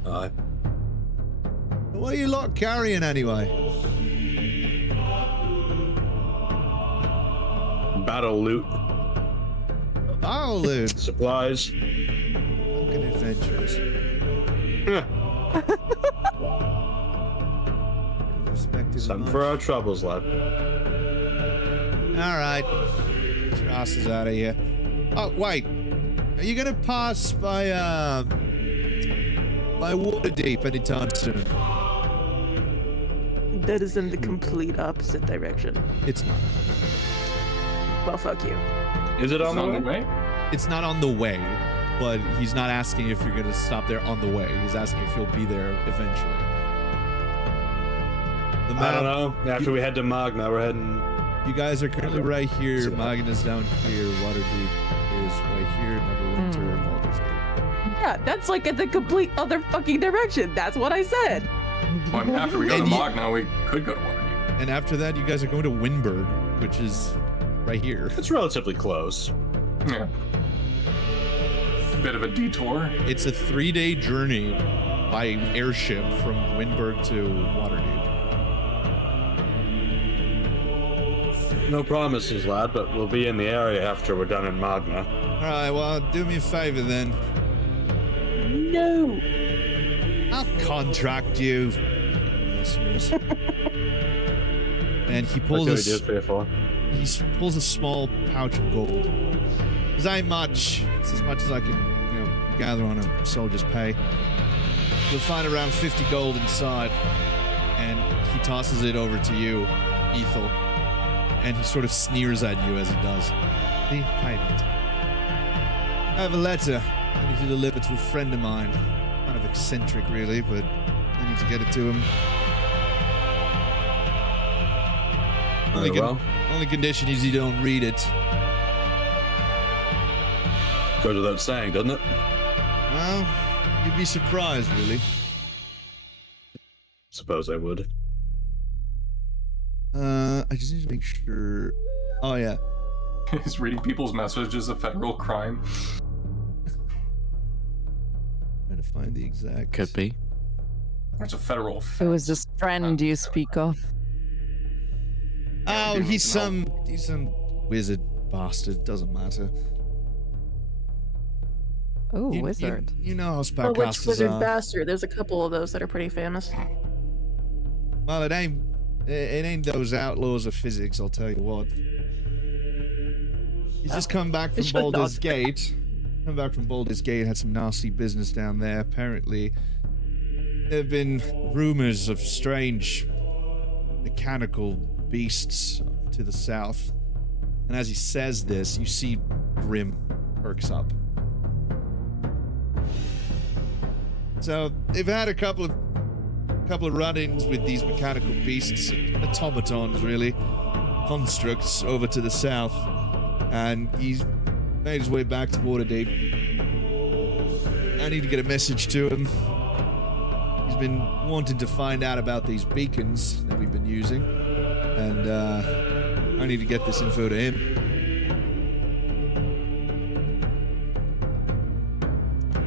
Aye. What are you lot carrying anyway? Battle loot. Battle loot? Supplies. Fucking adventurers. Something for our troubles, lad. Alright. Get your asses out of here. Oh, wait. Are you gonna pass by Waterdeep anytime soon? That is in the complete opposite direction. It's not. Well, fuck you. Is it on the way? It's not on the way, but he's not asking if you're gonna stop there on the way. He's asking if you'll be there eventually. I don't know. After we head to Magna, we're heading... You guys are currently right here. Magna's down here. Waterdeep is right here. Neverwinter and Baldur's Gate. Yeah, that's like in the complete other fucking direction. That's what I said. Well, I mean, after we go to Magna, we could go to Waterdeep. And after that, you guys are going to Wyndburgh, which is right here. It's relatively close. Yeah. Bit of a detour. It's a 3-day journey by airship from Wyndburgh to Waterdeep. No promises, lad, but we'll be in the area after we're done in Magna. Alright, well, do me a favor then. No. I'll contract you. And he pulls he pulls a small pouch of gold. This ain't much. It's as much as I can, gather on a soldier's pay. You'll find around 50 gold inside. And he tosses it over to you, Ethel. And he sort of sneers at you as he does. The payment. I have a letter I need to deliver to a friend of mine. Kind of eccentric, really, but I need to get it to him. Only condition is you don't read it. Goes without saying, doesn't it? Well, you'd be surprised, really. Suppose I would. I just need to make sure. Oh yeah. Is reading people's messages a federal crime? Trying to find the exact. Could be. It's a federal offense. Who was this friend you speak of? Oh, he's some wizard bastard. Doesn't matter. Oh, wizard. You know how Well, which spellcasters wizard are. bastard? There's a couple of those that are pretty famous. Well, it ain't those outlaws of physics, I'll tell you what. He's just come back from Baldur's Gate. Had some nasty business down there. Apparently, there have been rumors of strange mechanical beasts to the south. And as he says this, you see Grim perks up. So they've had a couple of run-ins with these mechanical beasts, automatons really, constructs over to the south, and he's made his way back to Waterdeep. I need to get a message to him. He's been wanting to find out about these beacons that we've been using, and I need to get this info to him.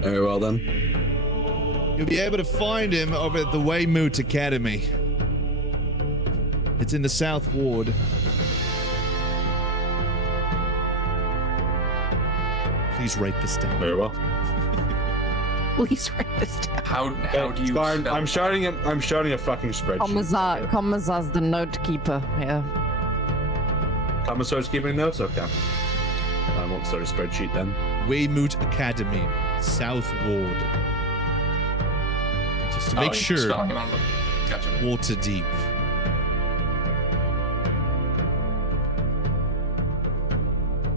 Very well then. You'll be able to find him over at the Weymouth Academy. It's in the South Ward. Please write this down. Very well. Please write this down. How do you? I'm starting a fucking spreadsheet. Commissar's the note keeper. Yeah. Commissar's keeping notes. Okay. I won't start a spreadsheet then. Weymouth Academy, South Ward. Just to make sure. Gotcha. Waterdeep.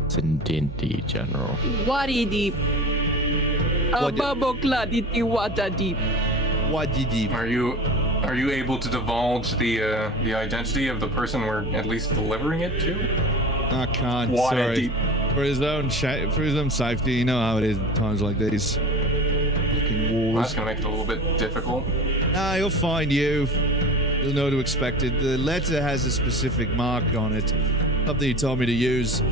It's in D&D general. Waterdeep. Ababokladiti Waterdeep. Waterdeep. Are you able to divulge the identity of the person we're at least delivering it to? I can't. Sorry. For his own safety, you know how it is at times like these. Fucking wars. Well, that's gonna make it a little bit difficult. Nah, he'll find you. You'll know to expect it. The letter has a specific mark on it. Something he told me to use.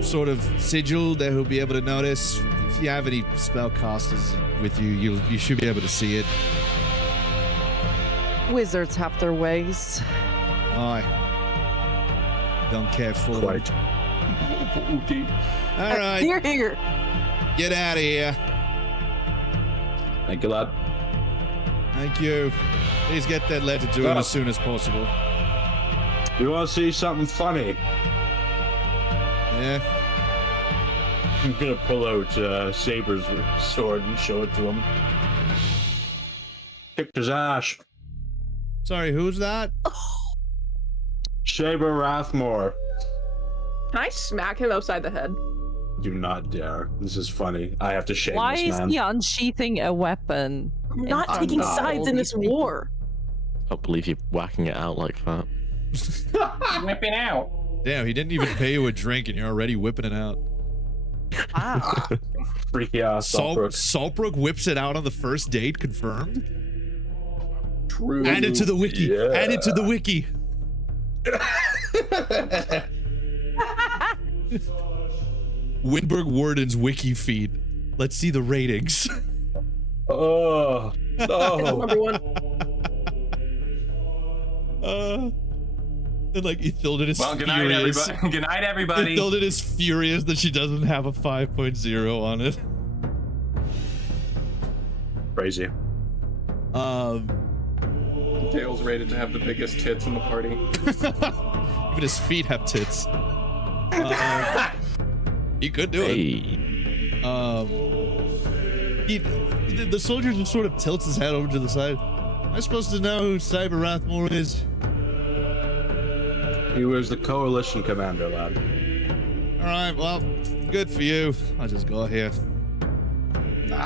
Sort of sigil that he'll be able to notice. If you have any spellcasters with you, you should be able to see it. Wizards have their ways. Aye. Don't care for them. All right. Here. Get out of here. Thank you, lad. Thank you. Please get that letter to him as soon as possible. You want to see something funny? Yeah. I'm gonna pull out Saber's sword and show it to him. Kicked his ass. Sorry, who's that? Saber Rathmore. Can I smack him upside the head? Do not dare. This is funny. I have to shame Why this is man. he unsheathing a weapon? I'm not taking sides in this war. I can't believe you're whacking it out like that. Whipping out. Damn, he didn't even pay you a drink and you're already whipping it out. Wow. Freaky ass Saltbrook. Saltbrook whips it out on the first date, confirmed? True. Add it to the wiki. Yeah. Add it to the wiki. Wyndburgh Warden's wiki feed. Let's see the ratings. Oh. Number one. And like Ithilden is Well, good night, furious. everybody. Good night, everybody. Ithilden is furious that she doesn't have a 5.0 on it. Crazy. Dale's rated to have the biggest tits in the party. Even his feet have tits. He could do it. The soldier just sort of tilts his head over to the side. Am I supposed to know who Cyber Rathmore is? He was the coalition commander, lad. All right, well, good for you. I'll just go here. All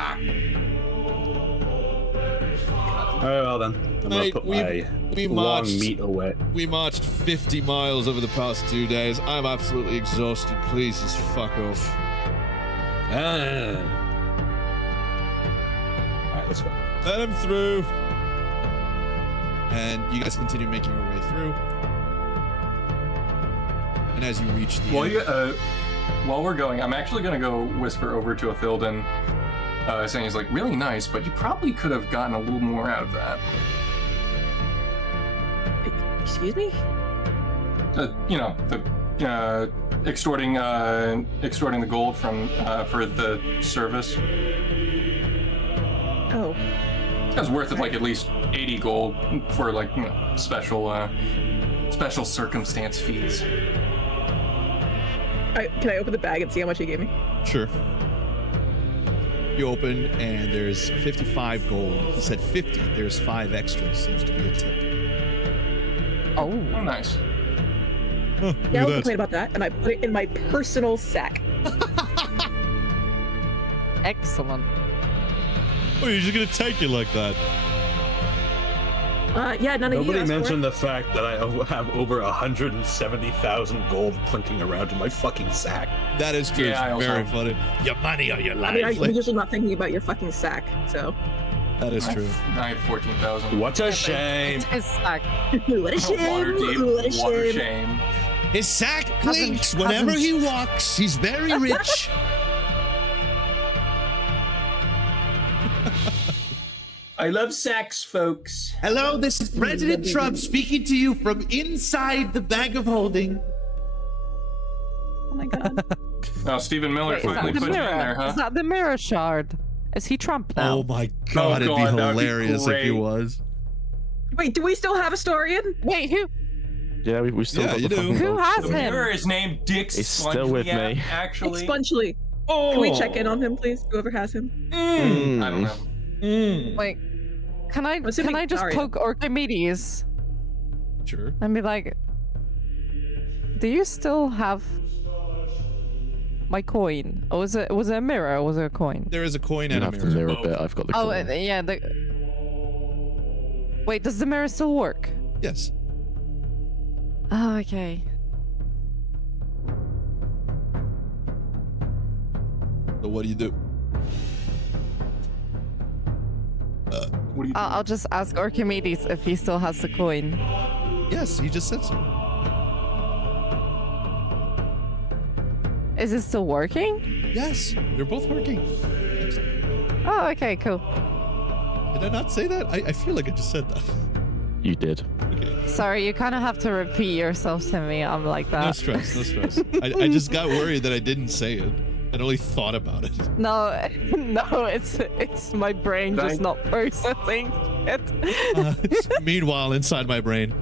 right, well then. I'm gonna put my long meat away. We marched 50 miles over the past 2 days. I'm absolutely exhausted. Please just fuck off. Alright, let's go. Let him through. And you guys continue making your way through. And as you reach the end, while we're going, I'm actually gonna go whisper over to Othilden, saying he's like really nice, but you probably could have gotten a little more out of that. Excuse me? You know, the extorting the gold from for the service. Oh. That was worth it, like at least 80 gold for like special circumstance fees. Can I open the bag and see how much he gave me? Sure. You open and there's 55 gold. He said 50. There's 5 extras. Seems to be a tip. Oh, nice. Oh, Yeah, I'll complain about that, and I put it in my personal sack. Excellent. Oh, you're just gonna take it like that? Yeah, none of you Nobody asked for mentioned it. the fact that I have over 170,000 gold clinking around in my fucking sack. That is true. Yeah, it's very funny. Your money or your life. I mean, I'm usually not thinking about your fucking sack, so. That is true. I have 14,000. What a shame. It's his sack. What a shame. Waterdeep, What a water shame. shame. His sack blinks whenever he walks. He's very rich. I love sacks, folks. Hello, this is President Trump speaking to you from inside the bag of holding. Oh my god. Oh, Stephen Miller Wait, is finally that the put it in mirror? there, huh? Is that the mirror shard? Is he Trump now? Oh my god, it'd be God, that would be hilarious if he great. was. Wait, do we still have a Historian? Wait, who? Yeah, we still Yeah, got you the do. fucking Who gold. has him? Remember his name, Dick He's still with me. Actually, Expungely. oh, Can we check in on him, please? Whoever has him. I don't know. Wait, can I assuming just Daria. poke Archimedes Sure. and be like, do you still have my coin? Or was it a mirror or was it a coin? There is a coin You and a have the mirror. mirror bit. I've got the Oh, coin. yeah. Wait, does the mirror still work? Yes. Oh, okay. So what do you do? What do you I'll just ask Archimedes if he still has the coin. Yes, he just said so. Is it still working? Yes, they're both working. Oh, okay, cool. Did I not say that? I feel like I just said that. You did. Okay. Sorry, you kind of have to repeat yourself to me. I'm like that. No stress, no stress. I just got worried that I didn't say it. I'd only thought about it. No, it's my brain just not processing it. Meanwhile, inside my brain,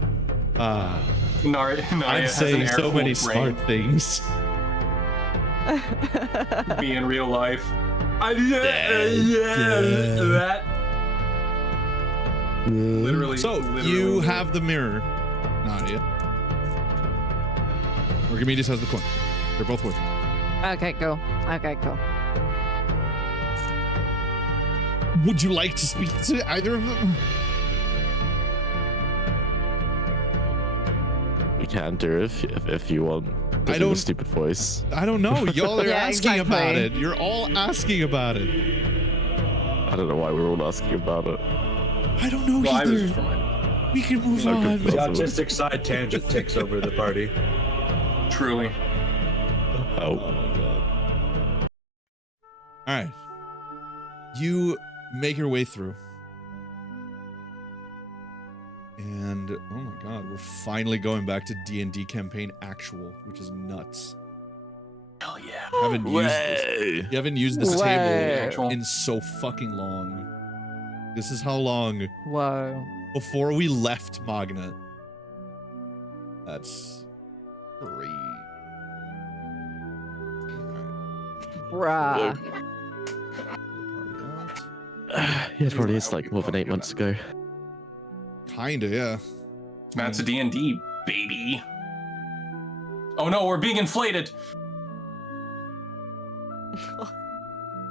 Naria I'm has saying an so many air-cooled smart things. brain. Me in real life. Literally. So literally. you have the mirror, Nadia. Archimedes has the coin. They're both working. Okay, cool. Okay, cool. Would you like to speak to either of them? We can do if you want. I I don't- don't. Stupid voice. I don't know. Y'all are Yeah, asking exactly. about it. You're all asking about it. I don't know why we're all asking about it. I don't know Well, I was either. just reminded. We can move Okay, on. cool. The autistic side tangent takes over the party. Truly. Oh Oh. my god. All right. You make your way through. And oh my god, we're finally going back to D&D campaign actual, which is nuts. Hell yeah. You haven't used this Way. table Actual. in so fucking long. This is how long Whoa. before we left Magna. That's 3. Bruh. Yeah, it probably is like more than 8 months ago. Kinda, yeah. That's a D&D, baby. Oh no, we're being inflated.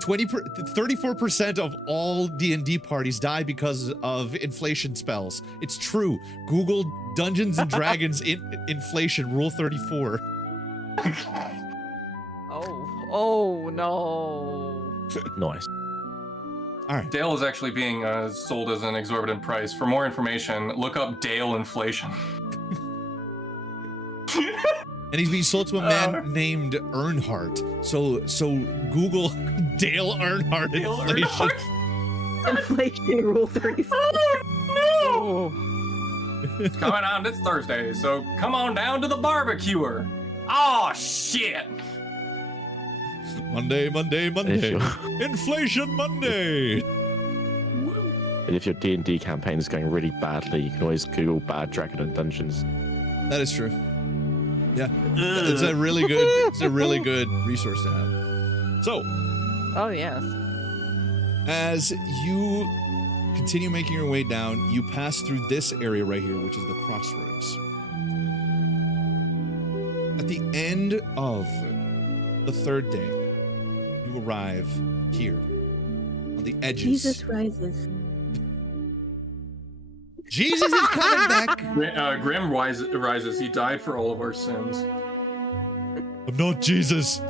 34% of all D&D parties die because of inflation spells. It's true. Google Dungeons and Dragons inflation rule 34. Oh no. Nice. All right. Dale is actually being sold as an exorbitant price. For more information, look up Dale inflation. And he's being sold to a man named Earnhardt. So Google Dale Earnhardt inflation. Inflation rule 34. No! It's coming on this Thursday, so come on down to the barbecuer. Oh shit! Monday. Inflation Monday. And if your D&D campaign is going really badly, you can always Google bad Dragon and Dungeons. That is true. Yeah, it's a really good resource to have. So, Oh yes. as you continue making your way down, you pass through this area right here, which is the crossroads. At the end of the third day, you arrive here on the edges. Jesus rises. Jesus is coming back. Grim rises. He died for all of our sins. I'm not Jesus.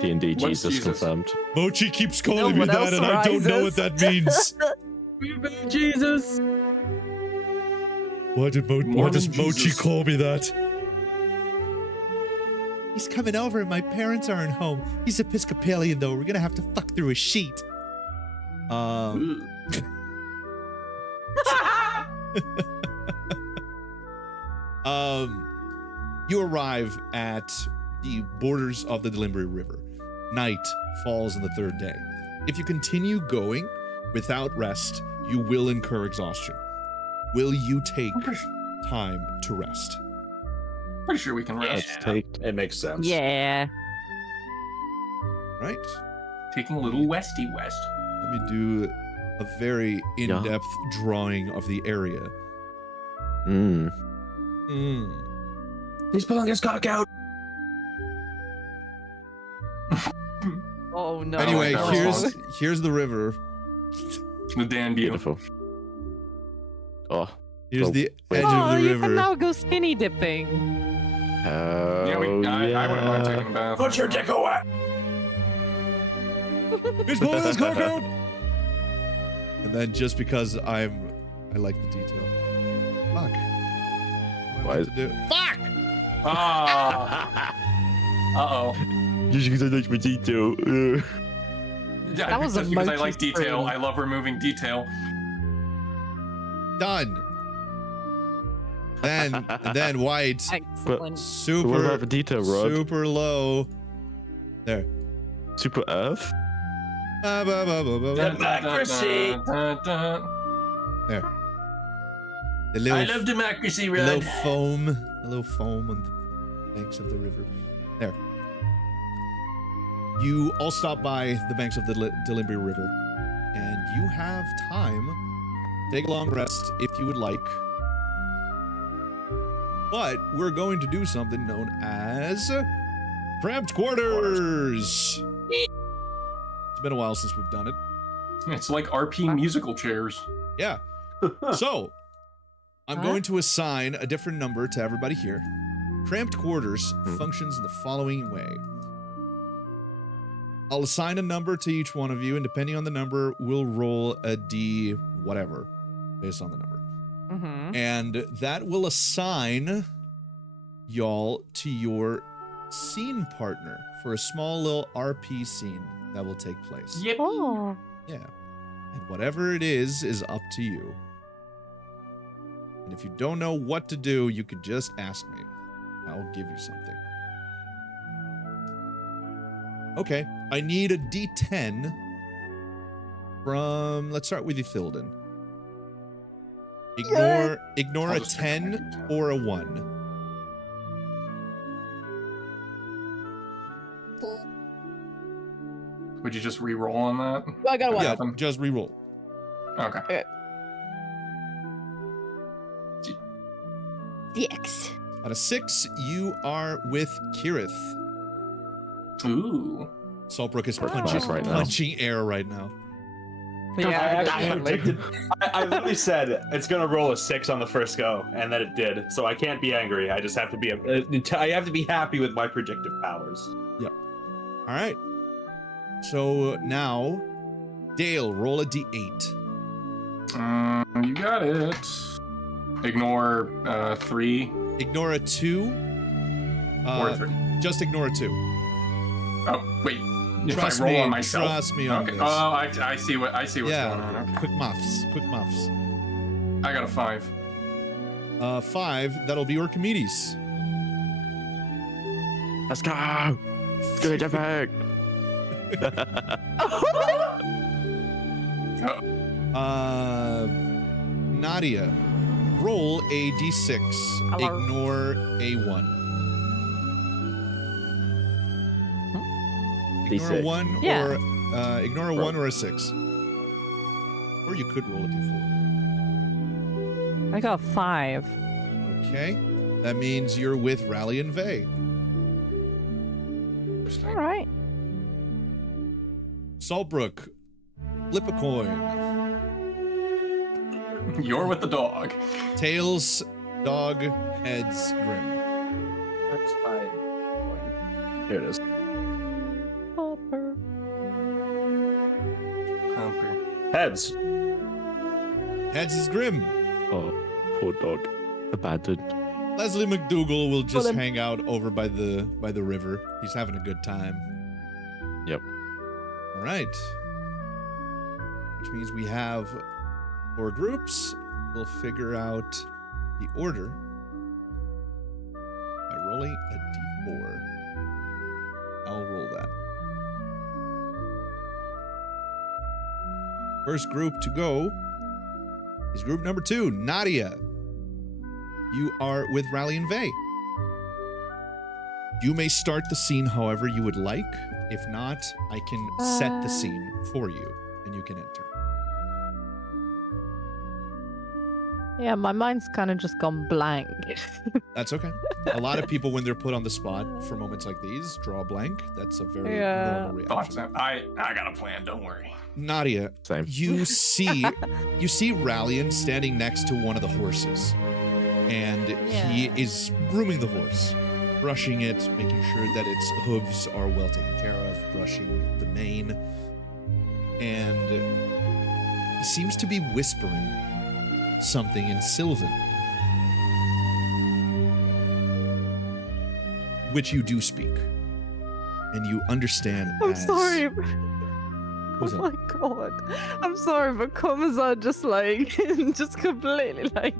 D&D What's Jesus Jesus? confirmed. Mochi keeps calling No me one else that, and I don't know what rises. that means. Jesus. Why does Mormon Mochi Jesus. call me that? He's coming over and my parents aren't home. He's Episcopalian though. We're gonna have to fuck through a sheet. You arrive at the borders of the Delimbri River. Night falls on the third day. If you continue going without rest, you will incur exhaustion. Will you take time to rest? Pretty sure we can rest. It makes sense. Yeah. Right? Taking a little westy west. Let me do a very in-depth drawing of the area. He's pulling his cock out. Oh no. Anyway, no. here's the river. The Dan view. Beautiful. Oh. Here's the edge Oh, of the you river. can now go skinny dipping. Yeah, I wouldn't mind taking a bath. Put your dick away. He's pulling his cock out. And then just because I like the detail. Fuck. Why is to do? Fuck! Ah. Uh-oh. Just because I like my detail. Yeah, That was just a because I monkey like detail. scream. I love removing detail. Done. Then white. Excellent. What Super. about the detail, Rod? Super low. There. Super Earth? Democracy. There. The little, I love democracy, a Rod. little foam on the banks of the river. There. You all stop by the banks of the Delimbri River, and you have time to take a long rest if you would like. But we're going to do something known as cramped quarters. It's been a while since we've done it. It's like RP musical chairs. Yeah. So, I'm going to assign a different number to everybody here. Cramped quarters functions in the following way. I'll assign a number to each one of you, and depending on the number, we'll roll a D whatever based on the number. And that will assign y'all to your scene partner for a small little RP scene that will take place. Yep. Oh. Yeah. And whatever it is up to you. And if you don't know what to do, you could just ask me. I'll give you something. Okay, I need a D10 from, let's start with you, Philden. Ignore a 10 or a 1. Would you just re-roll on that? I got one. Yeah, just re-roll. Okay. Dicks. Out of 6, you are with Kirith. Ooh. Saltbrook is Rough right now. punching air right now. Yeah, I literally said it's gonna roll a 6 on the first go, and then it did. So I can't be angry. I just have to be. I have to be happy with my predictive powers. Yep. All right. So now, Dale, roll a d8. You got it. Ignore 3. Ignore a 2. Or 3. Just ignore a 2. Oh wait. Trust if I roll me, on myself. trust me on okay. this. Oh, I see what what's going on. Okay. Quick muffs. I got a 5. 5. That'll be Archimedes. Let's go. Good effect. Nadia, roll a d6. Hello. Ignore a 1. Ignore a D6. 1 Yeah. or ignore a 1 or a 6. Or you could roll a d4. I got 5. Okay. That means you're with Rally and Vey. All right. Saltbrook, flip a coin. You're with the dog. Tails, dog, heads, Grim. That's fine. Here it is. Heads. Heads is Grim. Oh, poor dog. Abandoned. Leslie McDougal will just hang out over by the river. He's having a good time. Yep. All right. Which means we have 4 groups. We'll figure out the order by rolling a d4. I'll roll that. First group to go is group number 2, Nadia. You are with Rally and Vey. You may start the scene however you would like. If not, I can set the scene for you, and you can enter. Yeah, my mind's kind of just gone blank. That's okay. A lot of people, when they're put on the spot for moments like these, draw a blank. That's a very normal reaction. I got a plan. Don't worry. Nadia, Same. you see Rallian standing next to one of the horses, and he is grooming the horse, brushing it, making sure that its hooves are well taken care of, brushing the mane, and he seems to be whispering something in Sylvan, which you do speak, and you understand. I'm sorry. What's Oh my god. I'm sorry, but Komazar just like, just completely like,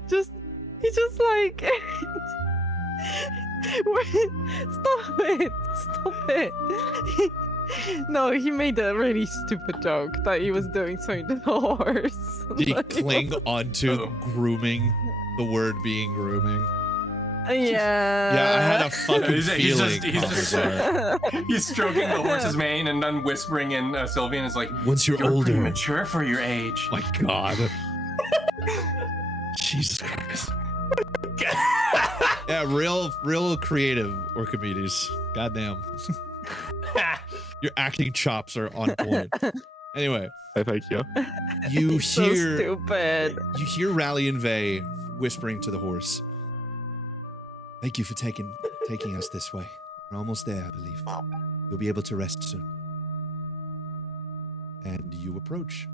he just like, wait, stop it. No, he made a really stupid joke that he was doing something to the horse. Did he cling onto grooming, the word being grooming? Yeah. Yeah, I had a fucking feeling. He's stroking the horse's mane and then whispering in Sylvian is like, once you're older, pretty mature for your age. My God. Jesus Christ. Yeah, real creative, Archimedes. Goddamn. Your acting chops are on point. Anyway. Thank you. You so hear stupid. You hear Rally and Vey whispering to the horse. Thank you for taking us this way. We're almost there, I believe. You'll be able to rest soon. And you approach.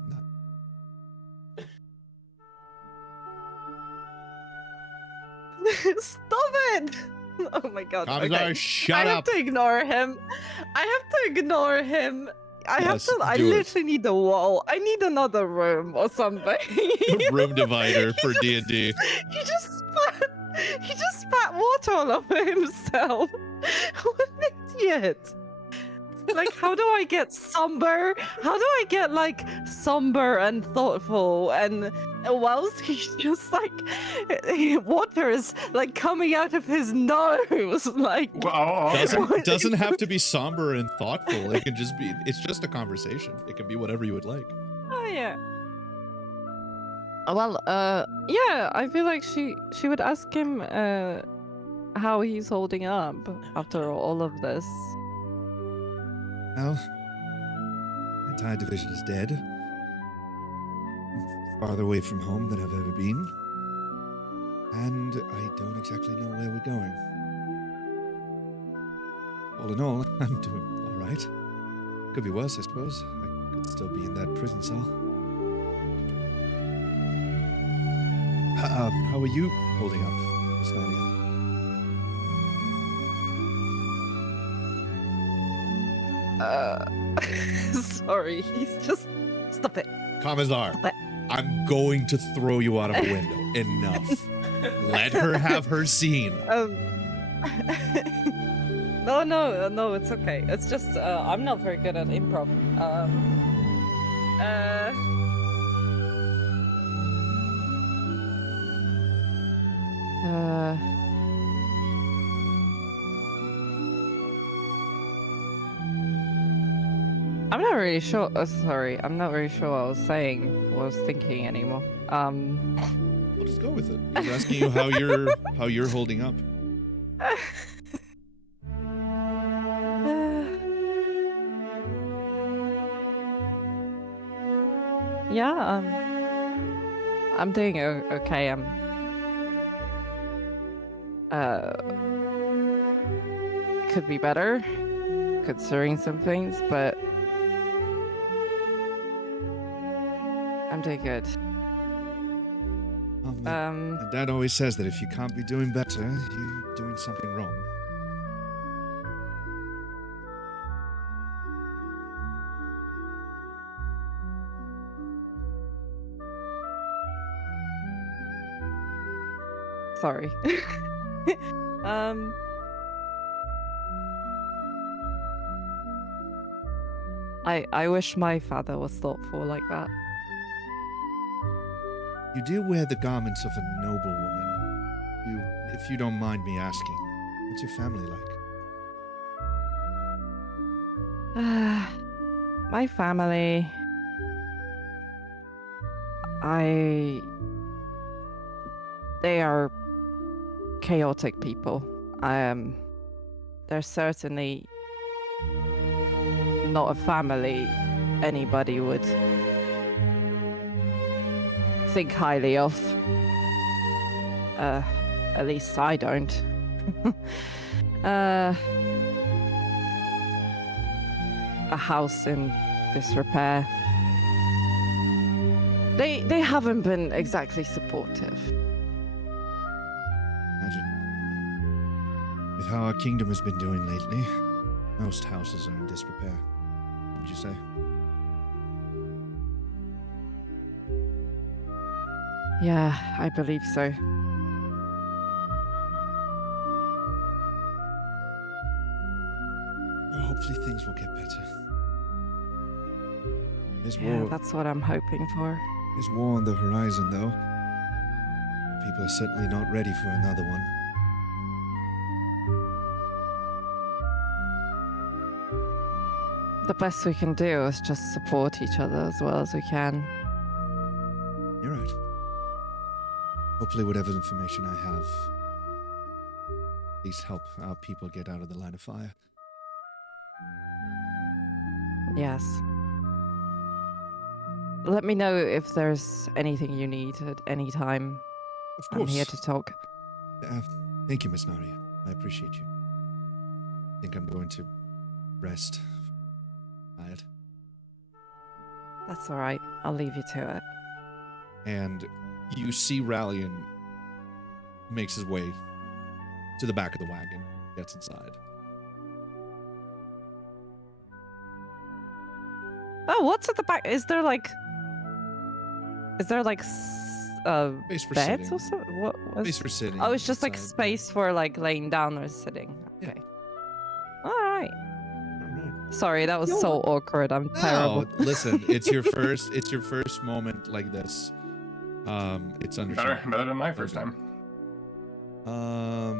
Stop it! Oh my god. Komazar, okay. shut I up. have to ignore him. I Yes, literally need a wall. I need another room or something. Room divider for D&D. He just spat water all over himself. What an idiot. Like, how do I get somber? How do I get, like, somber and thoughtful? And whilst he's just, like, water is, like, coming out of his nose. Like, Doesn't have to be somber and thoughtful. It can just be, it's just a conversation. It can be whatever you would like. Oh, yeah. Well, yeah, I feel like she would ask him, how he's holding up after all of this. Well, the entire division is dead. I'm farther away from home than I've ever been. And I don't exactly know where we're going. All in all, I'm doing all right. Could be worse, I suppose. I could still be in that prison cell. How are you holding up, Miss Nadia? Sorry, he's just... Stop it. Commissar, Stop it. I'm going to throw you out of a window. Enough. Let her have her scene. No, it's okay. It's just, I'm not very good at improv. I'm not really sure. Sorry, I'm not really sure what I was saying, what I was thinking anymore. We'll just go with it. He's asking you how you're holding up. Yeah, I'm doing okay. Could be better, considering some things, but I'm doing good. My dad always says that if you can't be doing better, you're doing something wrong. Sorry. I wish my father was thoughtful like that. You do wear the garments of a noble woman. If you don't mind me asking, what's your family like? My family... They are chaotic people. They're certainly not a family anybody would think highly of. At least I don't. A house in disrepair. They haven't been exactly supportive. Imagine. With how our kingdom has been doing lately, most houses are in disrepair. Would you say? Yeah, I believe so. Well, hopefully things will get better. There's Yeah, war. that's what I'm hoping for. There's war on the horizon, though. People are certainly not ready for another one. The best we can do is just support each other as well as we can. You're right. Hopefully whatever information I have at least help our people get out of the line of fire. Yes. Let me know if there's anything you need at any time. Of course. I'm here to talk. Thank you, Miss Naria. I appreciate you. I think I'm going to rest. Tired. That's all right. I'll leave you to it. And you see Rallian makes his way to the back of the wagon, gets inside. Oh, what's at the back? Is there like Space for beds sitting. or something? What was... Space for sitting. Oh, it's just like outside. space for like laying down or sitting. Okay. All right. Sorry, that was so awkward. I'm terrible. No, listen, it's your first moment like this. It's understandable. Better than my first time. All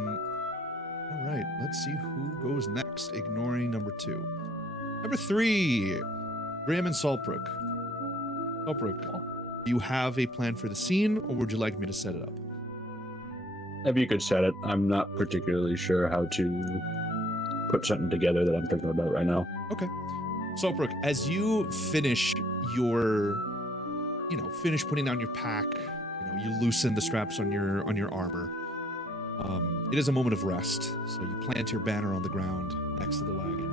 right, let's see who goes next. Ignoring number 2. Number 3, Graham and Saltbrook. Saltbrook, do you have a plan for the scene, or would you like me to set it up? If you could set it, I'm not particularly sure how to put something together that I'm thinking about right now. Okay. Saltbrook, as you finish your, finish putting down your pack, you loosen the straps on your armor. It is a moment of rest, so you plant your banner on the ground next to the wagon.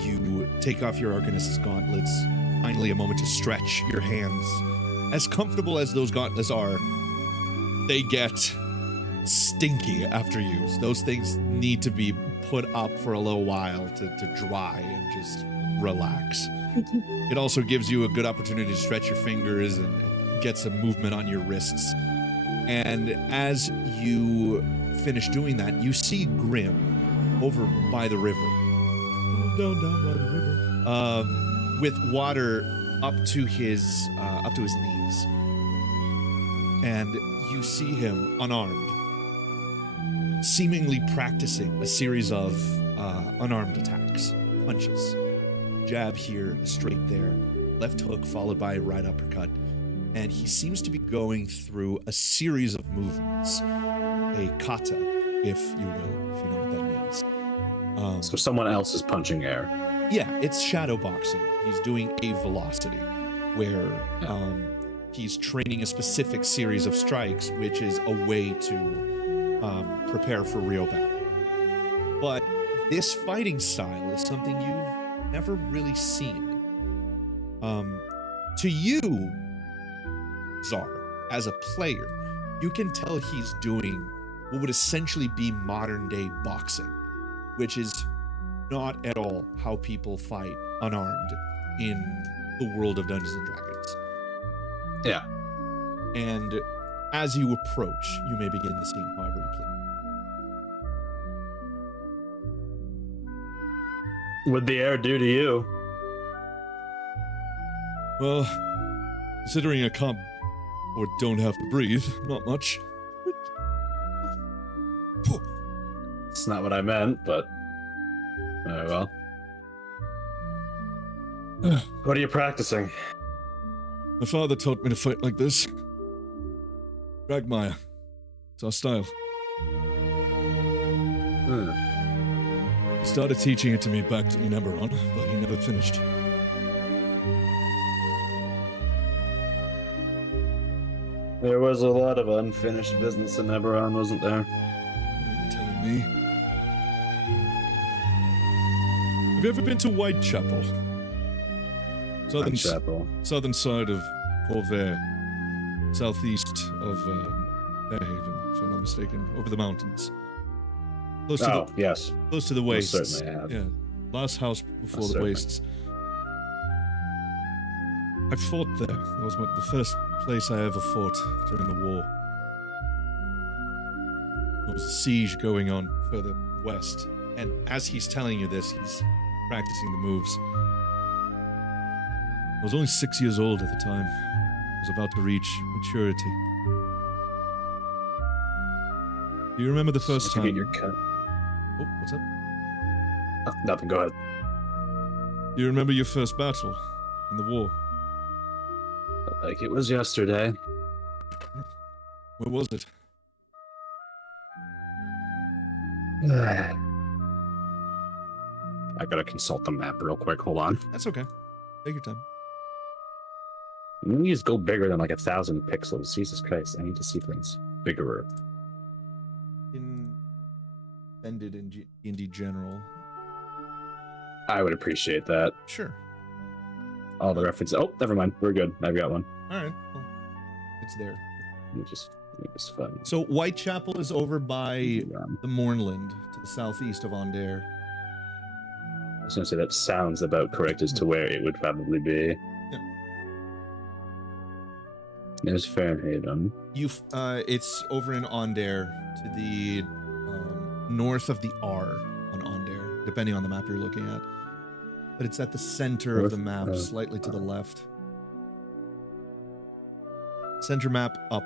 You take off your Arcanist's gauntlets. Finally, a moment to stretch your hands. As comfortable as those gauntlets are, they get stinky after use. Those things need to be put up for a little while to dry and just relax. It also gives you a good opportunity to stretch your fingers and get some movement on your wrists. And as you finish doing that, you see Grim over by the river. Down by the river. With water up to his knees. And you see him unarmed, seemingly practicing a series of unarmed attacks, punches. Jab here, a straight there, left hook followed by a right uppercut. And he seems to be going through a series of movements, a kata, if you will, if you know what that means. So someone else is punching air. Yeah, it's shadow boxing. He's doing a velocity, where he's training a specific series of strikes, which is a way to prepare for real battle. But this fighting style is something you've never really seen. To you, Czar, as a player, you can tell he's doing what would essentially be modern day boxing, which is not at all how people fight unarmed in the world of Dungeons and Dragons. Yeah. And as you approach, you may begin the scene however you please. What'd the air do to you? Well, considering I can't or don't have to breathe, not much. It's not what I meant, but very well. What are you practicing? My father taught me to fight like this. Dragmire. It's our style. He started teaching it to me back in Eberron, but he never finished. There was a lot of unfinished business in Eberron, wasn't there? What are you telling me? Have you ever been to Whitechapel? Southern side of Corvair, southeast of Fairhaven, if I'm not mistaken, over the mountains. Close to the wastes. Certainly have. Yeah, last house before the wastes. I fought there. That was the first place I ever fought during the war. There was a siege going on further west, and as he's telling you this, he's practicing the moves. I was only 6 years old at the time. I was about to reach maturity. Do you remember the first time? Oh, what's up? Oh, nothing, go ahead. Do you remember your first battle in the war? Like it was yesterday. Where was it? I gotta consult the map real quick. Hold on. That's okay. Take your time. You need to go bigger than like 1,000 pixels. Jesus Christ, I need to see things bigger. Ended in D&D general. I would appreciate that. Sure. All the references. Oh, never mind. We're good. I've got one. All right. Well, it's there. It's fun. So Whitechapel is over by the Mournland to the southeast of Aundair. I was gonna say that sounds about correct as to where it would probably be. Yeah. There's Fairhaven. It's over in Aundair to the north of the R on Aundair, depending on the map you're looking at. But it's at the center of the map, slightly to the left. Center map up,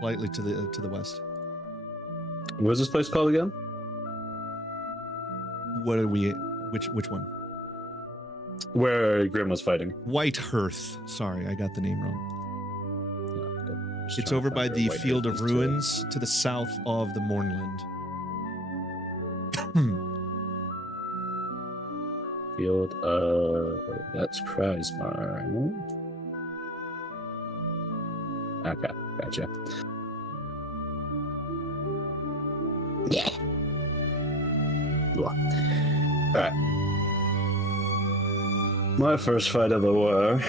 slightly to the west. What was this place called again? What are we? Which one? Where Grim was fighting. Whitehearth. Sorry, I got the name wrong. It's over by the Field of Ruins to the south of the Mournland. Field, that's Kreismar. Okay, gotcha. Yeah. Alright. My first fight of the war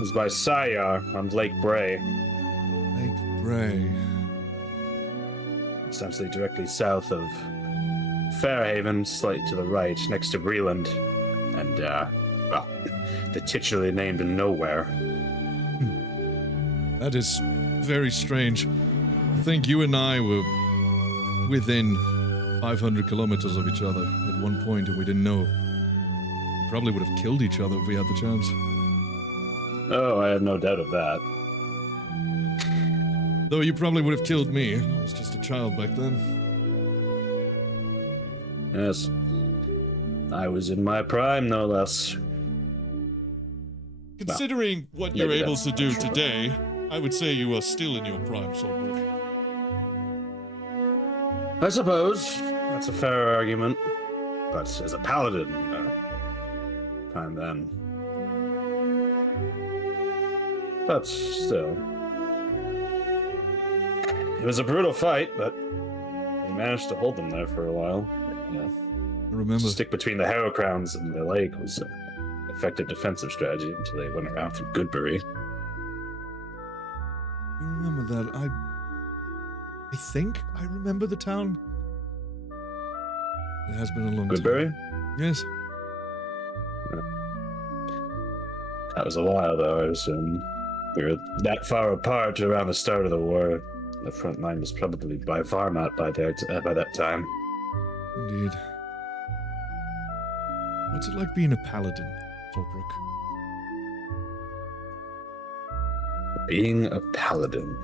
was by Sayar on Lake Bray. Lake Bray. Essentially directly south of Fairhaven, slightly to the right, next to Breland. And, well, the titularly named Nowhere. That is very strange. I think you and I were within 500 kilometers of each other at one point, and we didn't know. We probably would have killed each other if we had the chance. Oh, I have no doubt of that. Though you probably would have killed me. I was just a child back then. Yes. I was in my prime, no less. Considering what you're able to do today, I would say you are still in your prime, Solbrook. I suppose that's a fair argument, but as a paladin, prime then. But still, it was a brutal fight, but we managed to hold them there for a while. Yeah. I remember. Stick between the Harrow Crowns and the lake was an effective defensive strategy until they went around through Goodbury. I remember that. I think I remember the town. It has been a long Goodbury? time. Yes. That was a while, though, I assume. We were that far apart around the start of the war. The front line was probably by far not by that time. Indeed. What's it like being a paladin, Solbrook? Being a paladin.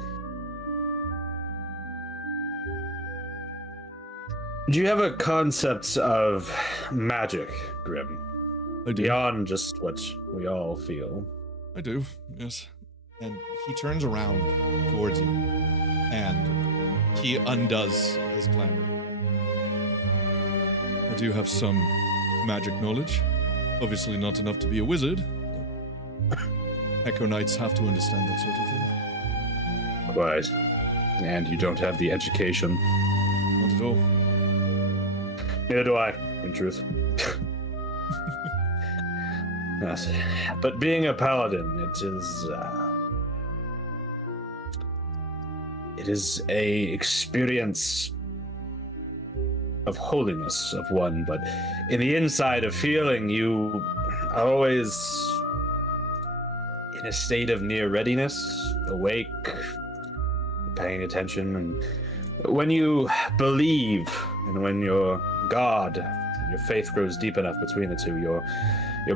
Do you have a concept of magic, Grim? I do. Beyond just what we all feel. I do, yes. And he turns around towards you, and he undoes his glamour. I do have some magic knowledge. Obviously not enough to be a wizard. Echo Knights have to understand that sort of thing. Quite. And you don't have the education. Not at all. Neither do I, in truth. Yes. But being a paladin, it is a experience of holiness of one, but in the inside of feeling, you are always in a state of near readiness, awake, paying attention, and when you believe and when your God, your faith grows deep enough between the two, your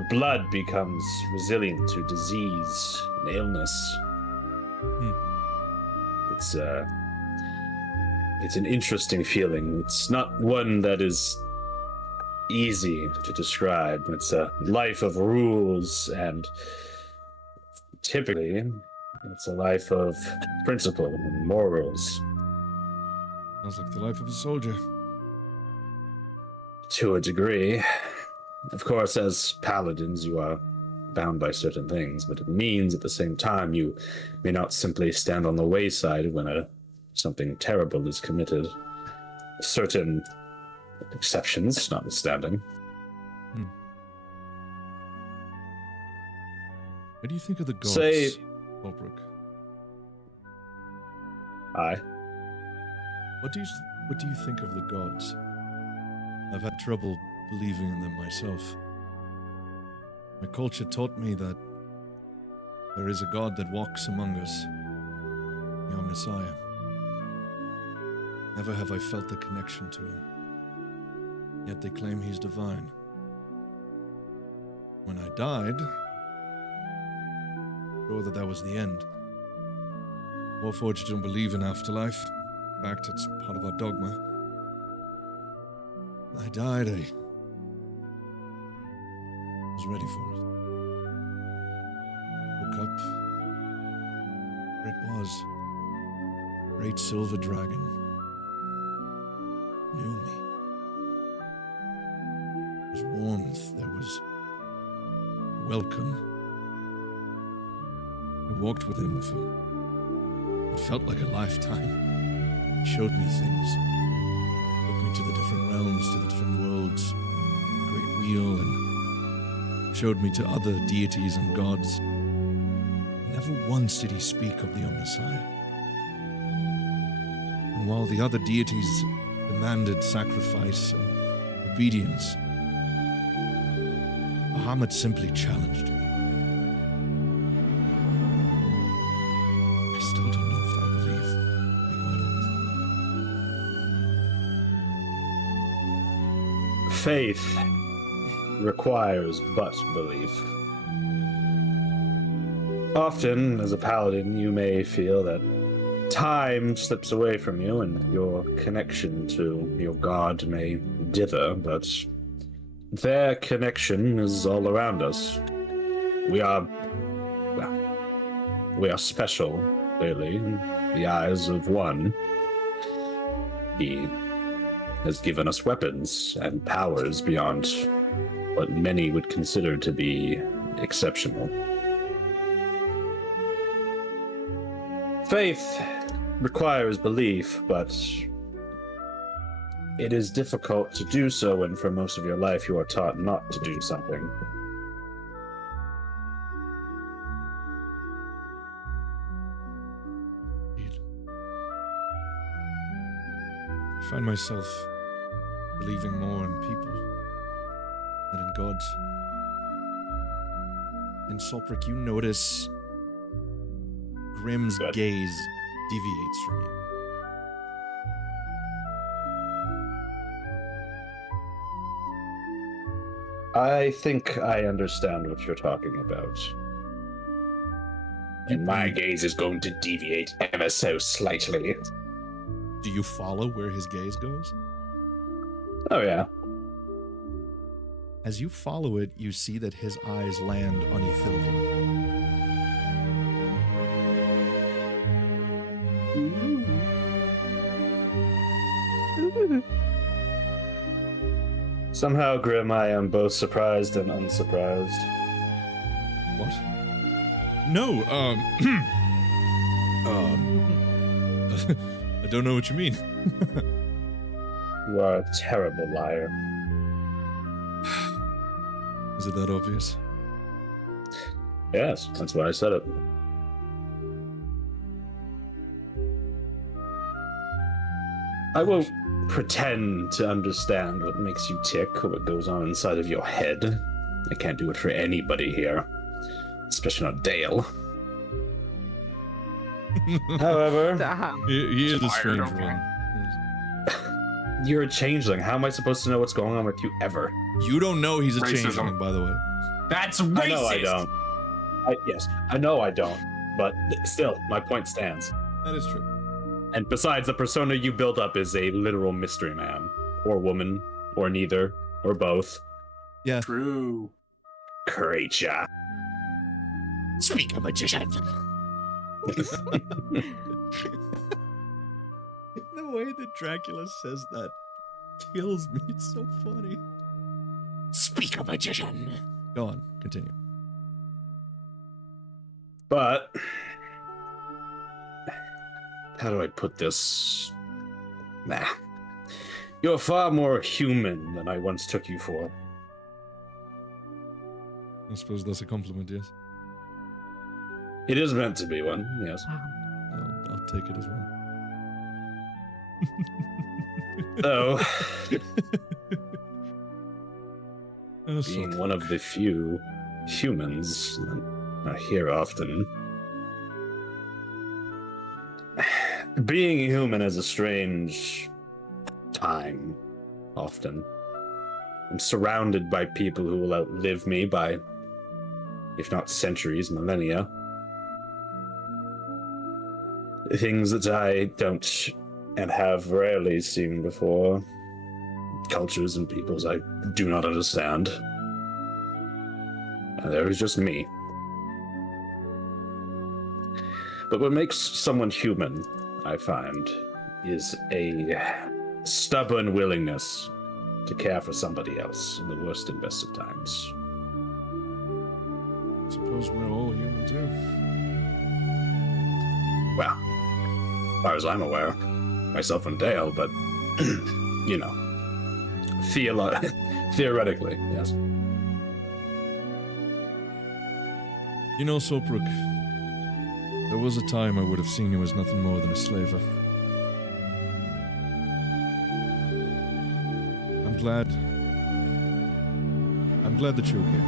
blood becomes resilient to disease and illness. It's an interesting feeling. It's not one that is easy to describe. It's a life of rules, and typically it's a life of principle and morals. Sounds like the life of a soldier. To a degree. Of course, as paladins, you are bound by certain things, but it means at the same time you may not simply stand on the wayside when something terrible is committed. Certain exceptions notwithstanding. What do you think of the gods, Solbrook? Aye. What do you think of the gods? I've had trouble believing in them myself. My culture taught me that there is a God that walks among us, your Messiah. Never have I felt the connection to him. Yet they claim he's divine. When I died, I thought that was the end. Warforged don't believe in afterlife. In fact, it's part of our dogma. I died, I was ready for it. Woke up. There it was. Great silver dragon. Knew me. There was warmth, there was welcome. I walked with him for what felt like a lifetime. He showed me things. Took me to the different realms, to the different worlds, the Great Wheel, and showed me to other deities and gods. Never once did he speak of the Omnissiah. And while the other deities demanded sacrifice and obedience, Bahamut simply challenged me. I still don't know if I believe, to be quite honest. Faith requires but belief. Often, as a paladin, you may feel that time slips away from you and your connection to your god may dither, but their connection is all around us. We are special, clearly, in the eyes of one. He has given us weapons and powers beyond what many would consider to be exceptional. Faith requires belief, but it is difficult to do so when for most of your life you are taught not to do something. I find myself believing more in people than in gods. In Solprick, you notice Grimm's gaze deviates from you. I think I understand what you're talking about. And my gaze is going to deviate ever so slightly. Do you follow where his gaze goes? Oh, yeah. As you follow it, you see that his eyes land on Ethildon. Somehow, Grim, I am both surprised and unsurprised. What? No, I don't know what you mean. You are a terrible liar. Is it that obvious? Yes, that's why I said it. I won't pretend to understand what makes you tick or what goes on inside of your head. I can't do it for anybody here, especially not Dale. However, he is a strange one. You're a changeling. How am I supposed to know what's going on with you ever? You don't know he's a Racism. changeling, by the way. That's racist. I know I don't. Yes, I know I don't. But still, my point stands. That is true. And besides, the persona you build up is a literal mystery man, or woman, or neither, or both. Yeah. True. Creature. Speak a magician. The way that Dracula says that kills me. It's so funny. Speak a magician. Go on, continue. But how do I put this? You're far more human than I once took you for. I suppose that's a compliment, yes. It is meant to be one, yes. I'll take it as one. So, Oh, being one of the few humans that are here often, being human is a strange time, often. I'm surrounded by people who will outlive me by, if not centuries, millennia. Things that I don't and have rarely seen before. Cultures and peoples I do not understand. And there is just me. But what makes someone human, I find, is a stubborn willingness to care for somebody else in the worst and best of times. I suppose we're all human too. Well, as far as I'm aware, myself and Dale, but, you know, theoretically, yes. You know, Solbrook, there was a time I would have seen you as nothing more than a slaver. I'm glad that you're here.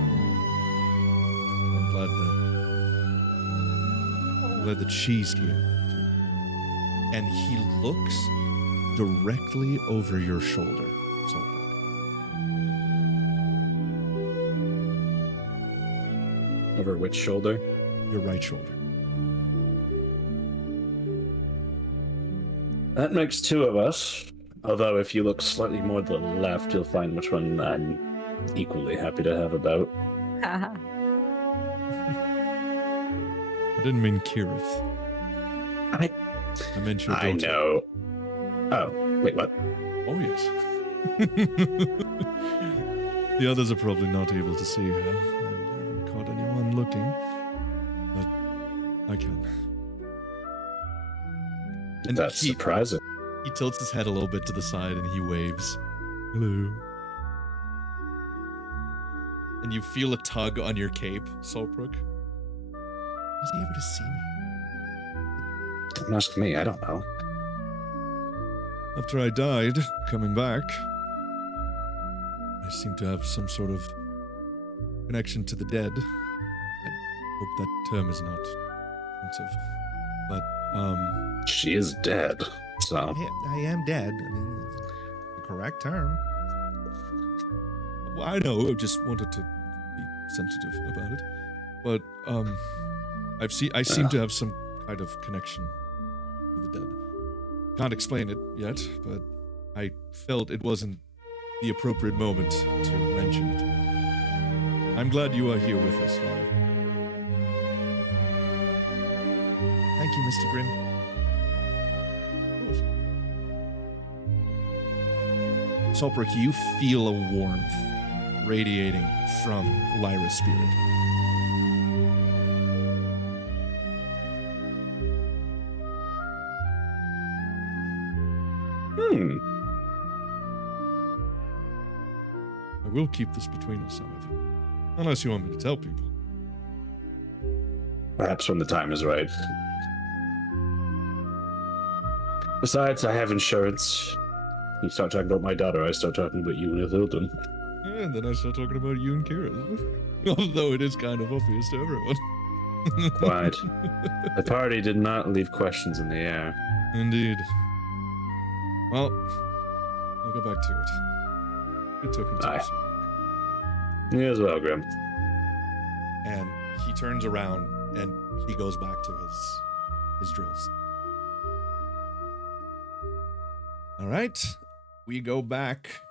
I'm glad that she's here. And he looks directly over your shoulder, Solbrook. Over which shoulder? Your right shoulder. That makes two of us. Although if you look slightly more to the left, you'll find which one I'm equally happy to have about. I didn't mean Kirith. I meant your daughter. I know. Oh, wait, what? Oh, yes. The others are probably not able to see her. I haven't caught anyone looking, but I can. And That's surprising. He tilts his head a little bit to the side and he waves. Hello. And you feel a tug on your cape, Solbrook. Was he able to see me? Don't ask me, I don't know. After I died, coming back, I seem to have some sort of connection to the dead. I hope that term is not offensive. But, she is dead, so. I am dead. I mean, the correct term. Well, I know, I just wanted to be sensitive about it. But, I seem to have some kind of connection to the dead. Can't explain it yet, but I felt it wasn't the appropriate moment to mention it. I'm glad you are here with us, Laura. Thank you, Mr. Grimm. Solbrook, you feel a warmth radiating from Lyra's spirit. I will keep this between us, however. Unless you want me to tell people. Perhaps when the time is right. Besides, I have insurance. You start talking about my daughter, I start talking about you and Ithilden. And then I start talking about you and Kira. Although it is kind of obvious to everyone. Right. The party did not leave questions in the air. Indeed. Well, I'll get back to it. Good talking to you. You as well, Grim. And he turns around and he goes back to his drills. All right, we go back.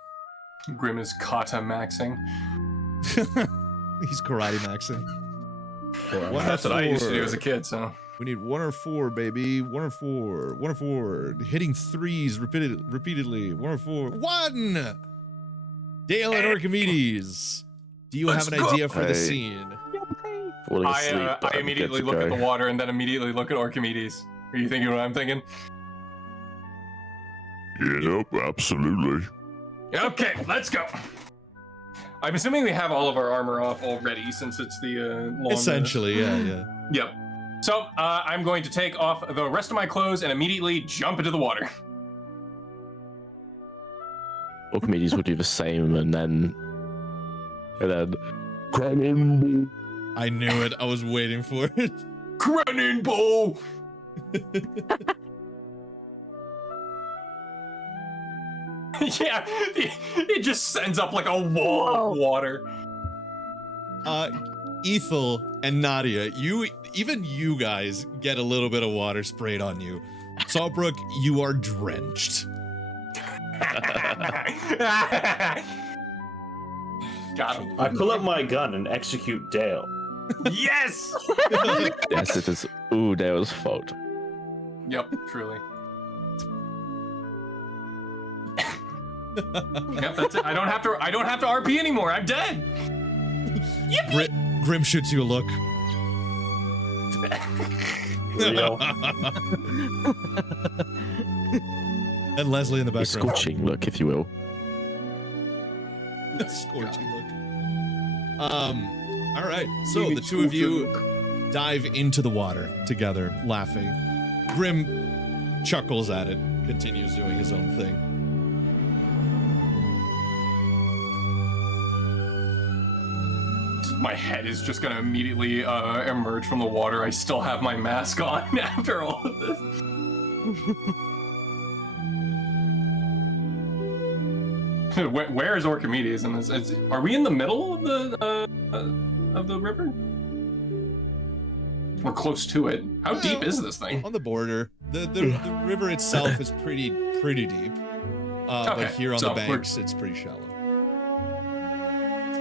Grim is kata maxing. He's karate maxing. That's what I used to do as a kid, so. We need 1 or 4, baby. 1 or 4. 1 or 4. Hitting threes repeatedly. 1 or 4. 1! Dale and Archimedes. Do you have an idea for the scene? I immediately look at the water and then immediately look at Archimedes. Are you thinking what I'm thinking? Yep, absolutely. Okay, let's go. I'm assuming we have all of our armor off already since it's the long. Essentially, yeah. Yep. So I'm going to take off the rest of my clothes and immediately jump into the water. Archimedes would do the same, and then. Cannonball. I knew it. I was waiting for it. Cannonball. Yeah, it just sends up like a wall of water. Ethel and Nadia, even you guys get a little bit of water sprayed on you. Solbrook, you are drenched. Got him. I pull up my gun and execute Dale. Yes! Yes, it is. Ooh, that was Yep, that's it. I don't have to RP anymore. I'm dead. Grim shoots you a look. Real. And Leslie in the A background. scorching look, if you will. Scorching look. All right. So the two of you dive into the water together, laughing. Grim chuckles at it, continues doing his own thing. My head is just gonna immediately emerge from the water. I still have my mask on after all of this. Where is Orchimedes in this? Are we in the middle of the river? We're close to it. How deep is this thing? On the border. The river itself is pretty deep. But here on the banks, it's pretty shallow.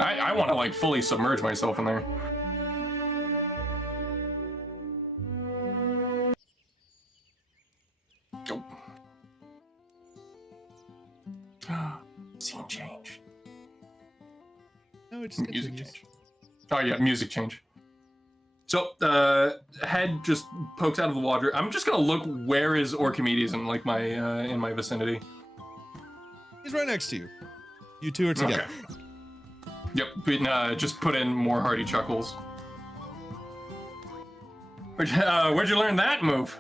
I want to like fully submerge myself in there. Go. Scene change. No, it just music continues. change. Oh yeah, music change. So head just pokes out of the water. I'm just gonna look. Where is Orchimedes in like my in my vicinity? He's right next to you. You two are together. Okay. Yep, but just put in more hearty chuckles. Where'd you learn that move?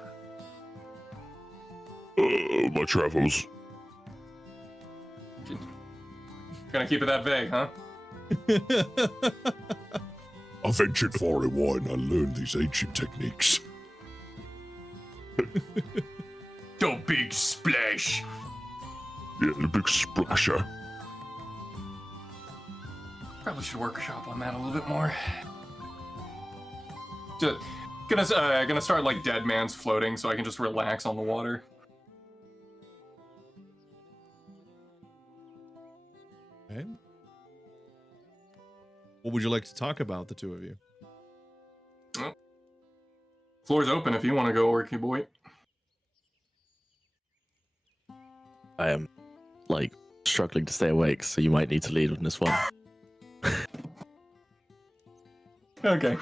My travels. Gonna keep it that vague, huh? I ventured far and wide and I learned these ancient techniques. The big splash. Yeah, the big splasher. Probably should workshop on that a little bit more. Just gonna start like dead man's floating so I can just relax on the water. Okay. What would you like to talk about, the two of you? Well, floor's open if you want to go, Orky boy. I am, like, struggling to stay awake, so you might need to lead on this one. Okay.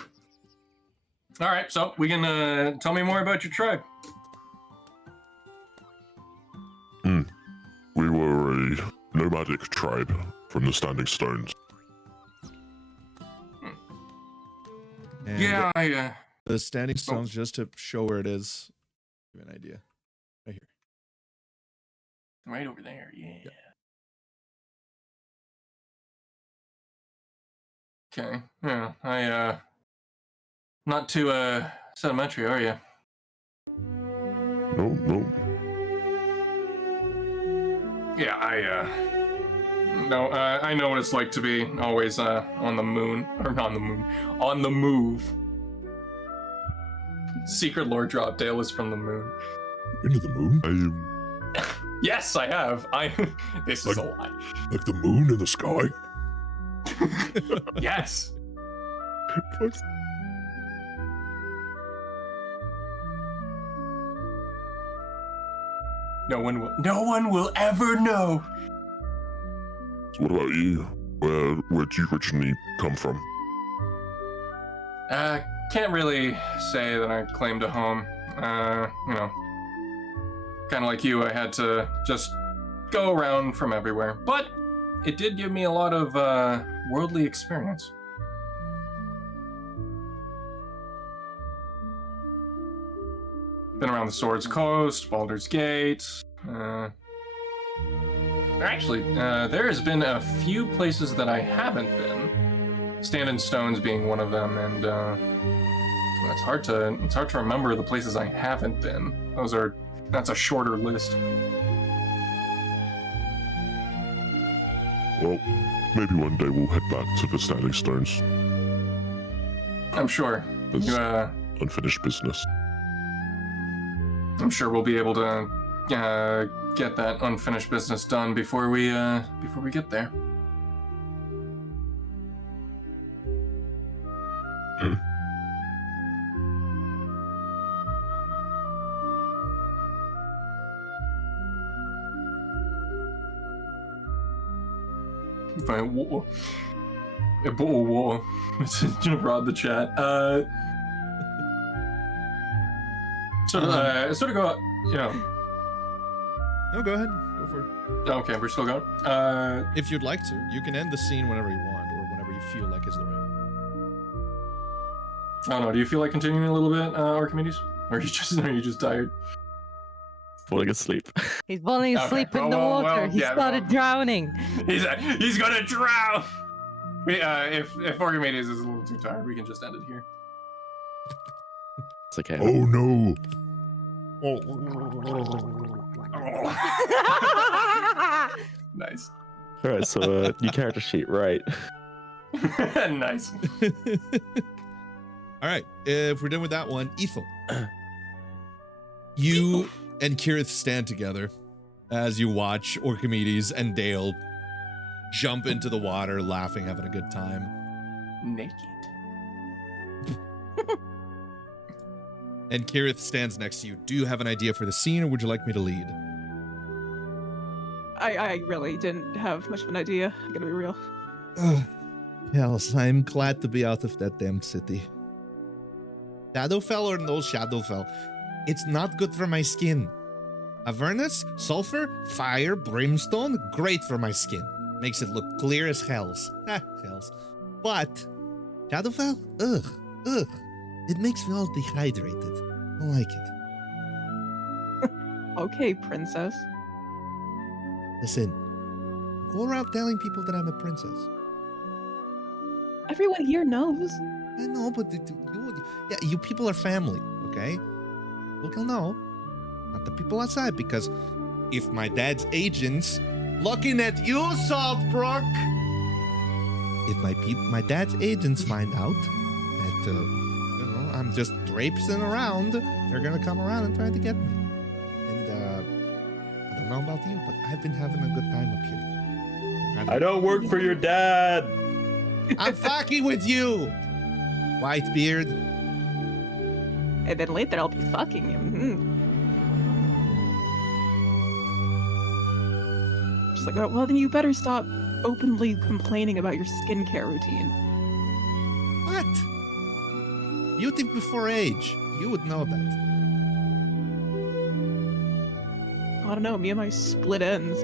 All right, so we can tell me more about your tribe. We were a nomadic tribe from the Standing Stones. And Yeah, the Standing Stones, just to show where it is, give you an idea. Right here. right over there. Yeah. Okay. Yeah, not too sedimentary, are you? No. Yeah, I know what it's like to be always on the moon, or not on the moon, on the move. Secret lore drop, Dale is from the moon. Into the moon? Yes, I have. This is a lie. Like the moon in the sky? Yes. No one will ever know. So what about you? Where'd you originally come from? Can't really say that I claimed a home. Kind of like you, I had to just go around from everywhere. But it did give me a lot of worldly experience. Been around the Swords Coast, Baldur's Gate. Actually, there has been a few places that I haven't been. Standing Stones being one of them, and it's hard to remember the places I haven't been. That's a shorter list. Well, maybe one day we'll head back to the Standing Stones. I'm sure. There's unfinished business. I'm sure we'll be able to get that unfinished business done before we get there. Whoa. Whoa. Rod the chat. Sort of go, you know. No, go ahead. Go for it. Okay, we're still going. If you'd like to, you can end the scene whenever you want, or whenever you feel like is the right. I don't know. Do you feel like continuing a little bit, Archimedes, or are you just tired? Falling asleep. He's falling asleep in the water. He started drowning. He's gonna drown. If Archimedes is a little too tired, we can just end it here. It's okay. Oh no. Nice. All right, so new character sheet, right? Nice. All right, if we're done with that one, Ethel. You and Kirith stand together as you watch Archimedes and Dale jump into the water, laughing, having a good time. Naked. And Kirith stands next to you. Do you have an idea for the scene, or would you like me to lead? I really didn't have much of an idea. I'm gonna be real. Yes, I'm glad to be out of that damn city. Shadowfell or no Shadowfell, it's not good for my skin. Avernus, sulfur, fire, brimstone, great for my skin. Makes it look clear as hells. Hells. But Shadowfell, ugh. It makes me all dehydrated. I don't like it. Okay, princess. Listen, go around telling people that I'm a princess. Everyone here knows. I know, but you people are family, okay? Look, I'll know. Not the people outside, because if my dad's agents, looking at you, Saltbrook, if my dad's agents find out that I'm just traipsing around, they're gonna come around and try to get me. And I don't know about you, but I've been having a good time up here. I don't work for your dad. I'm fucking with you, Whitebeard. And then later I'll be fucking him. She's like, well, then you better stop openly complaining about your skincare routine. What? Beauty before age. You would know that. I don't know, me and my split ends.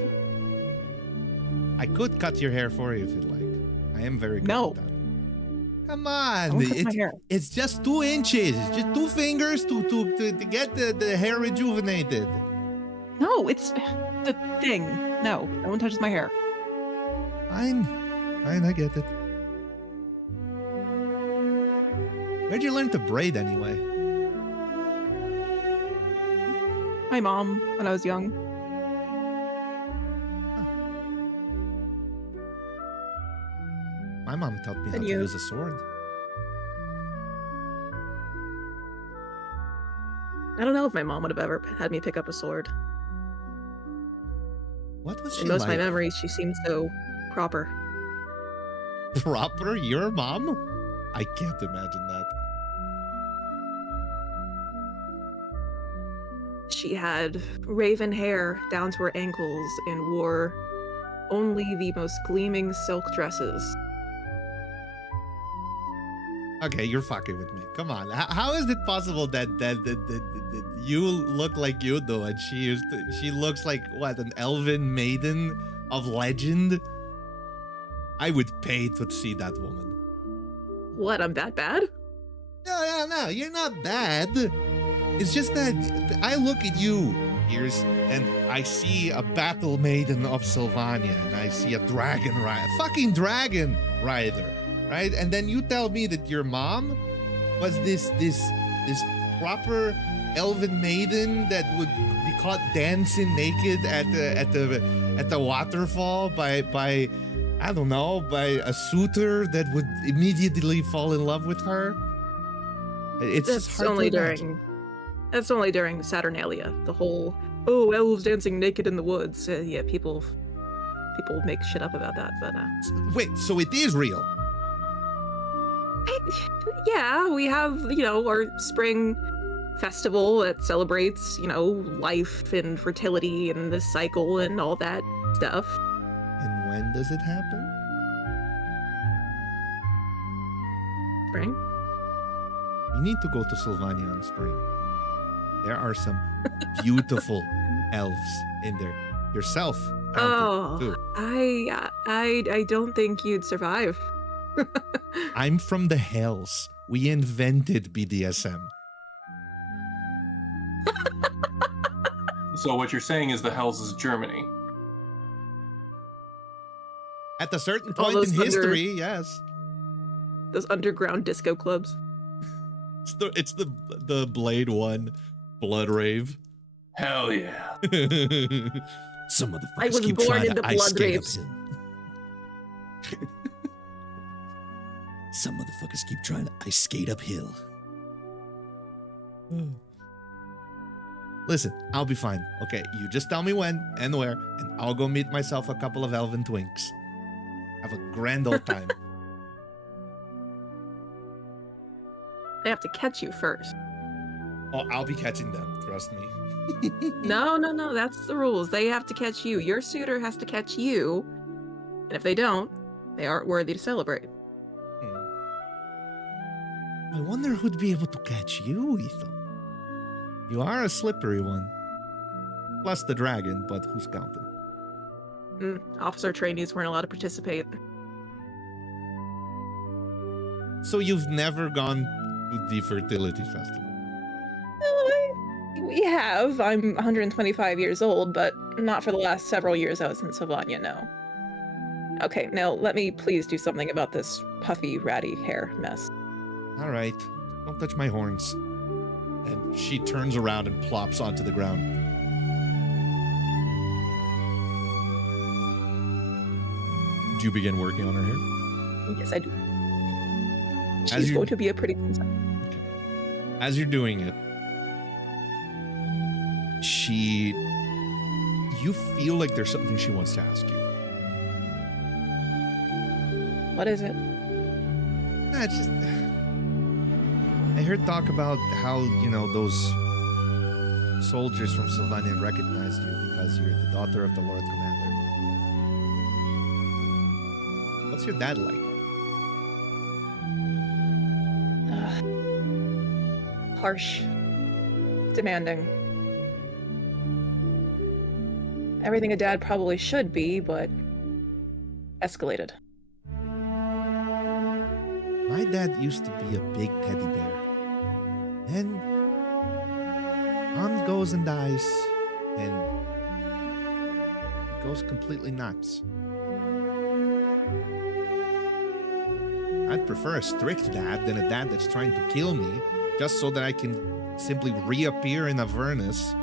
I could cut your hair for you if you'd like. I am very good at that. Come on, it's just 2 inches. It's just 2 fingers to get the hair rejuvenated. No, it's the thing. No one touches my hair. Fine, I get it. Where'd you learn to braid anyway? My mom, when I was young. My mom taught me how to use a sword. I don't know if my mom would have ever had me pick up a sword. What was she In most like? of my memories, she seemed so proper. Proper? Your mom? I can't imagine that. She had raven hair down to her ankles and wore only the most gleaming silk dresses. Okay, you're fucking with me. Come on. How is it possible that you look like you do and she looks like what, an elven maiden of legend? I would pay to see that woman. What, I'm that bad? No, you're not bad. It's just that I look at you, Ears, and I see a battle maiden of Sylvania, and I see a dragon rider, fucking dragon rider, right? And then you tell me that your mom was this proper elven maiden that would be caught dancing naked at the waterfall by I don't know, by a suitor that would immediately fall in love with her. It's just hard only to imagine. during. That's only during Saturnalia. The whole elves dancing naked in the woods. Yeah, people make shit up about that, but Wait, so it is real? yeah, we have our spring festival that celebrates life and fertility and the cycle and all that stuff. And when does it happen? Spring? We need to go to Sylvania in spring. There are some beautiful elves in there. Yourself. Oh, too. I don't think you'd survive. I'm from the Hells. We invented BDSM. So what you're saying is the Hells is Germany. At a certain All point in those history, yes. Those underground disco clubs. It's the Blade 1 Blood Rave. Hell yeah. Some motherfuckers I was keep born trying into to ice blood skate rapes. uphill. Some motherfuckers keep trying to ice skate uphill. Listen, I'll be fine. Okay, you just tell me when and where, and I'll go meet myself a couple of elven twinks. Have a grand old time. They have to catch you first. Oh, I'll be catching them, trust me. No, that's the rules. They have to catch you. Your suitor has to catch you. And if they don't, they aren't worthy to celebrate. I wonder who'd be able to catch you, Ethel. You are a slippery one. Plus the dragon, but who's counting? Officer trainees weren't allowed to participate. So you've never gone to the fertility festival? We have. I'm 125 years old, but not for the last several years I was in Sylvania, no. Okay, now let me please do something about this puffy, ratty hair mess. All right, don't touch my horns. And she turns around and plops onto the ground. Did you begin working on her hair? Yes, I do. She's going to be a pretty princess. As you're doing it, you feel like there's something she wants to ask you. What is it? It's just, I heard talk about how, those soldiers from Sylvania recognized you because you're the daughter of the Lord Commander. What's your dad like? Harsh. Demanding. Everything a dad probably should be, but escalated. My dad used to be a big teddy bear. Then Mom goes and dies, and he goes completely nuts. I'd prefer a strict dad than a dad that's trying to kill me just so that I can simply reappear in Avernus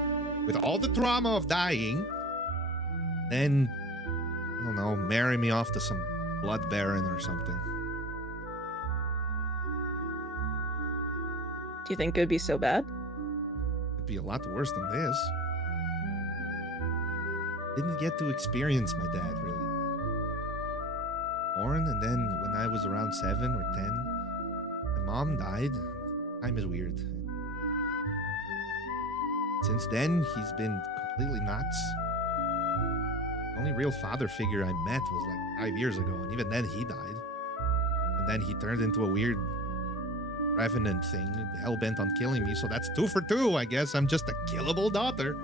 with all the trauma of dying. Then, I don't know, marry me off to some blood baron or something. Do you think it would be so bad? It'd be a lot worse than this. Didn't get to experience my dad, really. Born, and then when I was around 7 or 10, my mom died. Time is weird. Since then, he's been completely nuts. The only real father figure I met was like 5 years ago, and even then he died. And then he turned into a weird revenant thing, hell-bent on killing me, so that's 2 for 2, I guess. I'm just a killable daughter.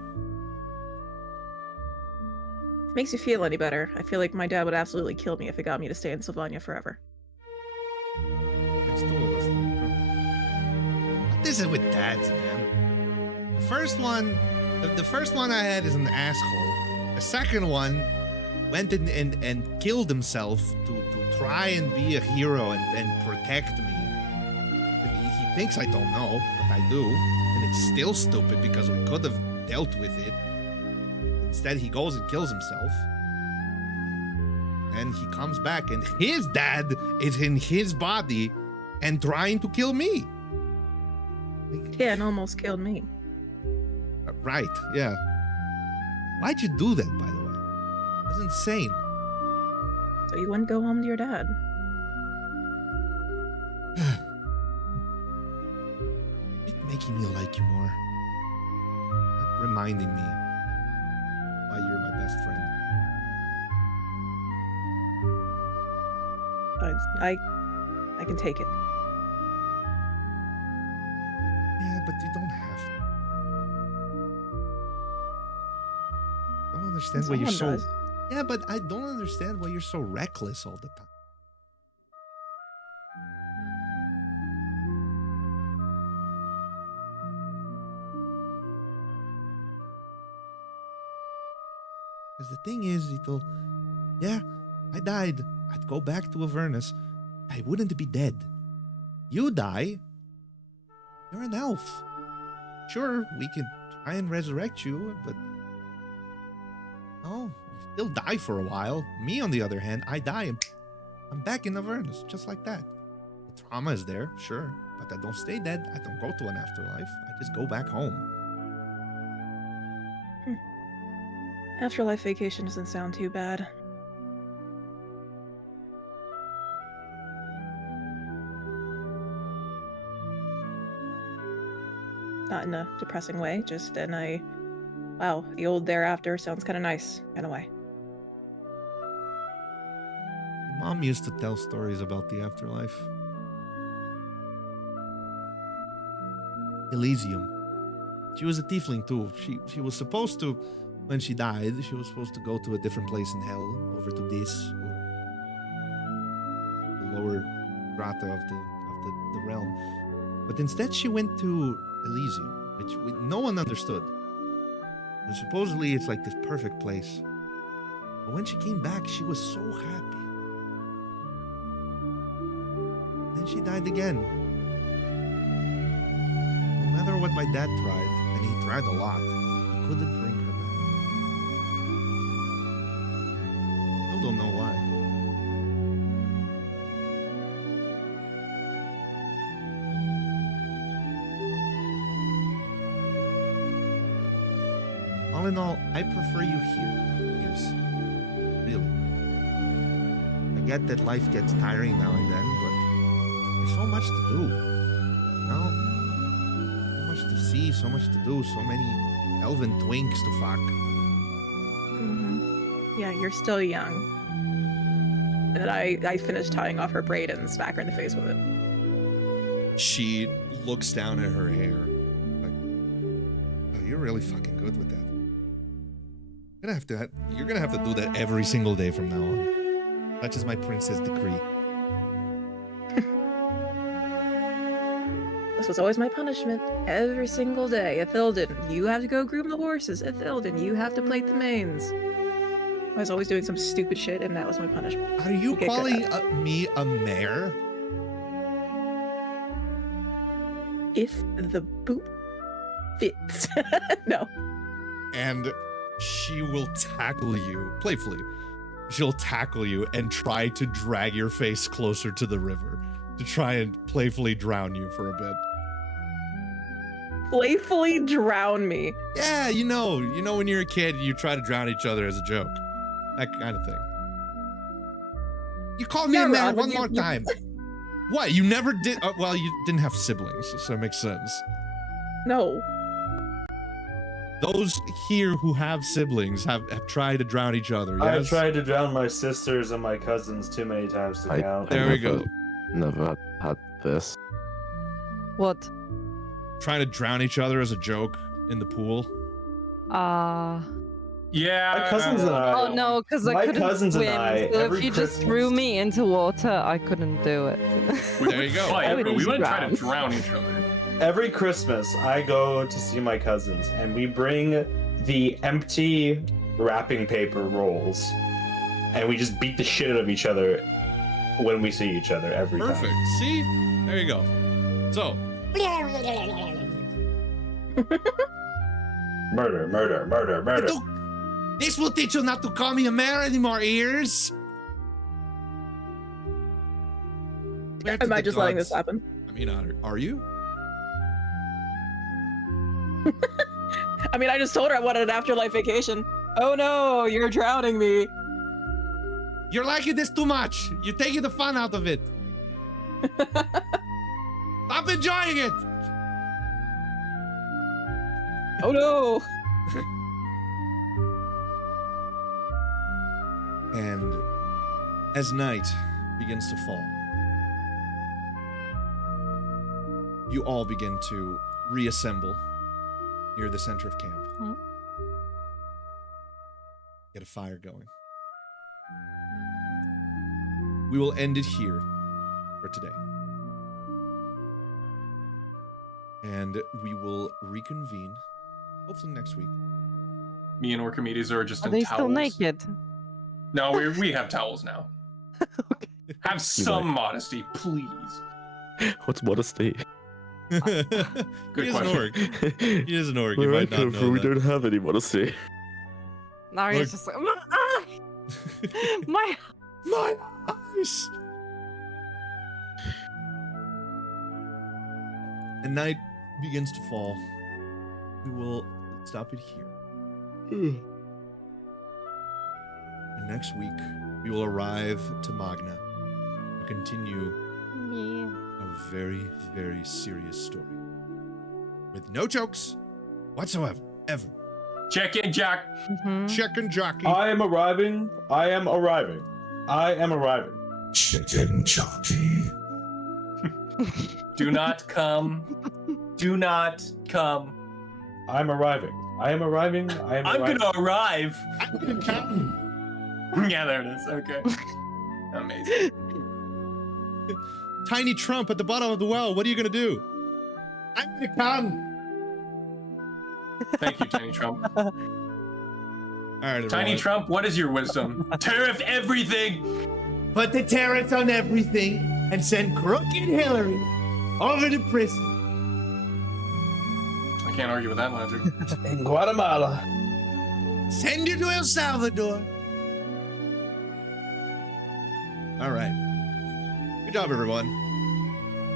Makes you feel any better. I feel like my dad would absolutely kill me if it got me to stay in Sylvania forever. There's 2 of us. What is it with dads, man? The first one I had is an asshole. The second one went in and killed himself to try and be a hero and protect me. He thinks I don't know, but I do. And it's still stupid because we could have dealt with it. Instead, he goes and kills himself. And he comes back, and his dad is in his body and trying to kill me. Yeah, and almost killed me. Right, yeah. Why'd you do that, by the way? That's insane. So you wouldn't go home to your dad. It's making me like you more. Not reminding me why you're my best friend. I can take it. Yeah, but you don't have to. I don't understand why you're so. Someone does. Yeah, but I don't understand why you're so reckless all the time. Because the thing is, Ito, yeah, I died. I'd go back to Avernus. I wouldn't be dead. You die. You're an elf. Sure, we can try and resurrect you, but no, you still die for a while. Me, on the other hand, I die and I'm back in Avernus, just like that. The trauma is there, sure, but I don't stay dead. I don't go to an afterlife. I just go back home. Afterlife vacation doesn't sound too bad. Not in a depressing way, just in a, wow, the old thereafter sounds kind of nice, in a way. Mom used to tell stories about the afterlife. Elysium. She was a tiefling too. She was supposed to, when she died, she was supposed to go to a different place in hell, over to this, or the lower strata of the realm. But instead she went to Elysium, which no one understood. And supposedly it's like this perfect place. But when she came back, she was so happy. Then she died again. No matter what my dad tried, and he tried a lot, he couldn't bring her back. Still don't know why. All in all, I prefer you here, Pierce. Really. I get that life gets tiring now and then, but there's so much to do. No? So much to see, so much to do, so many elven twinks to fuck. Yeah, you're still young. And then I finished tying off her braid and smack her in the face with it. She looks down at her hair. Like, oh, you're really fucking good with that. You're gonna have to do that every single day from now on. Such is my princess decree. This was always my punishment. Every single day. Ithilden, you have to go groom the horses. Ithilden, you have to plait the manes. I was always doing some stupid shit, and that was my punishment. Are you calling me a mare? If the boot fits. No. And she will tackle you, playfully. She'll tackle you and try to drag your face closer to the river to try and playfully drown you for a bit. Playfully drown me? Yeah, you know when you're a kid, you try to drown each other as a joke. That kind of thing. You called me a man one more time. What? You never did? Well, you didn't have siblings, so it makes sense. No. Those here who have siblings have tried to drown each other. Yes? I've tried to drown my sisters and my cousins too many times to count. There we go. Never had this. What? Trying to drown each other as a joke in the pool. Yeah. My cousins and I. Oh no, because I couldn't cousins swim. and I, So every if you just Christmas- threw me into water, I couldn't do it. There you go. Fight, but we wouldn't try to drown. drown each other. Every Christmas, I go to see my cousins, and we bring the empty wrapping paper rolls, and we just beat the shit out of each other when we see each other every time. Perfect. See? There you go. So. Murder, murder, murder, murder. This will teach you not to call me a mare anymore, ears. Am I just letting this happen? I mean, are you? I mean, I just told her I wanted an afterlife vacation. Oh no, you're drowning me. You're liking this too much. You're taking the fun out of it. Stop enjoying it. Oh no. And as night begins to fall. You all begin to reassemble near the center of camp. Get a fire going. We will end it here for today. And we will reconvene, hopefully next week. Me and Orchimedes are just Are in they towels. still naked? No, we have towels now. Okay. Have some modesty, please. What's modesty? Good He is an question. orc. He is an orc. You Where I might not come know from, we that. don't have any modesty. Naria's just like, my eyes. And night begins to fall. We will stop it here. And next week, we will arrive to Magna to continue our very, very serious story. With no jokes whatsoever. Ever. Check in, Jack. Check and jockey. I am arriving. I am arriving. I am arriving. Chicken jockey. Do not come. Do not come. I'm arriving. I am arriving. I am I'm arriving. gonna arrive. I'm gonna come. Yeah, there it is. Okay. Amazing. Tiny Trump at the bottom of the well. What are you gonna do? I'm gonna come. Thank you, Tiny Trump. All right, Tiny everyone. Trump, what is your wisdom? Tariff everything. Put the tariffs on everything and send crooked Hillary over to prison I can't argue with that logic. In Guatemala. Send you to El Salvador. All right. Good job, everyone.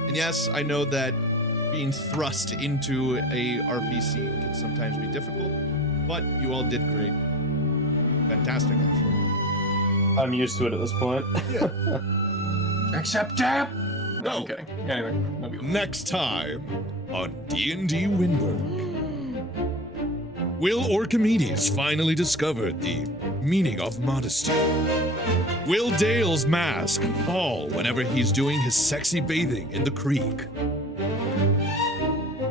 And yes, I know that being thrust into a RPC can sometimes be difficult, but you all did great. Fantastic, actually. I'm used to it at this point. Except Dab. No, No. I'm kidding. Anyway, love you. Next time on D&D Wyndburgh. Will Orchimedes finally discover the meaning of modesty? Will Dale's mask fall whenever he's doing his sexy bathing in the creek?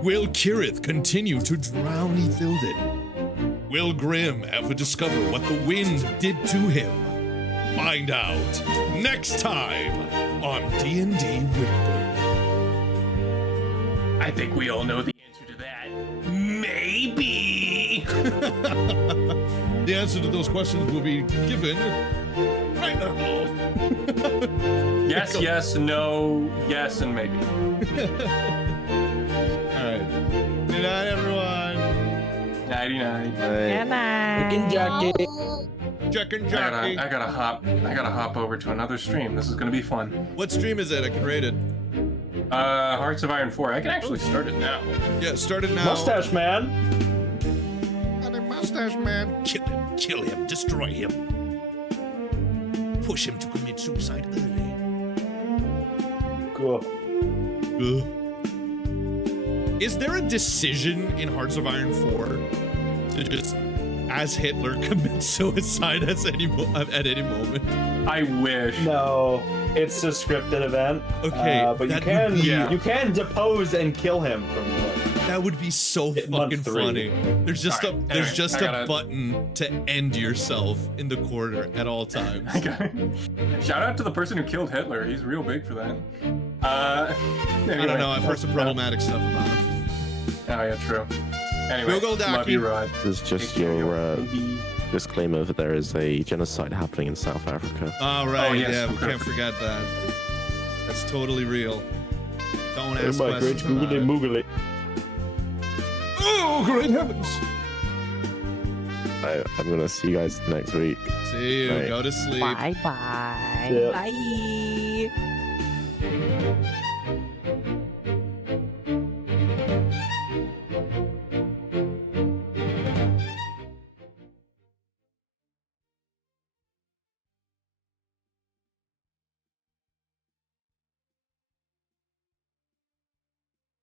Will Kirith continue to drown Ethildon? Will Grim ever discover what the wind did to him? Find out next time on D&D Wyndburgh. I think we all know the answer to that. Maybe. The answer to those questions will be given right now. Yes, yes, no, yes, and maybe. All right. Good night, everyone. 99. Good night. Chicken jockey. Check and jockey. I gotta hop over to another stream. This is gonna be fun. What stream is it? I can rate it. Hearts of Iron 4. I can actually start it now. Yeah, start it now. Mustache man. Mustache man. Kill him. Destroy him. Push him to commit suicide early. Cool. Is there a decision in Hearts of Iron 4 to just, as Hitler, commit suicide at any moment? I wish. No, it's a scripted event. Okay, but you that can would be- you can depose and kill him from what? That would be so Hit month fucking 3. funny. There's just All right, there's anyway, just I a gotta- button to end yourself in the corner at all times. Shout out to the person who killed Hitler. He's real big for that. I don't know. I've heard some problematic stuff about him. Oh yeah, true. Anyway, Google love Ducky. you, Rod. This is just your disclaimer that there is a genocide happening in South Africa. All right. Oh, yes, Yeah, we okay. can't forget that. That's totally real. Don't ask Oh my great questions about googly it. moogly. Oh, great heavens! I'm gonna see you guys next week. See you. Right. Go to sleep. Bye bye. Yeah. Bye.